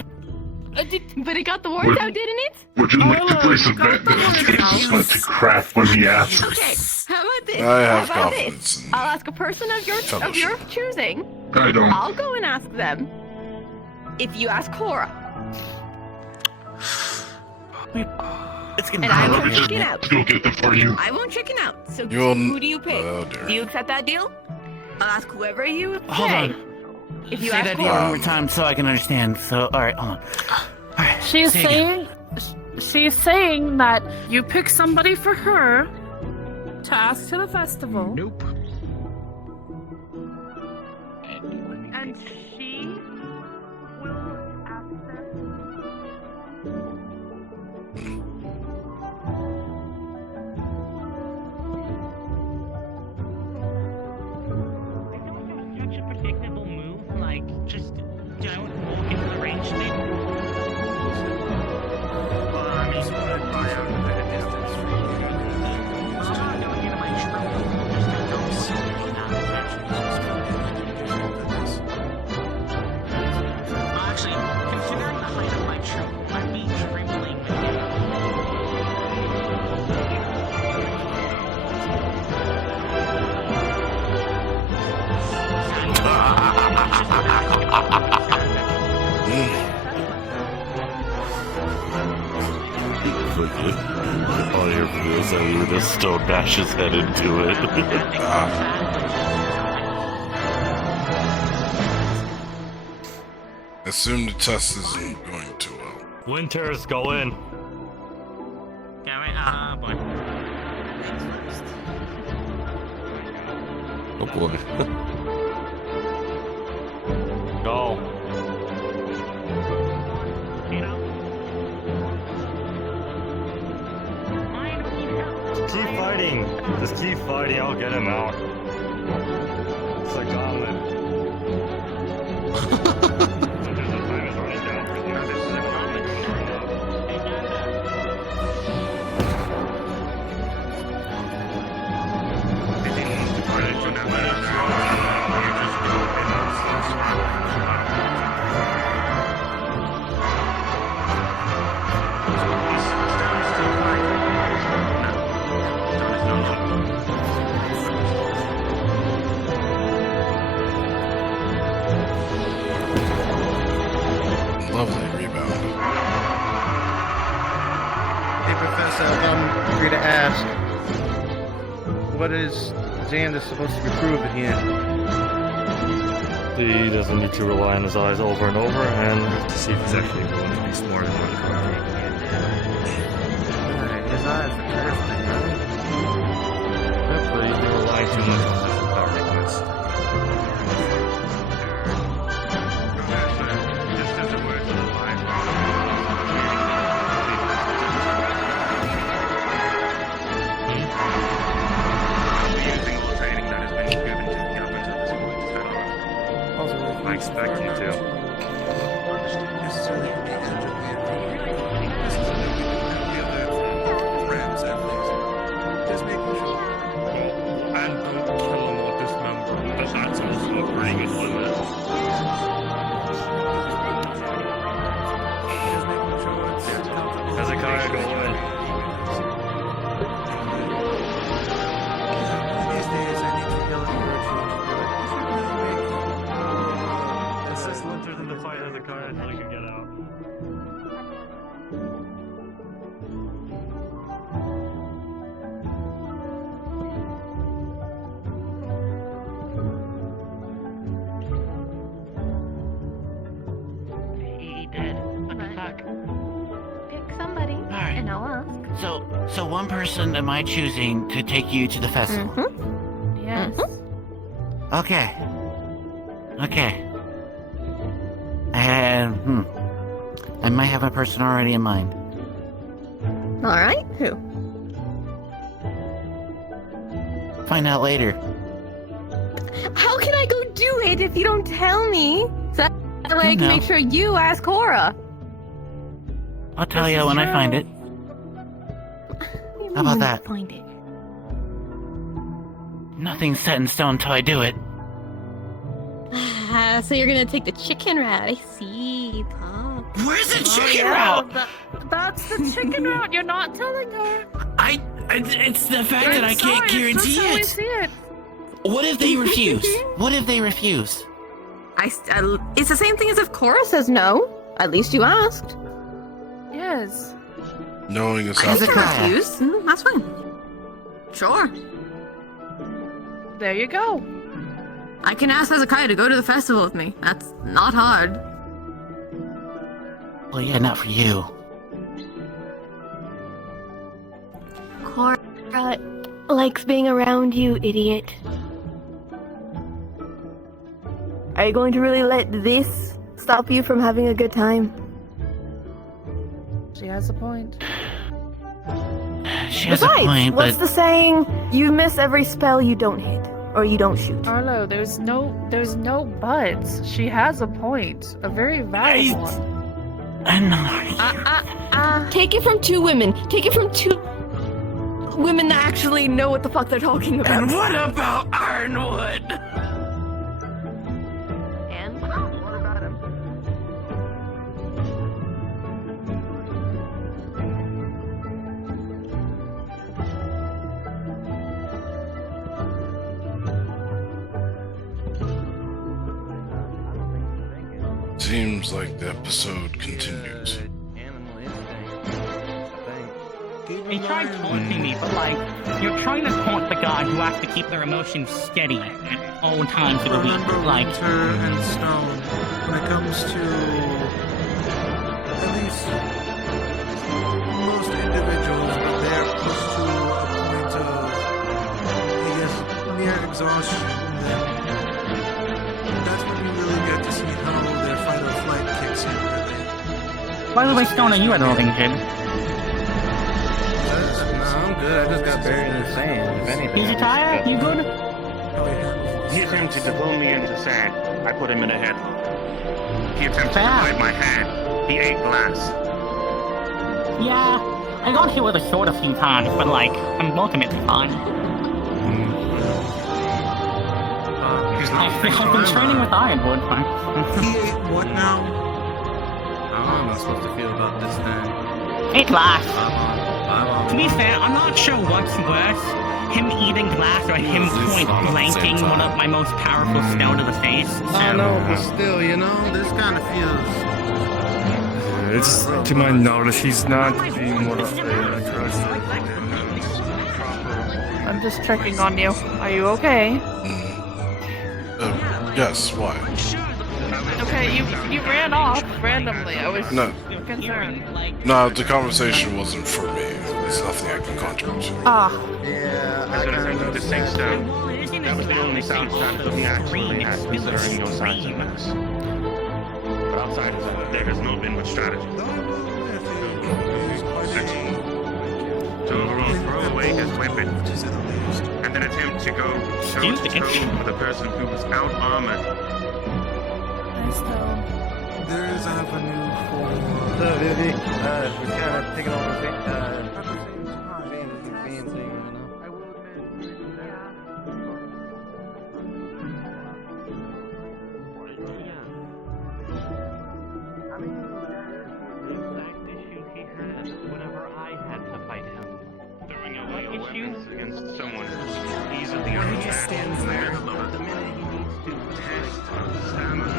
But it got the words out, didn't it? Would you like to place a bet that his games went to crap when he asks? Okay. How about this? I have How about confidence this? I'll ask a person of your choosing. I don't. I'll go and ask them. If you ask Cora. It's And I won't chicken out. Go get them for you. I won't chicken out. So You'll- who do you pick? Oh, dear. Do you accept that deal? I'll ask whoever you say. Hold on. If you Say ask that deal Cora. one more time so I can understand. So, alright, hold on. Alright. She's say again. saying that you pick somebody for her to ask to the festival. Nope. And she will ask them. Do I walk into the range thing? Well, I mean, you could buy out a bit of distance for you. I'm not going into my true. Just gonna go actually, considering the height of my troop, I'd be trembling with it. All your feels that you just still bash his head into it. Assume the test isn't going too well. Winters, go in. Boy. Oh boy. Go. Just keep fighting. Just keep fighting. I'll get him out. It's a gauntlet. The time is running down for you. This is a gauntlet. If he wants to fight it, you never know. You just go Lovely rebound. Hey, Professor, if I'm free to ask, what is Xander supposed to be proving here? He doesn't need to rely on his eyes over and over and to see if he's actually going to be smart enough to take His eyes are cursed, right? Yep, but he's been relying too much on different power requests. just as a word to the line. Using all the training that has been given to me up until this point. I expect you to. And don't kill him or dismember him, but that's also a pretty good limit. Hezekiah, go in. Assist Winters in the fight, Hezekiah, until he can get out. He dead. What the fuck? Pick somebody, and I'll ask. So one person am I choosing to take you to the festival? Yes. Okay. Okay. And I might have a person already in mind. All right. Who? Find out later. How can I go do it if you don't tell me? So that way I can know. make sure you ask Cora. I'll tell you when I find it. How about that? Find it. Nothing's set in stone until I do it. So you're gonna take the chicken route. I see, Pop. Where's the Oh, chicken yeah, route? That's the chicken route. You're not telling her. It's the fact that I can't guarantee That's how we it. see it. What if they refuse? What if they refuse? It's the same thing as if Cora says no. At least you asked. Yes. Knowing is I out can there. refuse. That's fine. Sure. There you go. I can ask Hezekiah to go to the festival with me. That's not hard. Well, yeah, not for you. Cora likes being around you, idiot. Are you going to really let this stop you from having a good time? She has a point. She has a point, what's but the saying? You miss every spell you don't hit. or you don't shoot. Arlo, there's no buts. She has a point, a very valid one. I'm not. Take it from two women. Take it from two women that actually know what the fuck they're talking about. And what about Ironwood? And what about him? Seems like the episode continues. He tried taunting me, but like, you're trying to taunt the guy who has to keep their emotions steady at all times of the week. Like, Winter and Stone, when it comes to at least most individuals, when they're pushed to a point of, I guess, near exhaustion, then that's when you really get to see how their fight or flight kicks in, really. by the way, Stone, are you at all injured? I'm good. I just got buried in the sand. If anything. Is you tired? You good? He attempted to pull me into sand. I put him in a headlock. He attempted to bite my hand. He ate glass. Yeah, I got hit with a sword a few times, but like, I'm ultimately fine. I've been training with Ironwood. He ate what now? How am I supposed to feel about this then? Ate glass. To be fair, I'm not sure what's worse, him eating glass or him point blanking one of my most powerful spell to the face. I know, but still, you know, this kind of feels... It's, to my knowledge, he's not being what aggressive. I'm just checking on you. Are you okay? Yes, why? Okay, you ran off randomly. I was concerned. No, the conversation wasn't for me. It's nothing I can contribute to. Yeah, I could have taken the same stone. That was the only sound that we actually had, considering no signs of mass. But outside of that, there has not been much strategy. To overall throw away his weapon, and then attempt to go toe-to-toe with a person who was out-armored. There is avenue for... So, Vivi, we're kind of taking over the being thing, you know? I will Against someone who's easily outmatched in the middle of it. The minute he needs to test stamina.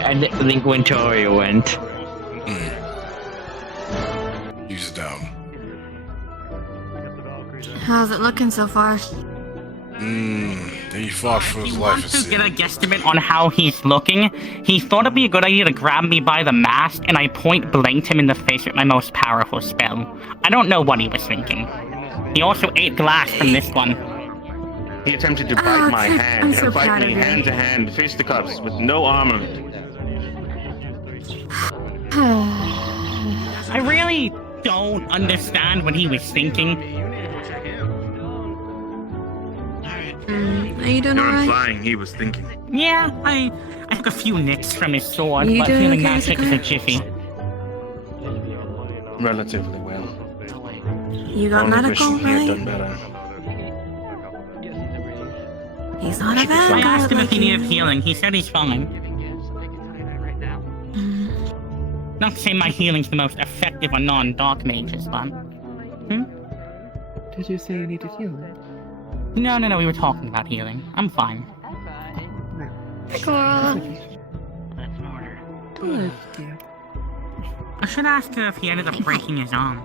I think Wintoria went. He's down. How's it looking so far? He fought for his life. To get a guesstimate on how he's looking, he thought it'd be a good idea to grab me by the mask, and I point blanked him in the face with my most powerful spell. I don't know what he was thinking. He also ate glass from this one. He attempted to bite my hand and fight me hand to hand, fisticuffs, with no armor. I really don't understand what he was thinking. Alright, Are you doing You're alright? implying he was thinking. Yeah, I took a few nicks from his sword, You but doing feeling okay, that trick is a Sakura? jiffy. Relatively well. You got Only medical, wishing he had done right? better. He's not a I vanguard asked him if like he needed you. healing. He said he's fine. Not to say my healing's the most effective on non-dark mages, but... Did you say you needed healing? No, we were talking about healing. I'm fine. Sakura. Good, dear. I should ask her if he ended up breaking his arm.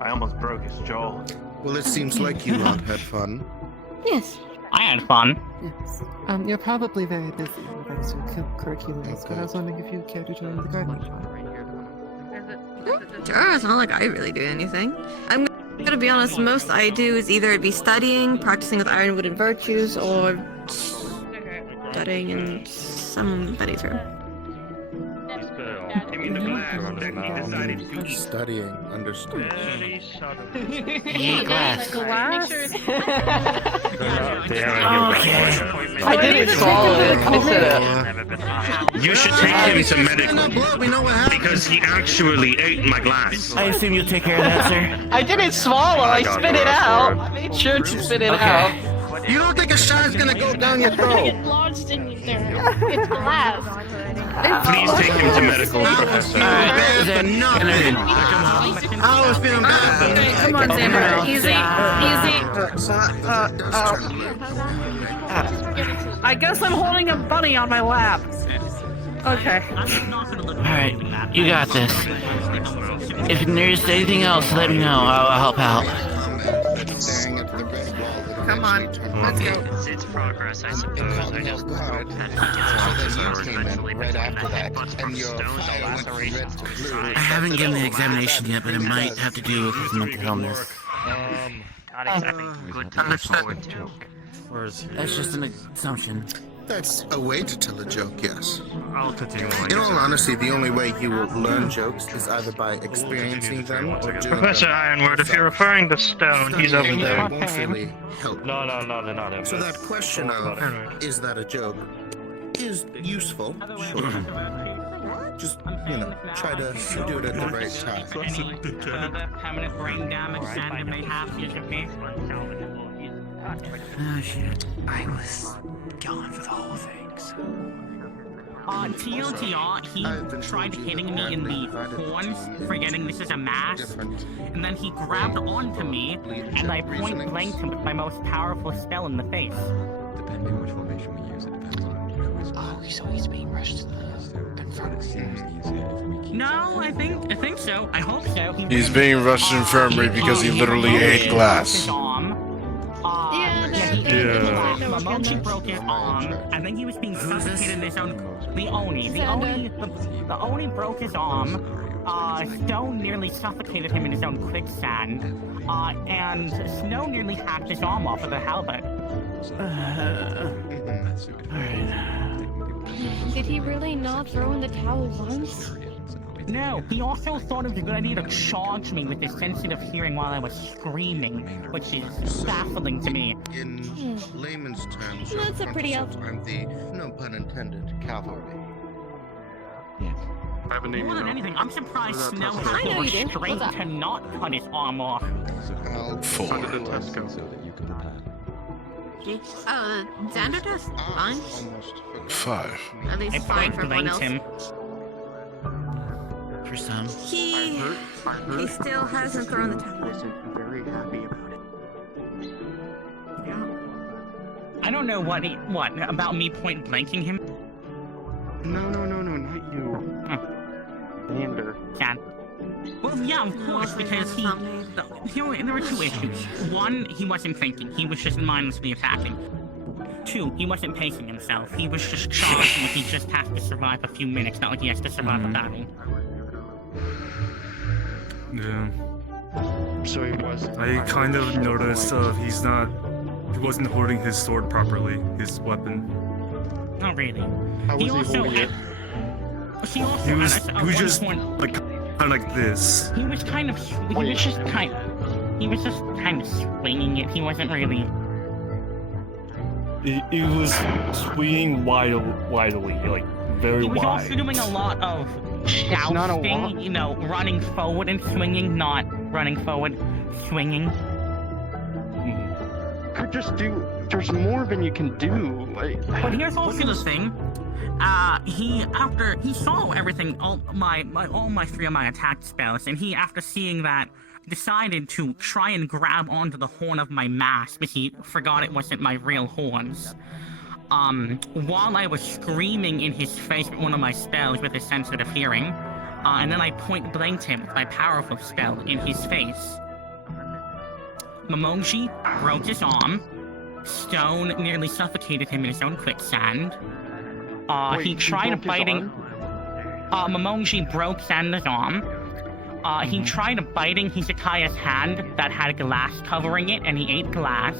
I almost broke his jaw. Well, it seems like you lot had fun. Yes. I had fun. Yes. You're probably very busy with extracurriculars, but I was wondering if you care to join the gardening club. Sure, it's not like I really do anything. I'm gonna be honest, most I do is either be studying, practicing with Ironwood and Virtues, or studying in somebody's room. Studying, understood. Hey, glass. Glass? I didn't swallow it. I said it. You should take him to medical because he actually ate my glass. I assume you'll take care of that, sir. I didn't swallow. I got spit the it rest out. for it. I made sure to spit it Okay. out. You don't think a shot's gonna go down your throat? Get lodged in there. It's glass. Please take him to medical, Professor. I was feeling bad. Okay, come on, Xander. Easy. I guess I'm holding a bunny on my lap. Okay. Alright, you got this. If there's anything else, let me know. I'll help out. Come on, let's go. It's progress, I suppose. I just hope that he gets eventually Right after that, and your I haven't given the examination yet, but it might have to do with his mental illness. Not exactly good to look forward to. That's just an assumption. That's a way to tell a joke, yes. I'll continue. In all honesty, the only way you will learn jokes is either by experiencing them or doing Professor them. Ironwood, if you're referring to Stone, he's over Studying there. won't really help. No, they're not him. So that question of, is that a joke, is useful, sure. Just, try to do it at the right time. Another permanent brain damage Xander may have because of me. Oh shit. I was going for the whole thing, TLDR, he tried hitting me in the horns, forgetting this is a mask, and then he grabbed onto me, and I point blanked him with my most powerful spell in the face. Depending which formation we use, it depends on who is. Oh, so he's being rushed to the No, I think so. I hope so. He's being rushed to infirmary because he literally ate glass. Momochi broke his arm, and then he was being suffocated in his own. The Oni broke his arm. Stone nearly suffocated him in his own quicksand. And Snow nearly hacked his arm off with a halberd. Did he really not throw in the towel once? No, he also thought it was a good idea to charge me with his sensitive hearing while I was screaming, which is baffling to me. In layman's terms, That's a pretty I'm the, no pun intended, cavalry. More than anything, I'm surprised Snow I had know the you did. restraint What's up? to not cut his arm off. Xander does fine. 5. At least I fine for everyone else. him. For some. He still hasn't thrown the towel. Very happy about it. I don't know what about me point blanking him? No, not you. Xander. Cat. Well, yeah, of course, because there were two issues. One, he wasn't thinking. He was just mindlessly attacking. Two, he wasn't pacing himself. He was just charging like he just has to survive a few minutes, not like he has to survive a battle. Yeah. So he was. I kind of noticed he wasn't holding his sword properly, his weapon. Not really. How was he holding it? He also He was at one just point, like kind of like this. he was just kind of He was just kind of swinging it. He wasn't really. He was swinging widely, like very He was wide. also doing a lot of not a walk. jousting, you know, running forward and swinging, not running forward, swinging. Could just do. There's more than you can do. But here's also the thing. He saw everything, all my 3 of my attack spells, and he, after seeing that, decided to try and grab onto the horn of my mask, but he forgot it wasn't my real horns. While I was screaming in his face with one of my spells with his sensitive hearing, and then I point blanked him with my powerful spell in his face. Momonji broke his arm. Stone nearly suffocated him in his own quicksand. He tried biting. Momonji broke Sanda's arm. He tried biting Hizakaya's hand that had glass covering it, and he ate glass.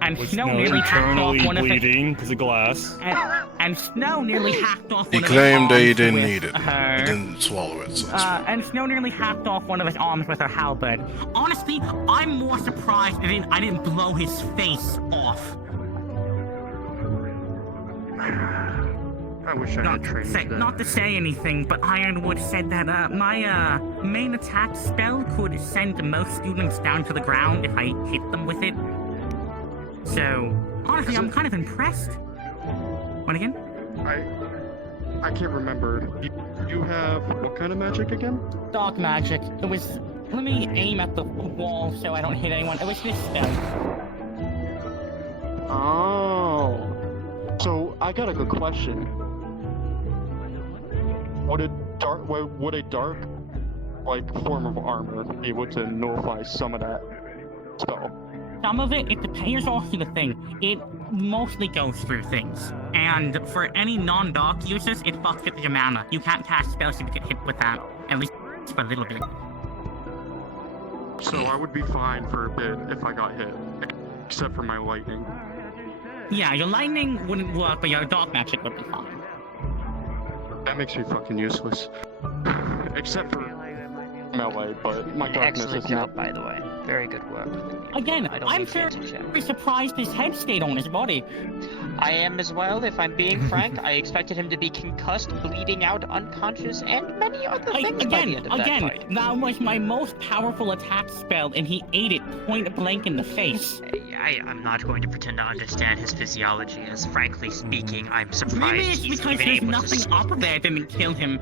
And Was Snow now nearly hacked off eternally one of his. bleeding because of glass. And Snow nearly hacked off He one of his claimed that he arms didn't with need it. her. He didn't swallow it. So And Snow nearly hacked off one of his arms with her halberd. Honestly, I'm more surprised I didn't blow his face off. I wish I had trained that. Not to say anything, but Ironwood said that my main attack spell could send most students down to the ground if I hit them with it. So, honestly, I'm kind of impressed. What again? I can't remember. You have what kind of magic again? Dark magic. It was. Let me aim at the wall so I don't hit anyone. It was this spell. Oh. So I got a good question. Would a dark like form of armor be able to nullify some of that spell? Some of it depends. Here's also the thing. It mostly goes through things. And for any non-dark users, it fucks with your mana. You can't cast spells if you get hit with that. At least for a little bit. So I would be fine for a bit if I got hit, except for my lightning. Yeah, your lightning wouldn't work, but your dark magic would be fine. That makes me fucking useless. Except for melee, but my darkness Excellent is job, not. by the way. Very good work. Again, I don't I'm need fancy check. very surprised his head stayed on his body. I am as well, if I'm being frank. I expected him to be concussed, bleeding out, unconscious, and many other things by the end of that fight. That was my most powerful attack spell, and he ate it point blank in the face. I'm not going to pretend to understand his physiology, as frankly speaking, I'm surprised Maybe it's he's because even there's able to nothing speak. up there that didn't kill him.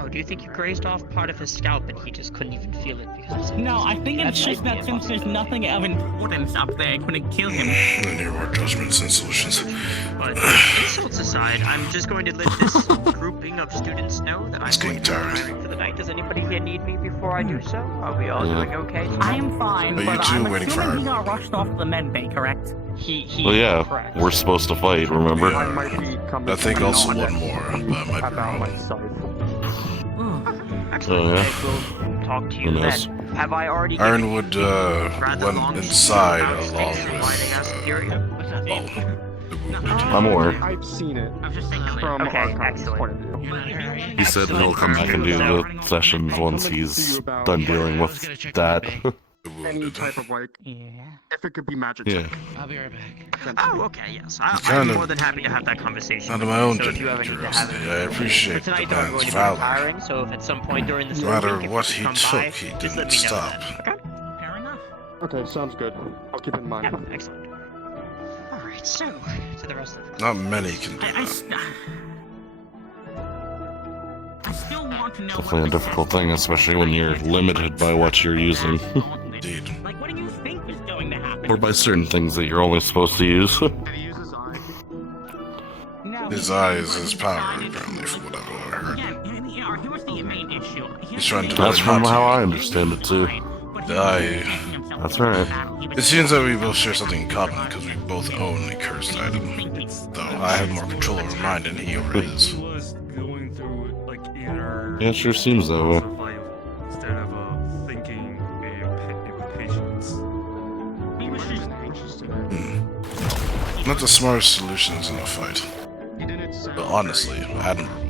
Oh, do you think you grazed off part of his scalp and he just couldn't even feel it because of No, I think it's just that since there's nothing of importance up there, it couldn't kill him. There are judgments and solutions. But insults aside, I'm just going to let this grouping of students know that I'm going to be retiring for the night. Does anybody here need me before I do so? Are we all doing okay? I am fine, Are you but two I'm waiting for assuming her? he got rushed off the med bay, correct? Well, yeah, we're supposed to fight, remember? I might be coming. I think also one more, but I might be about wrong. myself. So, yeah. We'll talk to you Who knows? then. Have I already given Ironwood went inside along with. I'm aware. I've seen it from Archive's point of view. He said he'll come back and do the sessions once he's done dealing with that. Any type of like, if it could be magic. Yeah. I'll be right back. Oh, okay, yes. I'm Kind of more than happy to have that conversation. Out of my own so if you ever need to have curiosity, it. I appreciate For tonight, the though, I'm man's going to be valor. retiring, so if at some point during this No matter week, if what you he come took, by, he just didn't let me know stop. then, okay? Fair enough. Okay, sounds good. I'll keep it in mind. Yeah, excellent. Alright, so, to the rest of the Not many can do I that. still want to know Definitely a difficult thing, especially when you're limited by what you're using. Indeed. Like, what do you think was going to happen? Or by certain things that you're only supposed to use. His eye is his power, apparently, from what I've heard. Yeah, here's the main issue. He's trying to That's learn from how how I understand it, too. The eye. That's right. It seems that we both share something in common because we both own a cursed item. Though I have more control over mine than he over his. Going through like inner. Yeah, it sure seems that way. Instead of thinking with patience. Not the smartest solutions in a fight. But honestly, admirable.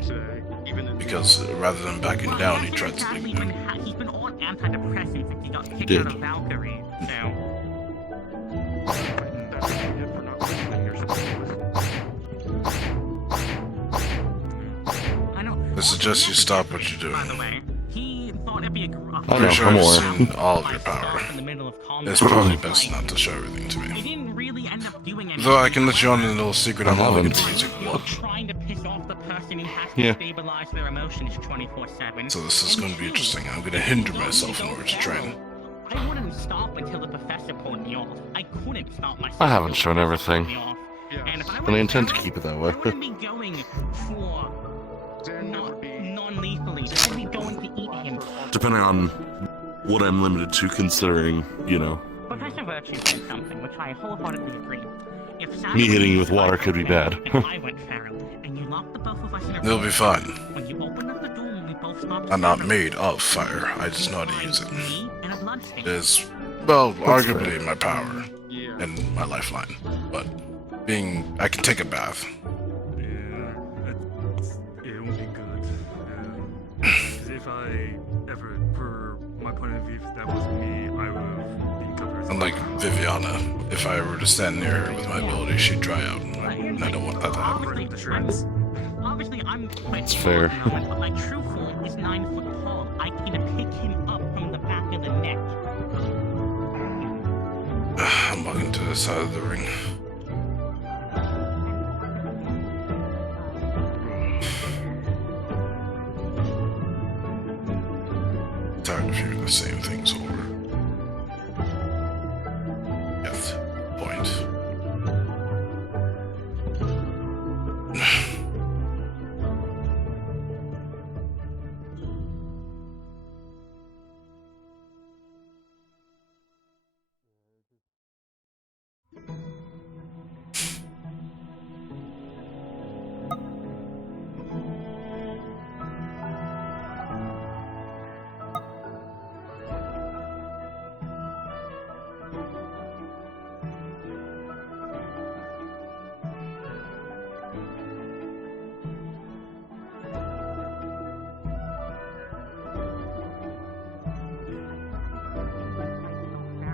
Because rather than backing down, he tried to He's been on antidepressants since he got kicked He did. Valkyrie, so. I suggest you stop what you're doing. He thought it'd be a Pretty sure I'm I've aware. seen all of your power. It's probably best not to show everything to me. didn't really end up doing anything. Though I can let you on a little secret, I'm only haven't. gonna be using one. Trying to piss off the person who has Yeah. to stabilize their emotions 24/7. So this is gonna be interesting. I'm gonna hinder myself in order to train. I wouldn't stop until the professor pulled me off. I couldn't stop myself. I haven't shown everything. And if I And I intend to keep it that way. wouldn't be going for non-lethally. I would be going to eat him. Depending on what I'm limited to, considering, you know, Professor Virtue said something which I wholeheartedly agree. If Sam me hitting you with water could be bad. and I went feral, and you locked the both of us in a It'll be fine. when you opened up the door, we both stopped. I'm not made of fire. I just know how to use it. And a bloodstain. It is, well, arguably my power and my lifeline. But I can take a bath. It won't be good. 'Cause if I ever, for my point of view, if that was me, I would have been covered. Unlike Viviana, if I were to stand near her with my ability, she'd dry out. And I don't want that to happen. Obviously, I'm It's fair. but my true form is 9 foot tall. I can pick him up from the back of the neck. I'm walking to the side of the ring. Tired of hearing the same things over. Yes. Point.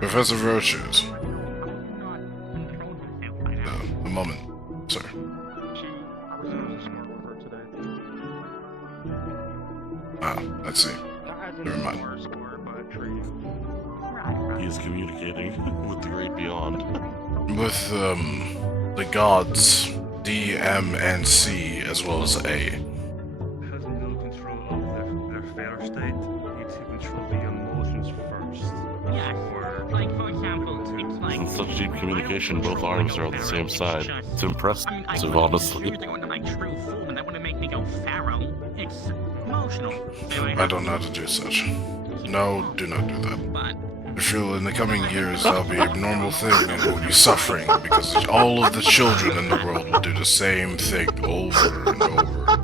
Professor Virtues. A moment, sir. Ah, I see. Never mind. He is communicating with the great beyond. With, the gods D, M, and C, as well as A. Has no control of their fair state. Needs to control the emotions first. Yes. Like, for example, it's like... In such deep communication, both arms are on the same side. It's impressive, honestly. Go into my true form, and that wouldn't make me go feral. It's emotional. I don't know how to do such. No, do not do that. I feel in the coming years that'll be a normal thing and we'll be suffering because all of the children in the world will do the same thing over and over.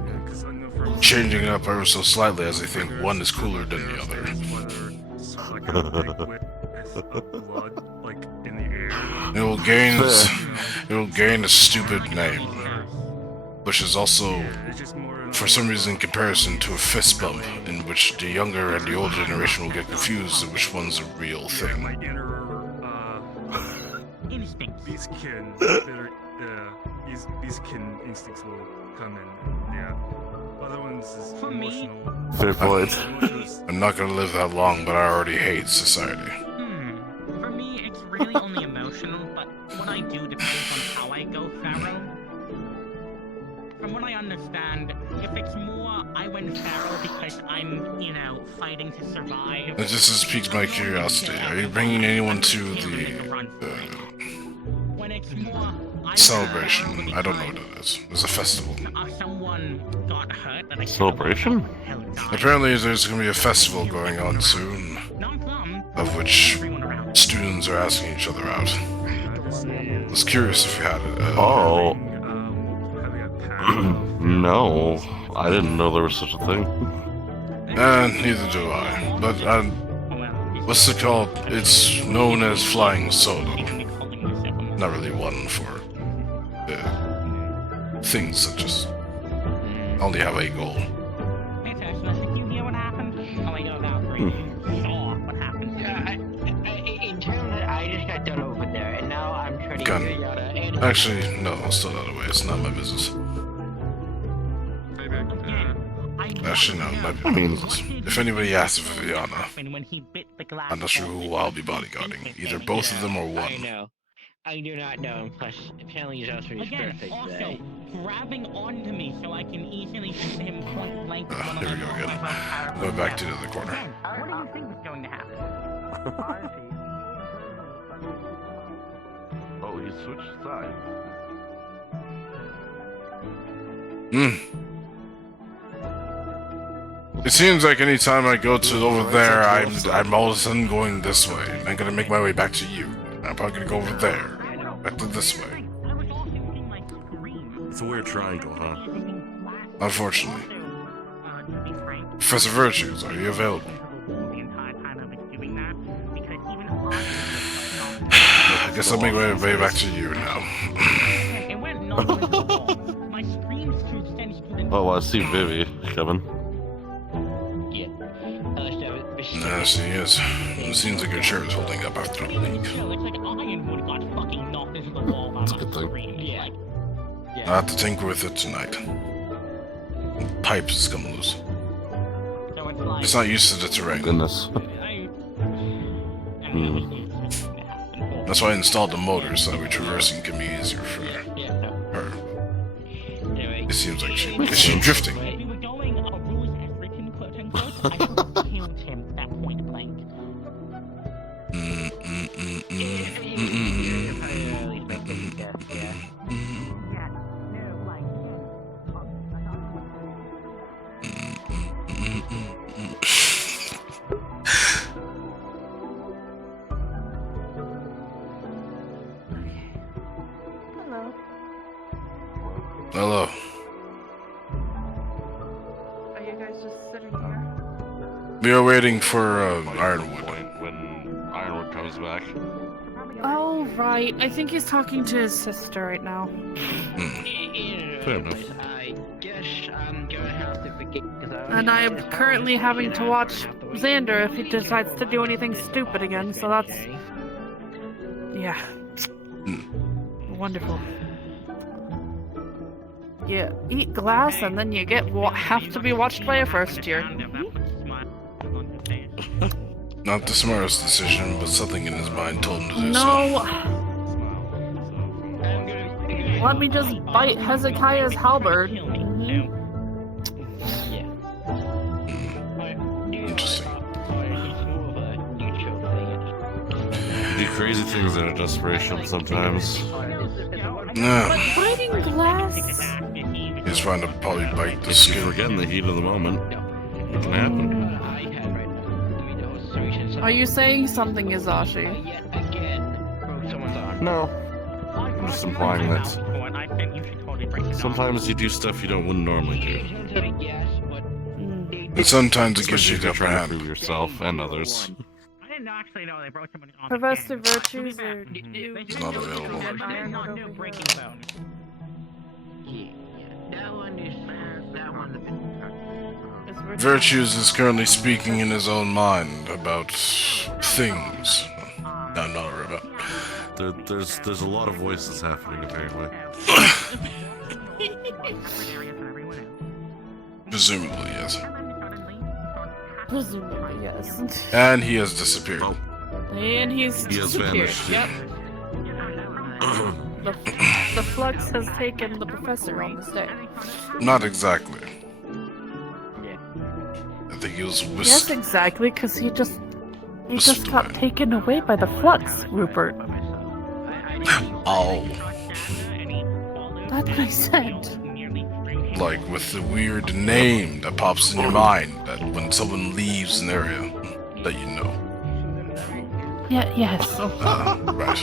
Changing it up ever so slightly as they think one is cooler than the other. It will gain a stupid name, which is also, for some reason, in comparison to a fist bump, in which the younger and the older generation will get confused of which one's a real thing. These kin instincts will come in. Yeah. Other ones is emotional. Fair point. I'm not gonna live that long, but I already hate society. For me, it's really only emotional, but what I do depends on how I go feral. From what I understand, if it's more I went feral because I'm, fighting to survive. It just has piqued my curiosity. Are you bringing anyone to the When it's more celebration? I don't know what it is. It's a festival. someone got hurt that I Celebration? Apparently there's going to be a festival going on soon, of which students are asking each other out. I was curious if you had it. Oh. No. I didn't know there was such a thing. Neither do I. But, what's it called? It's known as flying solo. Not really one for things that just only have a goal. Hey, Tesla, did you hear what happened? Oh, I know Valkyrie. You saw what happened. Yeah, gun. Actually, no, I'll still out of the way. It's not my business. Actually, no, it might be my business. If anybody asks for Viviana, I'm not sure who I'll be bodyguarding. Either both of them or I one. know. I do not know. Plus, apparently he's also his perfect. Also, grabbing onto me so I can easily shoot him point blank. Here we go again. Going back to the other corner. What do you think is going to happen? Oh, he switched sides. It seems like anytime I go to over there, I'm all of a sudden going this way. I'm gonna make my way back to you. I'm probably gonna go over there. Back to this way. It's a weird triangle, huh? Unfortunately. Professor Virtues, are you available? I guess I'll make my way back to you now. Oh, I see Vivi, Kevin. Nah, she is. It seems like your chair is holding up after a leak. That's a good thing. I'll have to tinker with it tonight. Pipes has come loose. It's not used to the terrain. Goodness. That's why I installed the motor, so that way traversing can be easier for her. It seems like she's drifting. Hello. Are you guys just sitting here? We are waiting for Ironwood. When Ironwood comes back. Oh, right. I think he's talking to his sister right now. Fair enough. I guess I'm gonna have to forget because And I'm currently having to watch Xander if he decides to do anything stupid again, so that's... Yeah. Wonderful. You eat glass and then you have to be watched by a first year. Not the smartest decision, but something in his mind told him to do so. No. Let me just bite Hezekiah's halberd. Interesting. Do crazy things out of desperation sometimes. Yeah. But biting glass? He's trying to probably bite the If skin. you forget in the heat of the moment, it can happen. Are you saying something, Izashi? No. I'm just implying that sometimes you do stuff you wouldn't normally do. And sometimes it gives you the Especially if you're upper trying to hand. prove yourself and others. I didn't actually know they broke somebody on Professor Virtues or It's not available. Virtues is currently speaking in his own mind about things that I'm not aware about. There's a lot of voices happening apparently. Presumably, yes. Presumably, yes. And he has disappeared. And He has disappeared. vanished. Yep. The flux has taken the professor on this day. Not exactly. I think he was Yes, exactly, because he just got taken away by the flux, Rupert. Oh. That's what I said. Like with the weird name that pops in your mind that when someone leaves an area that you know. Yeah, yes. Right.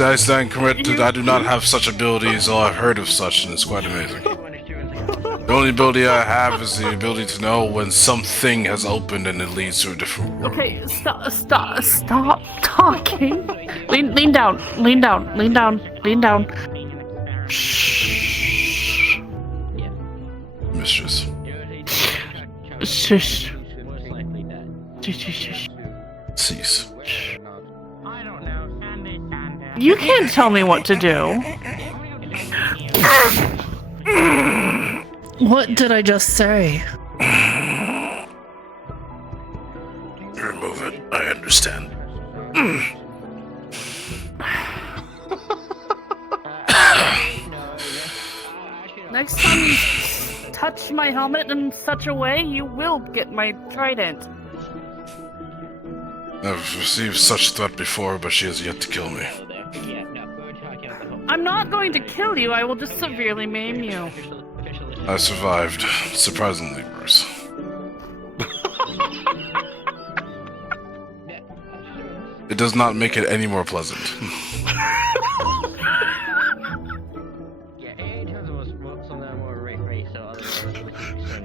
I stand corrected, I do not have such abilities, although I've heard of such, and it's quite amazing. The only ability I have is the ability to know when something has opened and it leads to a different world. Okay, stop talking. Lean down. Shh. Mistress. Shush. Cease. I don't know. Sandy. You can't tell me what to do. What did I just say? Remove it. I understand. Next time you touch my helmet in such a way, you will get my trident. I've received such threat before, but she has yet to kill me. I'm not going to kill you, I will just severely maim you. I survived. Surprisingly worse. It does not make it any more pleasant.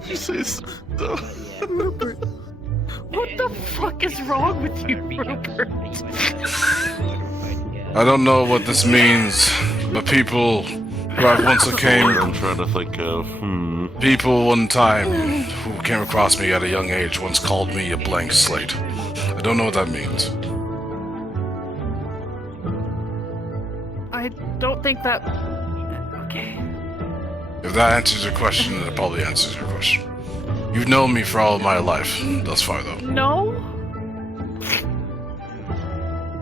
You say so. Rupert. What the fuck is wrong with you, Rupert? I don't know what this means, but people who I've once came... I'm trying to think of, People one time who came across me at a young age once called me a blank slate. I don't know what that means. I don't think that... Okay. If that answers your question, then it probably answers your question. You've known me for all of my life, thus far though. No?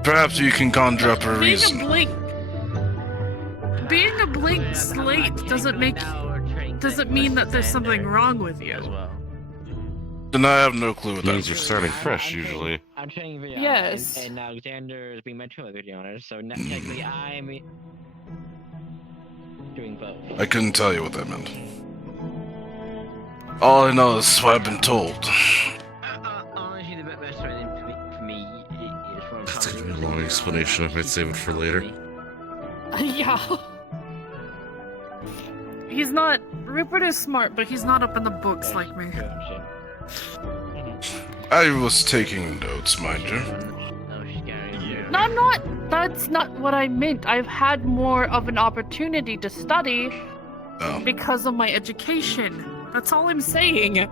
Perhaps you can conjure up a reason. Being a blank slate doesn't mean that there's something wrong with you. Then I have no clue what that means. You're starting fresh, usually. I'm training video. Yes. And Alexander is being my trailer video owner, so technically I'm doing both. I couldn't tell you what that meant. All I know is what I've been told. Honestly, the best way for me is from... That's gonna be a long explanation. I might save it for later. Yeah. He's not... Rupert is smart, but he's not up in the books like me. I was taking notes, mind you. No, I'm not. That's not what I meant. I've had more of an opportunity to study because of my education. That's all I'm saying.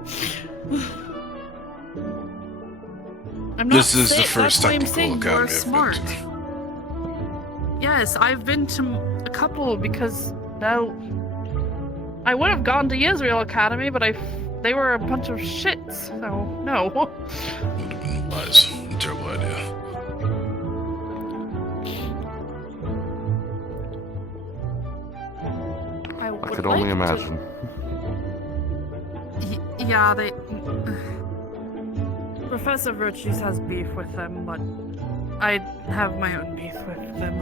This is the first technical academy I've been to. Yes, I've been to a couple because I would have gone to Israel Academy, but they were a bunch of shits, so no. Would have been wise. Terrible idea. I could only imagine. Yeah, they... Professor Virtues has beef with them, but I have my own beef with them.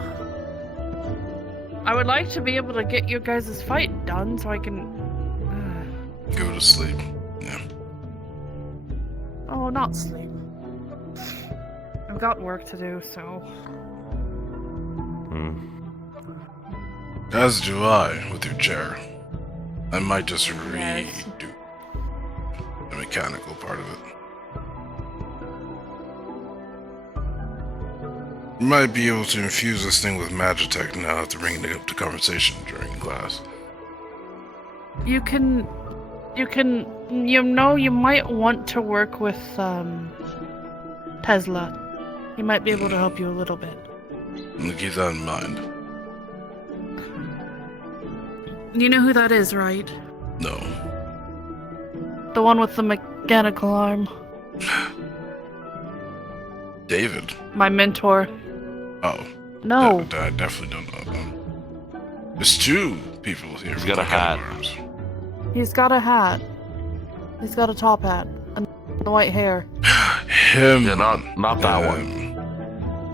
I would like to be able to get your guys' fight done so I can... Go to sleep. Yeah. Oh, not sleep. I've got work to do, so... As do I, with your chair. I might just redo the mechanical part of it. You might be able to infuse this thing with Magitech now to bring it up to conversation during class. You might want to work with, Tesla. He might be able to help you a little bit. And keep that in mind. You know who that is, right? No. The one with the mechanical arm. David? My mentor. Oh. No. I definitely don't know them. There's two people here. He's got a hat. He's got a hat. He's got a top hat. And the white hair. Him. Yeah, not that one.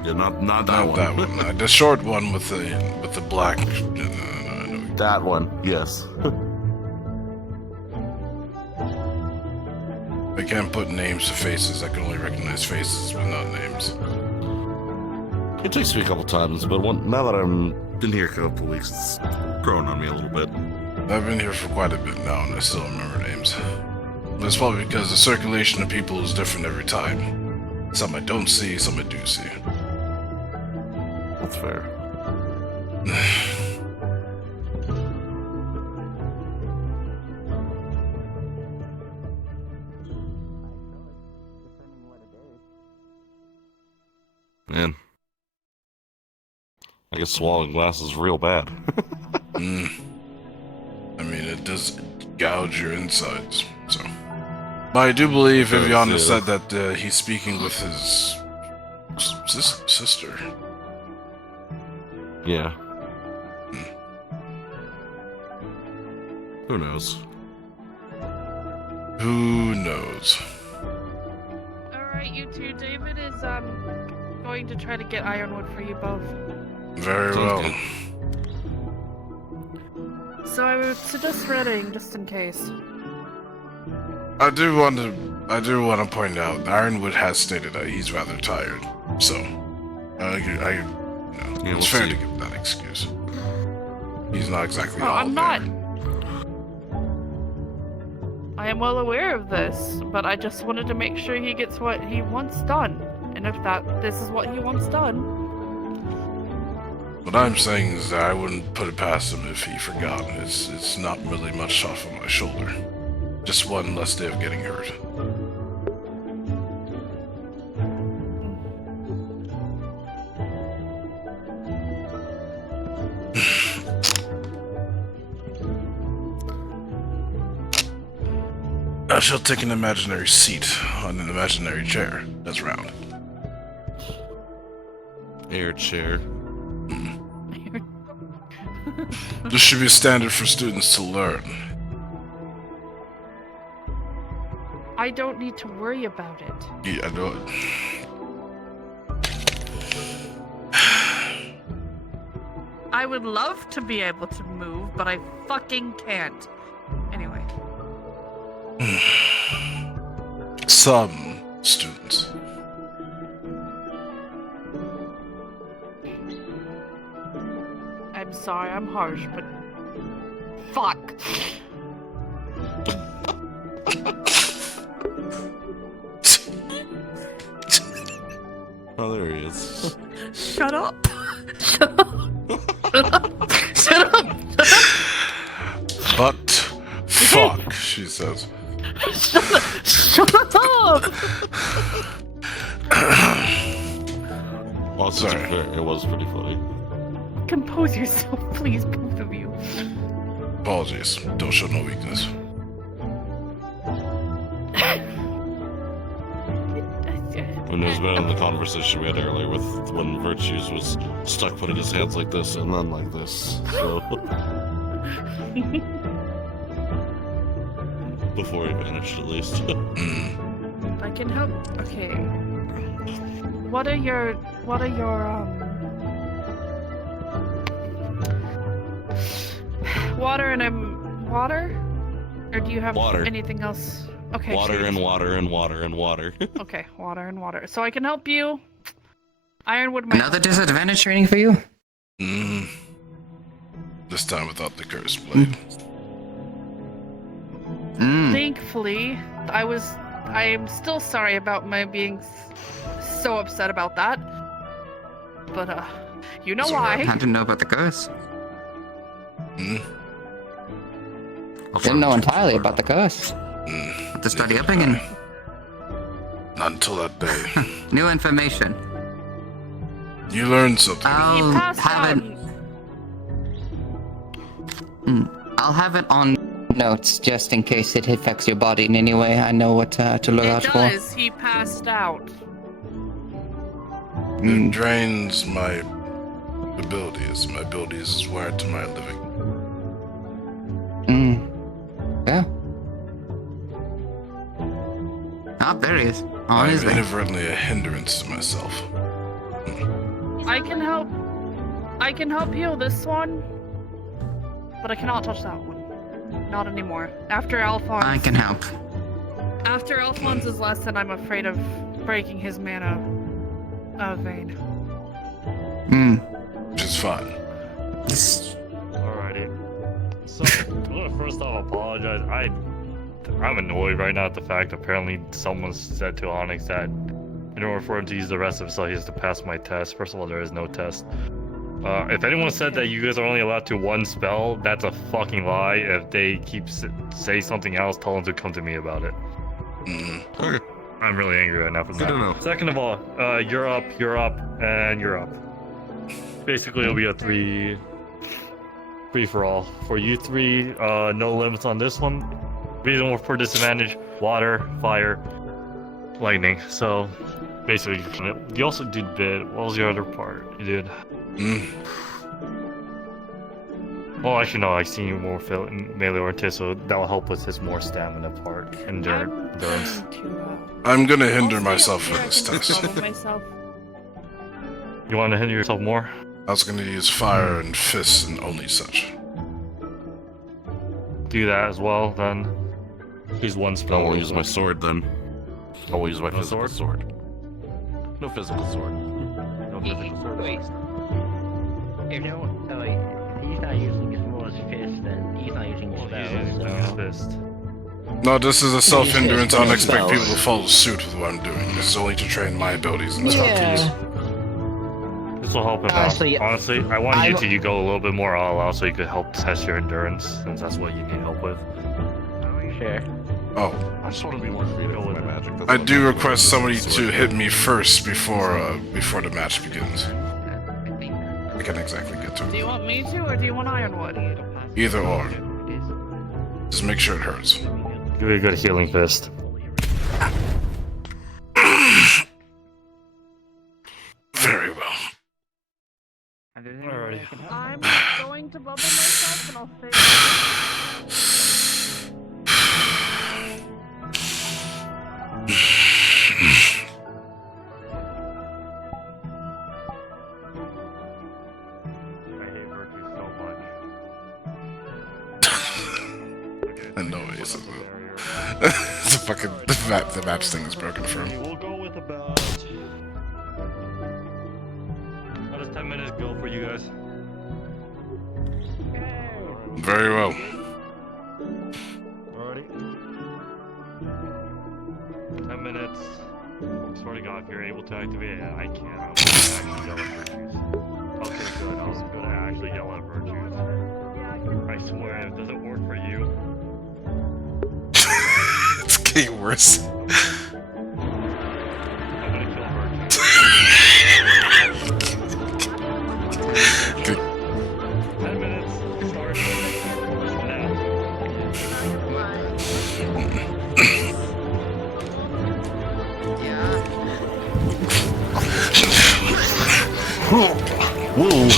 Yeah, not that one. That one. The short one with the black. That one. Yes. I can't put names to faces. I can only recognize faces, but not names. It takes me a couple times, but now that I'm been here a couple weeks, it's grown on me a little bit. I've been here for quite a bit now, and I still remember names. That's probably because the circulation of people is different every time. Some I don't see, some I do see. That's fair. Man. I guess swallowing glass is real bad. I mean, it does gouge your insides, so. But I do believe Viviana said that he's speaking with his sister. Yeah. Who knows? Who knows? Alright, you two. David is going to try to get ironwood for you both. Very well. So I would suggest reading, just in case. I do want to point out, Ironwood has stated that he's rather tired, so it's fair to give that excuse. He's not exactly all I'm not. I am well aware of this, but I just wanted to make sure he gets what he wants done, and if this is what he wants done. What I'm saying is that I wouldn't put it past him if he forgot. It's not really much off of my shoulder. Just one less day of getting hurt. I shall take an imaginary seat on an imaginary chair that's round. Air chair. This should be standard for students to learn. I don't need to worry about it. Yeah, I know it. I would love to be able to move, but I fucking can't. Anyway. Some students. I'm sorry, I'm harsh, but fuck. Oh, there he is. Shut up. Shut up. Shut up. But fuck, she says. Shut up. Well, to be fair, it was pretty funny. Compose yourself, please, both of you. Apologies. Don't show no weakness. When it was better than the conversation we had earlier with when Virtues was stuck putting his hands like this and then like this. So before he vanished, at least. I can help. Okay. What are your water and water? Or do you have Water. anything else? Okay. Water so and water and water and water. Okay, water and water. So I can help you. Ironwood might. Another disadvantage training for you? This time without the curse blade. Thankfully, I am still sorry about my being so upset about that. But you know why. I didn't know about the curse. Didn't know entirely about the curse. To study up again. Not until that day. New information. You learned something. I'll have it on notes just in case it affects your body in any way. I know what to look out It for. does. He passed out. It drains my abilities. My abilities is wired to my living. Yeah. Ah, there he is. I am inadvertently a hindrance to myself. I can help heal this one, but I cannot touch that one. Not anymore. After Alphonse. I can help. After Alphonse's lesson, I'm afraid of breaking his mana vein. Which is fine. Alrighty. So, first off, apologize. I'm annoyed right now at the fact apparently someone said to Onyx that in order for him to use the rest of his spell, he has to pass my test. First of all, there is no test. If anyone said that you guys are only allowed to one spell, that's a fucking lie. If they keep say something else, tell them to come to me about it. Okay. I'm really angry right now for Good that. to know. Second of all, you're up, and you're up. basically it'll be a free for all. For you three, no limits on this one. Reason for disadvantage: water, fire, lightning. So basically, you also did bid. What was your other part you did? Well, actually, no. I seen you more melee oriented, so that will help with his more stamina part. Endurance. I'm gonna hinder myself for this test. You want to hinder yourself more? I was gonna use fire and fists and only such. Do that as well, then. Use one spell. I won't use my sword then. I will use my physical sword. No physical sword. No physical sword. Wait. If he's not using his Moore's fist, then he's not using his spells. Fist. No, this is a self-hindrance. I don't expect people to follow suit with what I'm doing. This is only to train my abilities and stuff. This will help him out. Honestly, I want you to go a little bit more all out so you could help test your endurance, since that's what you need help with. Sure. Oh. I just want to be more creative with my magic. I do request somebody to hit me first before the match begins. I can't exactly get to Do it. you want me to, or do you want Ironwood? Either or. Just make sure it hurts. Give me a good healing fist. Very well. Alrighty. I'm going to bubble myself, and I'll save. No way, it's a fucking the match thing is broken for him. We'll go with about. How does 10 minutes go for you guys? Very well. Alrighty. 10 minutes. I swear to God, if you're able to activate it, I can't. I'm gonna actually yell at virtues. Okay, good. I was gonna actually yell at virtues. I swear, if it doesn't work for you. It's getting worse. I'm gonna kill virtues. Good. 10 minutes. Start now. Whoa.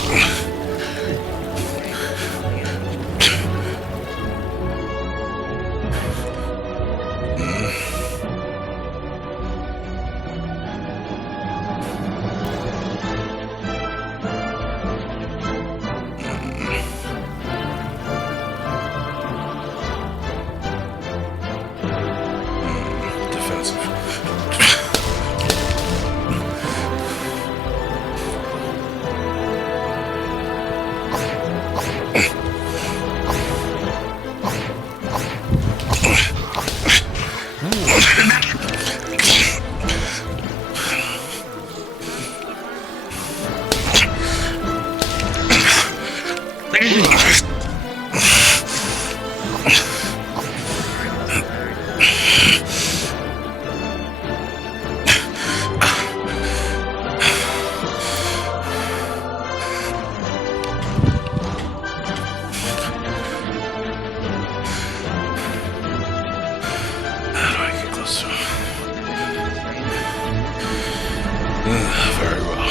Very well.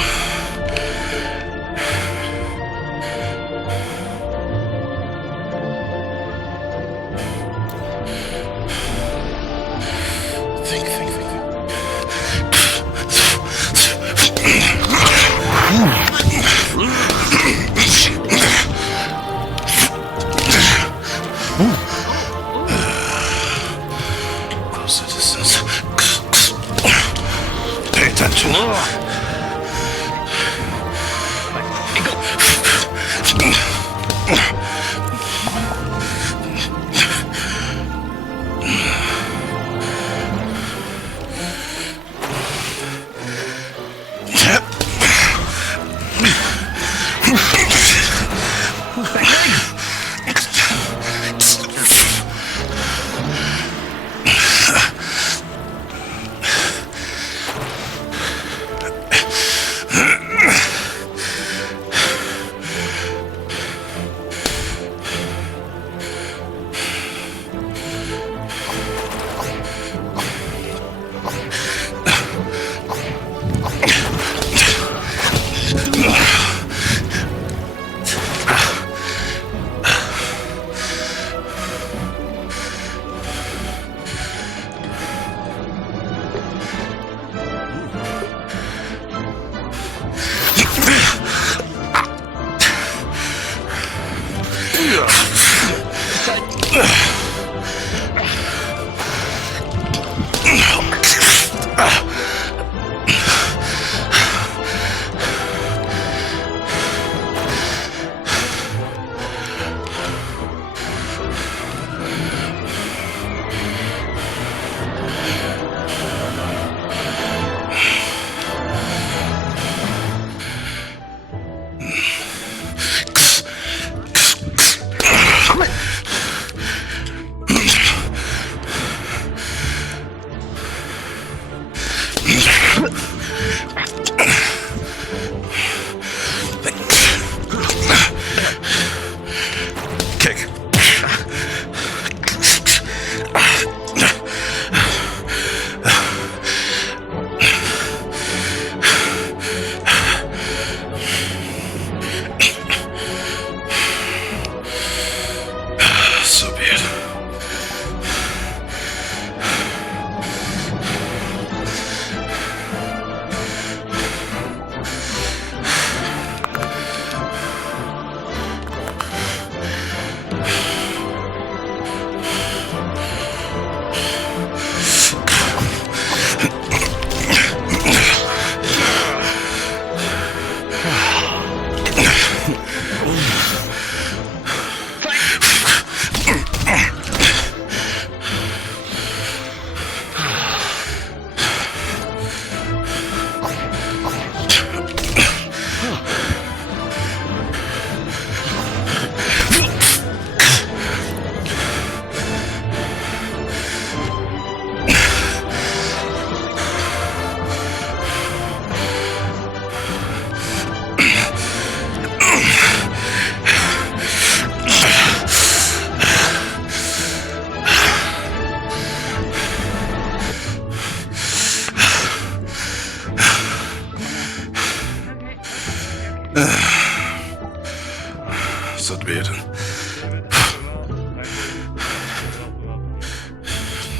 So be it.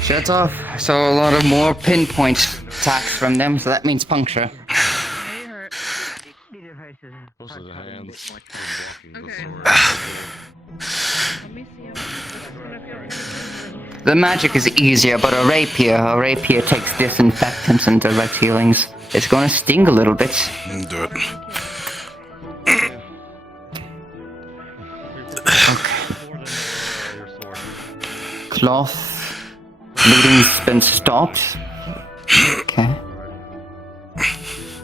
Shut off. I saw a lot of more pinpoint attacks from them, so that means puncture. Those are the hands. The magic is easier, but a rapier takes disinfectants and direct healings. It's gonna sting a little bit. Do it. Cloth. Bleeding's been stopped. Okay.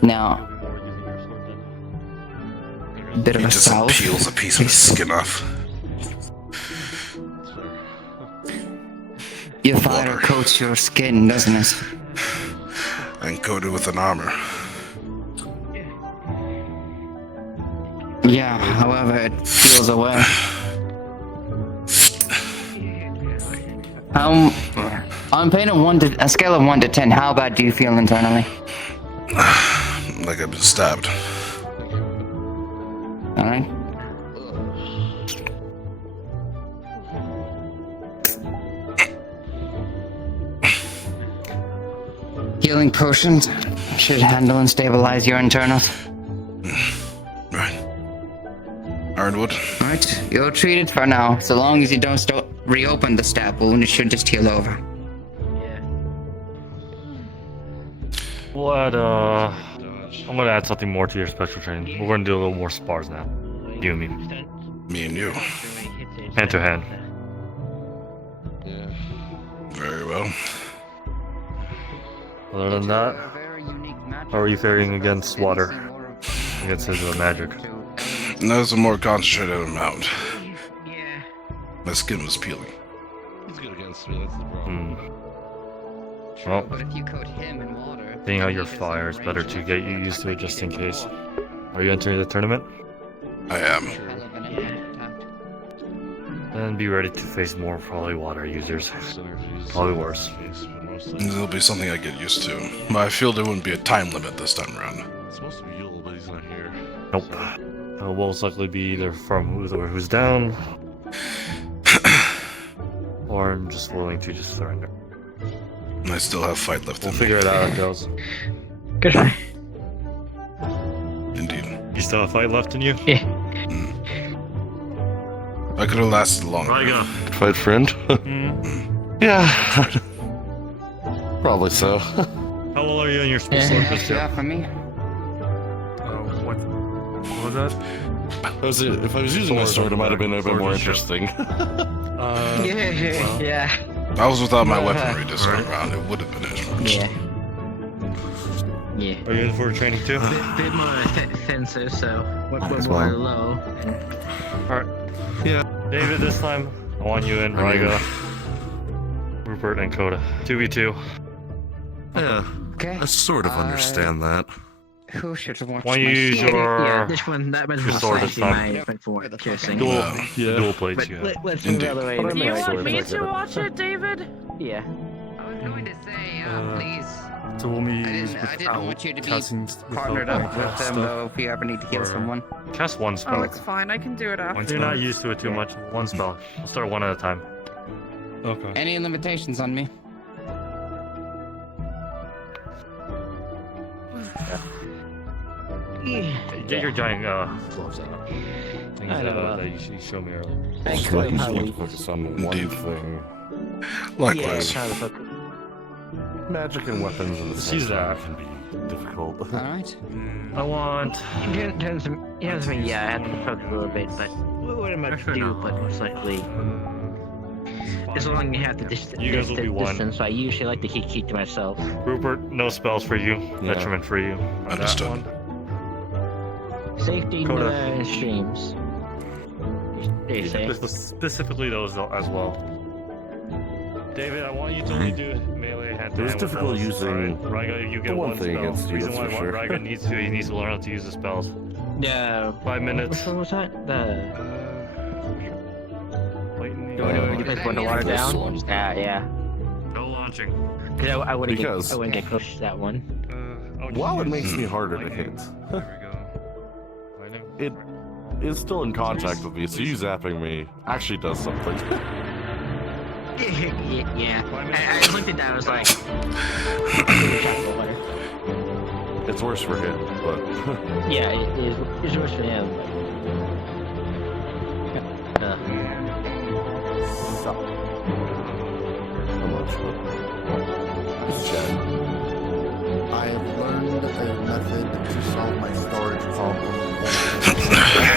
Now. Bit of He a just south. peels a piece of his skin off. Your fire coats your skin, doesn't it? And coated with an armor. Yeah, however, it peels away. I'm paying a scale of 1 to 10. How bad do you feel internally? Like I've been stabbed. Alright. Healing potions should handle and stabilize your internals. Right. Ironwood. Alright, you're treated for now. So long as you don't reopen the stab wound, it should just heal over. We'll add, I'm gonna add something more to your special training. We're gonna do a little more spars now. You and me. Me and you. Hand to hand. Very well. Other than that, how are you faring against water? Against his magic? That was a more concentrated amount. My skin was peeling. He's good against me, that's the problem. Well, But if you coat him in water... seeing how your fire is better to get you used to it just in case. Are you entering the tournament? I am. Then be ready to face more probably water users. Probably worse. It'll be something I get used to. But I feel there wouldn't be a time limit this time around. It's supposed to be Yule, but he's not here. Nope. It'll most likely be either from who's down, or I'm just willing to just surrender. I still have fight left We'll in figure me. it out, how it goes. Good. Indeed. You still have fight left in you? Yeah. I could have lasted longer. Fight friend? Yeah. Probably so. How old are you in your special Yeah, for me. What was that? If I was using my sword, it might have been a bit more interesting. Yeah. I was without my weaponry this time around. It would have been as much. Yeah. Are you in for training too? Bit more offensive, so we're as more well. low. Alright. Yeah. David, this time, I want you in Ryga, Rupert, and Coda. 2v2. Yeah. Okay. I sort of understand that. Who should have watched Why don't you my use sword? your This one, that was your sword this time? my for cursing. Dual plates, yeah. Let's move out of the way. Do you want me to watch it, David? Yeah. I was going to say, please. So we'll me I didn't want you to be partnered up with them, though, if you ever need to kill someone. Cast one spell. Oh, it's fine. I can do it after. You're not used to it too much. One spell. We'll start one at a time. Okay. Any limitations on me? Get your giant gloves out. Things I know. that you showed me earlier. I Just could like probably. focus on one thing. Likewise. Yeah, try to focus. Magic and weapons in the Let's same use time that. can be difficult. Alright. I want. In terms of, yeah, I have to focus a little bit, but what am I to do? But most likely, as long as you have the You guys will be one. distance, I usually like to keep to myself. Rupert, no spells for you. Yeah. Detriment for you. On Understood. That one. Safety Coda. and streams. Stay safe. Specifically those as well. David, I want you to only do melee hand to It was hand with difficult those. using Alright, Raiga, you the get one one thing spell. against you, Reason that's why for sure. Raiga needs to, he needs to learn how to use the spells. Yeah. 5 minutes. Which one was that? The. You You guys want to water This down? one. Yeah. No launching. Because I wouldn't Because- get, I wouldn't get close to that one. While it makes me harder to hit, it is still in contact with me, so you zapping me actually does something. Yeah. I looked at that, I was like. It's worse for him, but Yeah, it's worse for him. so much. This is Chad. I have learned a method to solve my storage problem.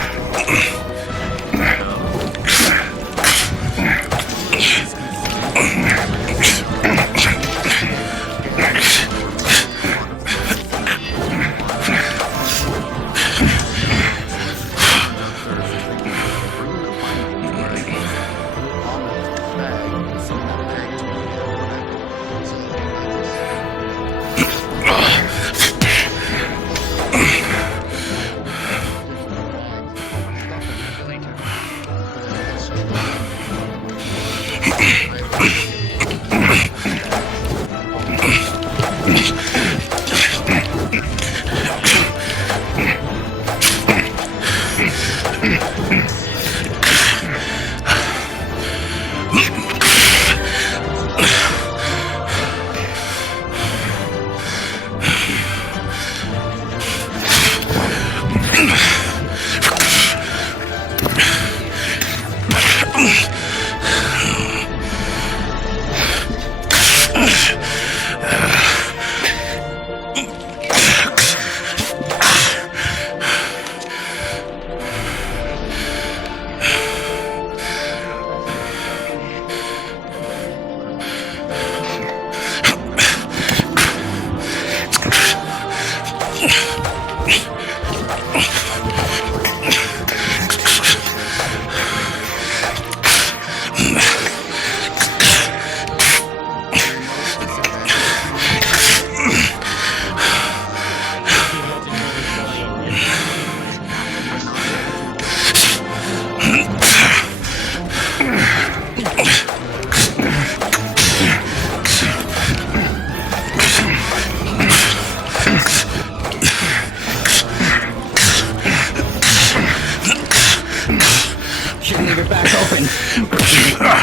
Shouldn't leave it back open.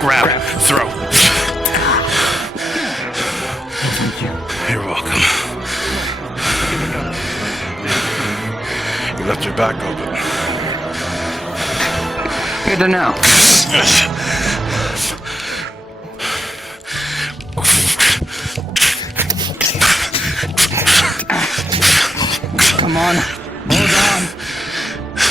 Grab, throw. You're welcome. You left your back open. Good to know. Come on. Hold on.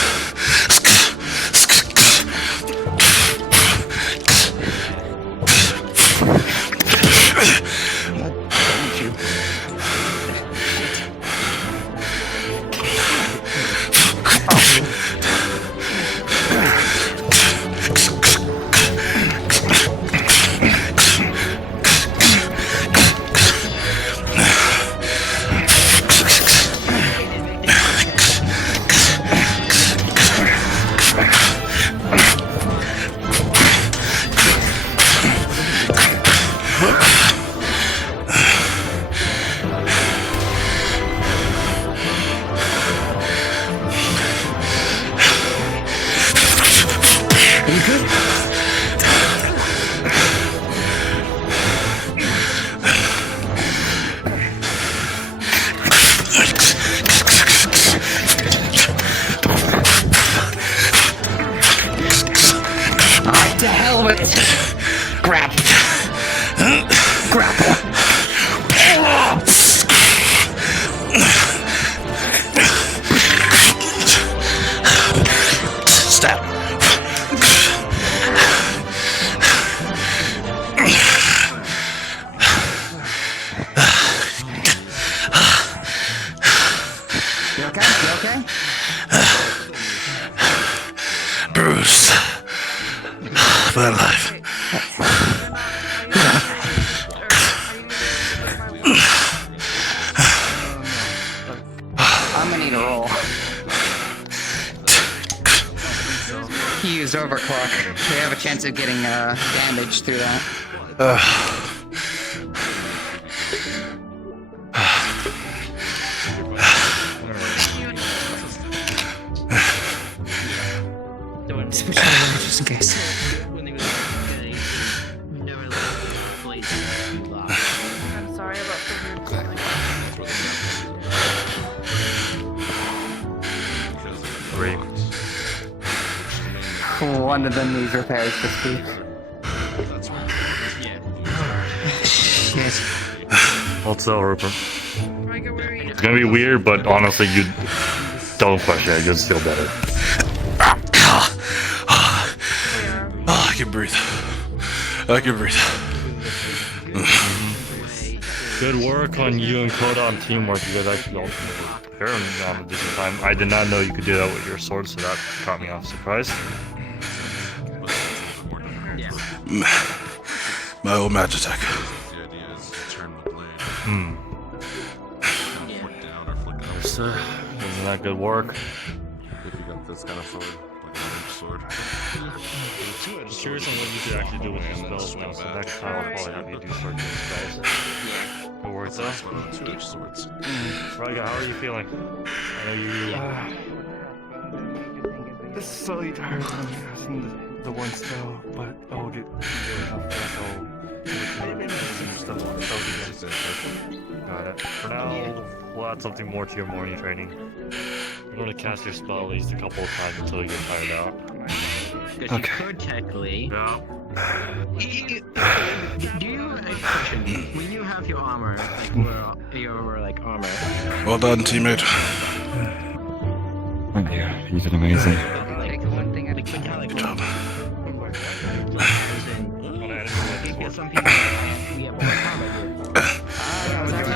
You okay? You okay? Bruce. But alive. I'm gonna need a roll. He used overclock. We have a chance of getting damage through that. Switch to the just in case. I'm sorry about the weird calling. Great. One of them needs repairs for Steve. Shit. What's up, Rupert? It's gonna be weird, but honestly, you don't question it. You'll just feel better. Oh, I can breathe. I can breathe. Good work on you and Koda on teamwork. You guys actually all apparently on a decent time. I did not know you could do that with your sword, so that caught me off surprise. My old magic attack. Isn't that good work? If you got this kind of sword, like an orange sword. I'm curious on what you could actually do with your spells now, so next time I'll probably have you do certain spells. Good work, though. Two-edged swords. Raiga, how are you feeling? I know you... This is slightly tired from using the one spell, but I'll get Got it. For now, we'll add something more to your morning training. You're going to cast your spell at least a couple of times until you get tired out. Because you could technically. Yeah. Do you question when you have your armor, like your armor? Well done, teammate. Oh yeah, you did amazing. Good job. Some people we have more armor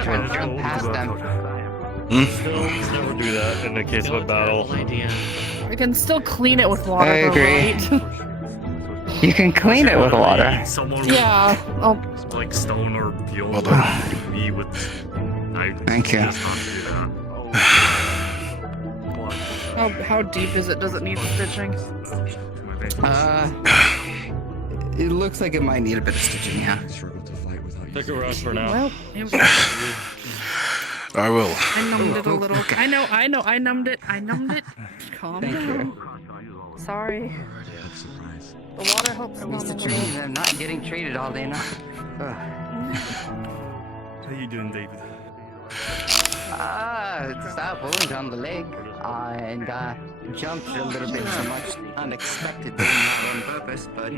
Jump past them. Just never do that in the case of a battle. We can still clean it with water. I agree. Though, right? You can clean it with water. Yeah. I'll... Like stone or fuel. Well done. Me with. Thank you. How deep is it? Does it need stitching? It looks like it might need a bit of stitching, yeah. Take a rest for now. Well, I will. I numbed it a little. I know. I numbed it. Calm down. Sorry. The water helps At least the trees are not getting treated all day now. How you doing, David? Stab wound on the leg, and jumped a little bit so much unexpectedly, not on purpose, but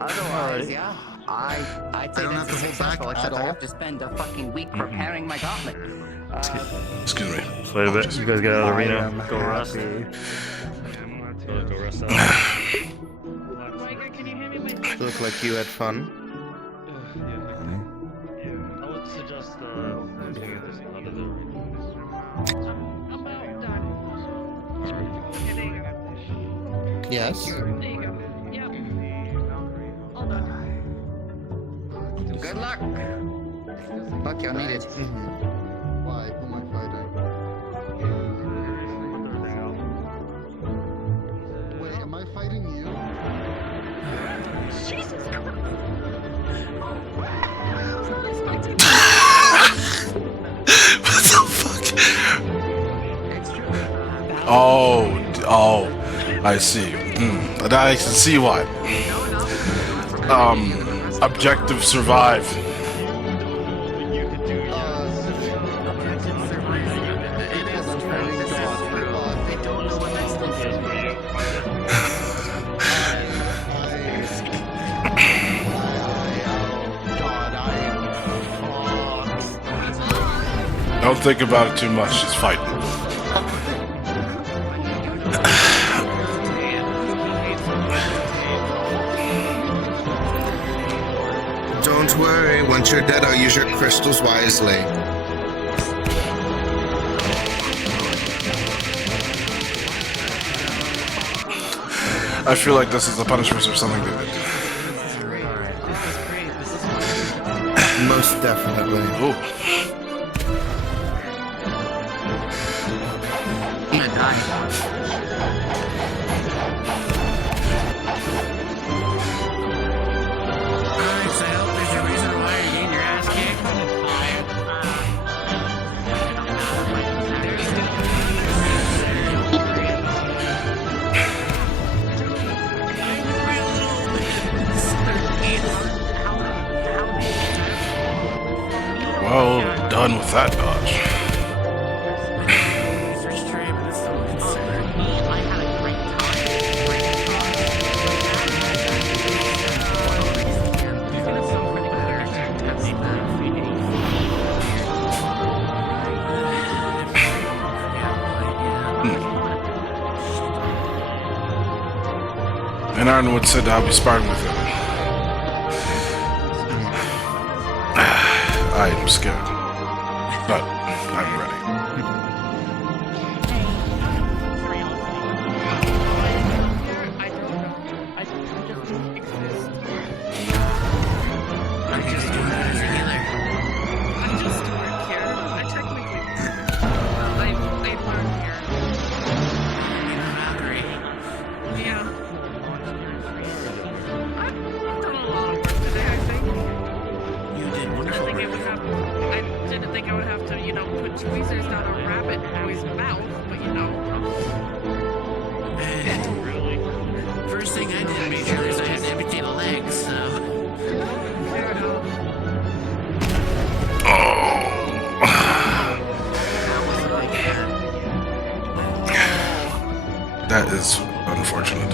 otherwise, yeah, I'd say that's successful, except I have to spend a fucking week preparing my gauntlet. Excuse me. Just wait a bit. You guys get out of the arena. Go rest. Go rest out. Look like you had fun. I would suggest doing this out of the arena. Yes. Good luck. Fuck, you'll need it. Why? Who am I fighting? Wait, am I fighting you? Jesus What the fuck? Oh, I see. I can see why. Objective survive. Don't think about it too much, just fight. Don't worry, once you're dead, I'll use your crystals wisely. I feel like this is the punishment for something they did. Most definitely. Ooh. I'm gonna die. Alright, so I hope there's a reason why you're getting your ass kicked. Well done with that dodge. And Ironwood said I'll be sparring with him. I'm scared, but I'm ready. I didn't think I would have to, you know, put tweezers down a rabbit boy's mouth, but you know. First thing I did to make sure is I had to amputate a leg, so. That is unfortunate.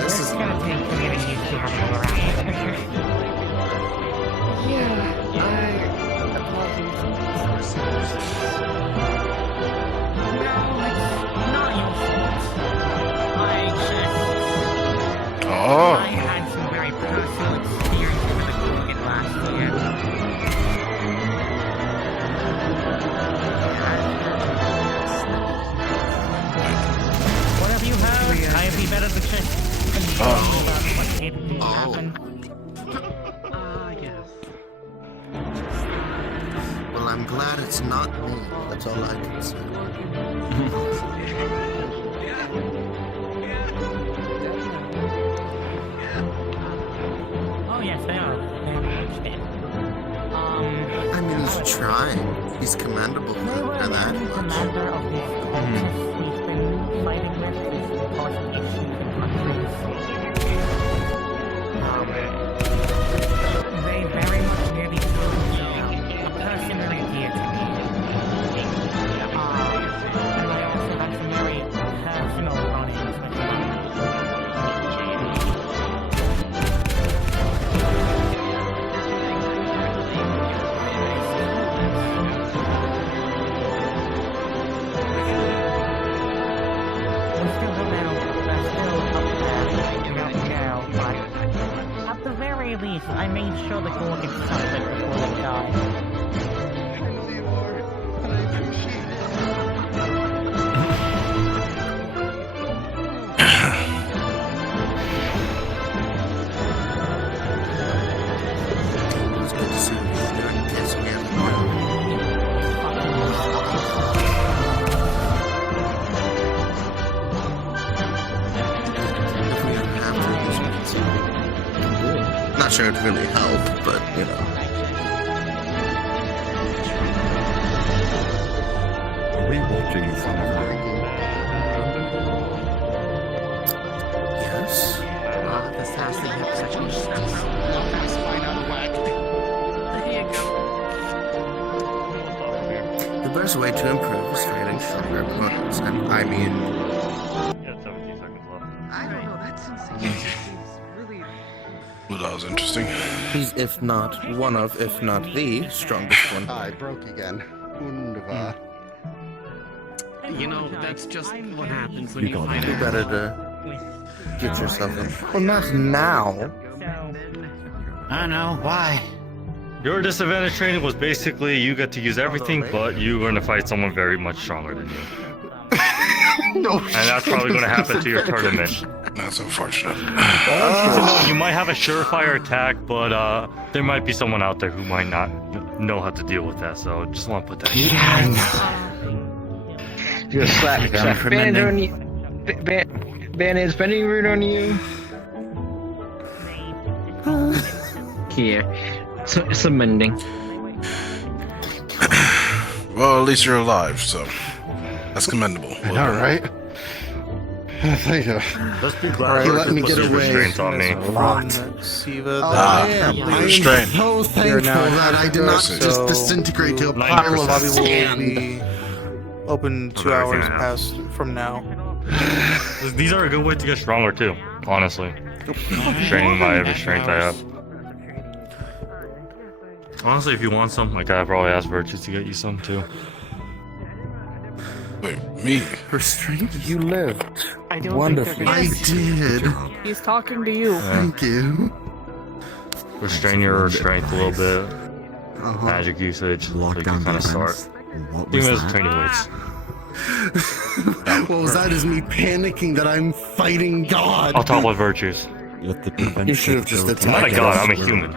This is gonna take getting used to having a rabbit. Oh. I had some very personal experiences with the Gorgon last year. What have you heard? I have the better the trick. About what did happen. Yes. Well, I'm glad it's not me. That's all I can say. Oh yes, they are. They're much dead. I mean, he's trying. He's commendable for that The much. commander of this cultist we've been fighting with is causing issues in countries. They very much nearly killed a person very dear to me. And I also had some very personal run-ins with them. At the very least, I made sure the Gorgon suffered before they died. It's good to see what he's doing in case we have to know. If we ever have to, at least we can see what we can do. Not sure it'd really help, but you know. Are we watching from Yes. This has to have such a spine out of whack. There you go. The best way to improve is fighting stronger opponents, and I mean, Yeah, 17 seconds left. I don't know, that's insane. He's really. Well, that was interesting. he's if not one of, if not the strongest one. I broke again. Wunderbar. You know, that's just what happens when You you fight do better to get yourself in. Well, not now. I don't know why. Your disadvantage training was basically you get to use everything, but you're going to fight someone very much stronger than you. No. And that's probably going to happen to your tournament. That's unfortunate. You might have a surefire attack, but there might be someone out there who might not know how to deal with that. So just want to put that. Yeah, I know. You're slap bandage on you. Bandage bending root on you. Here. So it's amending. Well, at least you're alive, so that's commendable. All right. Thank you. Let's be glad you let me get away. Restraints on me. Siva, I am restrained. so thankful that I did not just disintegrate to a pile of Lobby will sand. be open 2 hours past from now. These are a good way to get stronger too, honestly. Training by every strength I have. Honestly, if you want some, like I probably ask Virtues to get you some too. Wait, me? Restraint? You lived. I don't Wonderful. I did. He's talking to you. Thank you. Restrain your strength a little bit. Magic usage. So you can kind of start. Think of it as training weights. What was that? Is me panicking that I'm fighting God. I'll talk with Virtues. You should have just attacked. I'm not a god, I'm a human.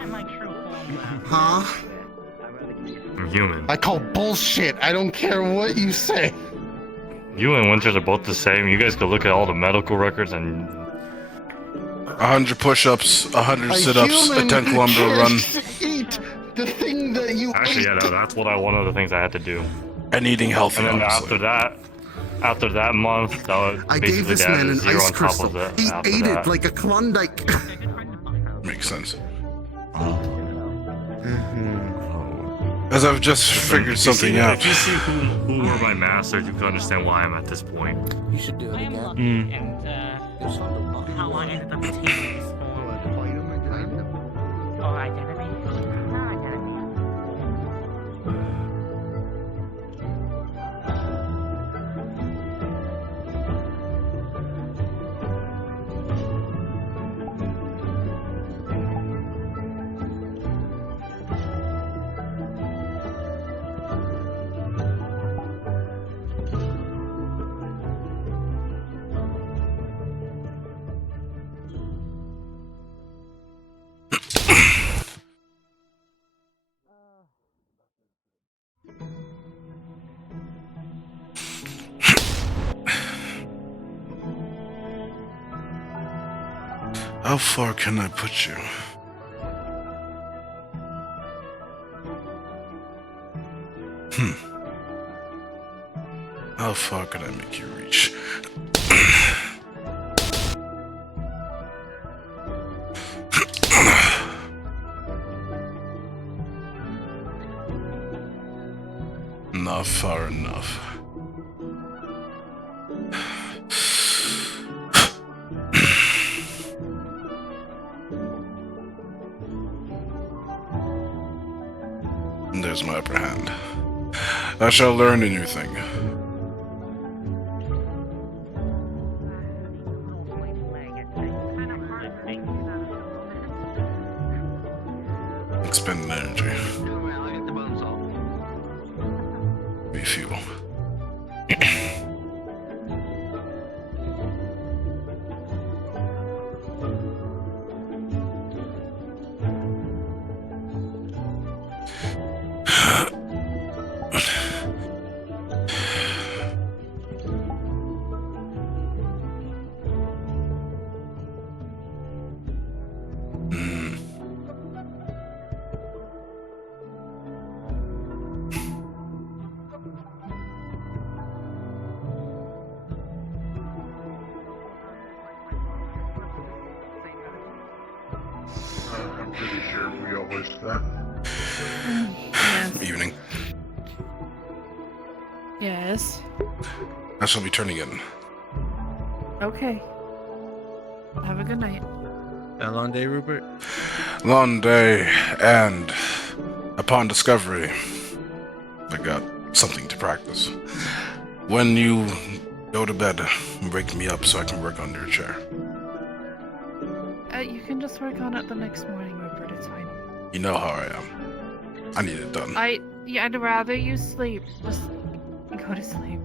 Huh? I'm human. I call bullshit. I don't care what you say. You and Winters are both the same. You guys could look at all the medical records and 100 push-ups, 100 sit-ups, a 10 kilometer run. Eat the thing that you actually, yeah, no, that's one of the things I had to do. And eating healthy. And then obviously. after that month, that was I basically gave this that man an zero ice on top crystal. of it. He after ate that. it like a Klondike. Makes sense. As I've just figured something out. If you see who were my masters, you can understand why I'm at this point. You should do it again. And how long is the materials or identity? Not identity. How far can I put you? How far can I make you reach? Not far enough. There's my upper hand. I shall learn a new thing. Expend energy. Refuel. I'm pretty sure we always that. Evening. Yes. I shall be turning in. Okay. Have a good night. A long day, Rupert? Long day, and upon discovery, I got something to practice. When you go to bed, wake me up so I can work on your chair. You can just work on it the next morning, Rupert. It's fine. You know how I am. I need it done. I'd rather you sleep. Just go to sleep.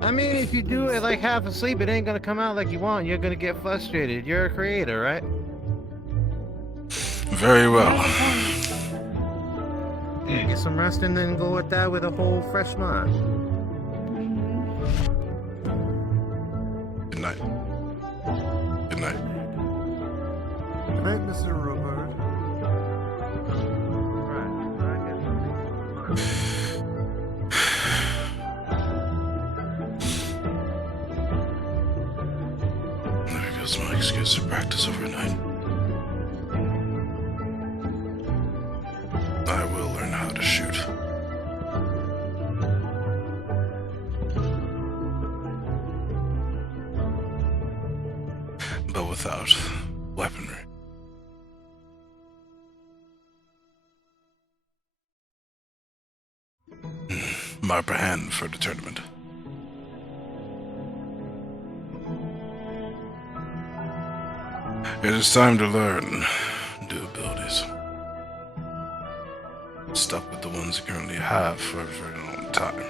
I mean, if you do it like half asleep, it ain't gonna come out like you want. You're gonna get frustrated. You're a creator, right? Very well. Get some rest and then go with that with a whole fresh mind. Good night. Good night. Good night, Mr. Rupert. There goes my excuse to practice overnight. I will learn how to shoot. But without weaponry. My upper hand for the tournament. It is time to learn new abilities. Stuck with the ones you currently have for a very long time.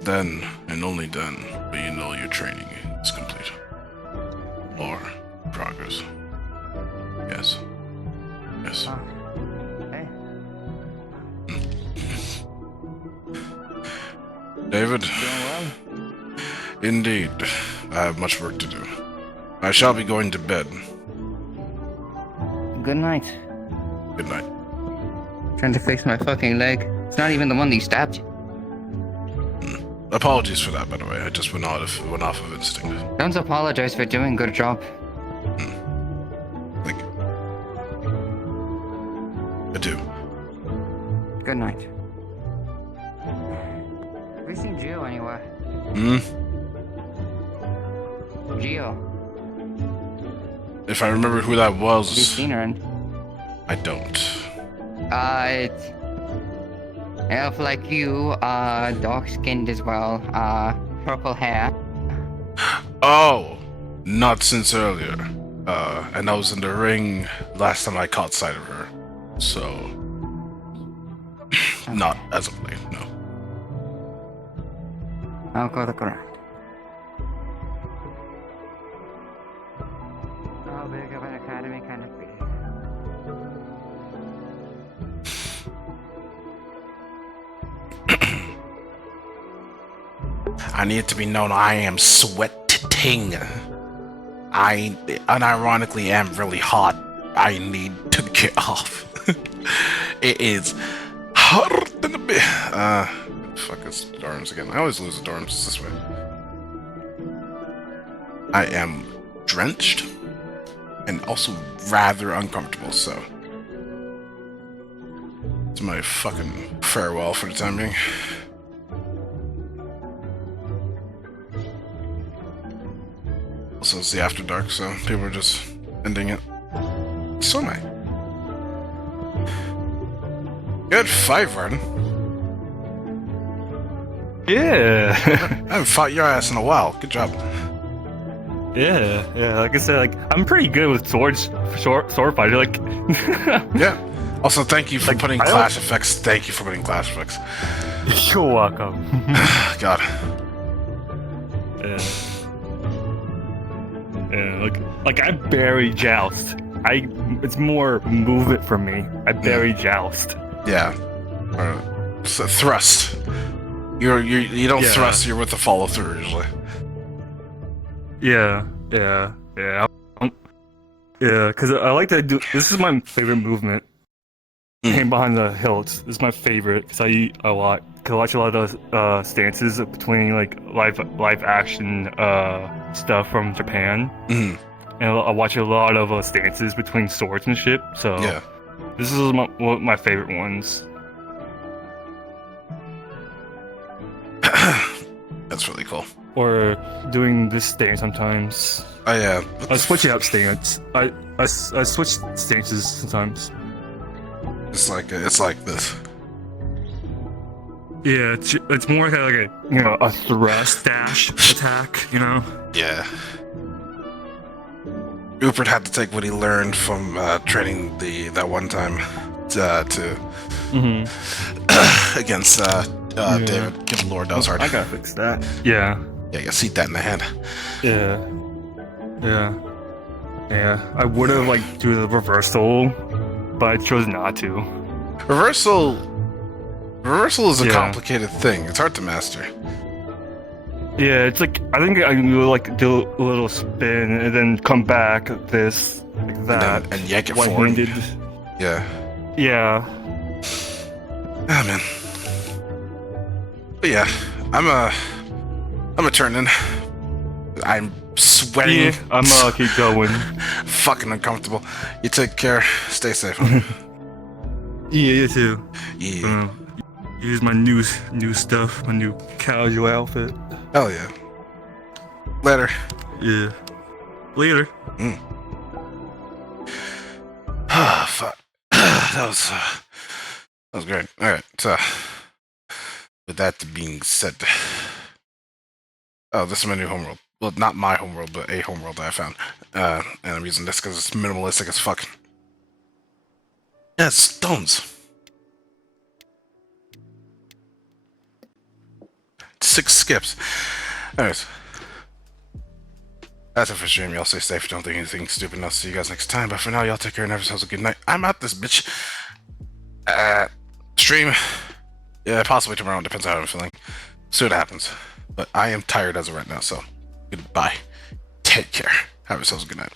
Then, and only then, will you know your training is complete. Or progress. Yes. Yes. David? Indeed. I have much work to do. I shall be going to bed. Good night. Good night. Trying to fix my fucking leg. It's not even the one that stabbed you. Apologies for that, by the way. I just went off of instinct. Don't apologize for doing a good job. Thank you. I do. Good night. Have you seen Gio anywhere? Gio. If I remember who that was... Have you seen her in? I don't. It's... elf like you, dark-skinned as well, purple hair. Oh! Not since earlier. And I was in the ring last time I caught sight of her. So... not as of late, no. I'll go look around. How big of an academy can it be? I need it to be known I am sweating. I unironically am really hot. I need to get off. It is hotter than a bit. Fuck, it's dorms again. I always lose the dorms this way. I am drenched and also rather uncomfortable, so it's my fucking farewell for the time being. Also, it's the after dark, so people are just ending it. So am I. Good fight, Varden. Yeah. I haven't fought your ass in a while. Good job. Yeah. Like I said, I'm pretty good with sword fighting. Like. Yeah. Also, thank you for putting I clash effects. Thank you for putting clash effects. You're welcome. God. Yeah. Yeah. Like I barely joust. It's more movement for me. I barely joust. Yeah. It's a thrust. You don't thrust. You're with the follow through usually. Yeah. Because I like to do. This is my favorite movement. Hang behind the hilts. This is my favorite because I eat a lot. Cause I watch a lot of stances between like live action stuff from Japan, and I watch a lot of stances between swords and shit. So yeah, this is one of my favorite ones. That's really cool. Or doing this stance sometimes. Oh yeah. I switch it up stance. I switch stances sometimes. It's like this. Yeah, it's more like a thrust dash attack, you know. Yeah. Rupert had to take what he learned from training that one time to against David. Give Lord, that was hard. I gotta fix that. Yeah. Yeah, you seat that in the head. Yeah. Yeah. I would have like do the reversal, but I chose not to. Reversal is a complicated thing. It's hard to master. Yeah, it's like I think I will like do a little spin and then come back this like that and yank it forward. Yeah. Yeah. Ah, man. But yeah, I'm a turn in. I'm sweating. Yeah, I'm keep going. Fucking uncomfortable. You take care. Stay safe. Yeah, you too. Yeah. Here's my new stuff, my new casual outfit. Hell yeah. Later. Yeah. Later. Ah, fuck. That was great. Alright, so with that being said, oh, this is my new homeworld. Well, not my homeworld, but a homeworld that I found. And I'm using this because it's minimalistic as fuck. Yeah, it's stones. 6 skips. Anyways. That's it for stream. Y'all stay safe. Don't think anything stupid. I'll see you guys next time. But for now, y'all take care and have yourselves a good night. I'm out this bitch. Stream. Yeah, possibly tomorrow. Depends on how I'm feeling. See what happens. But I am tired as of right now, so goodbye. Take care. Have yourselves a good night.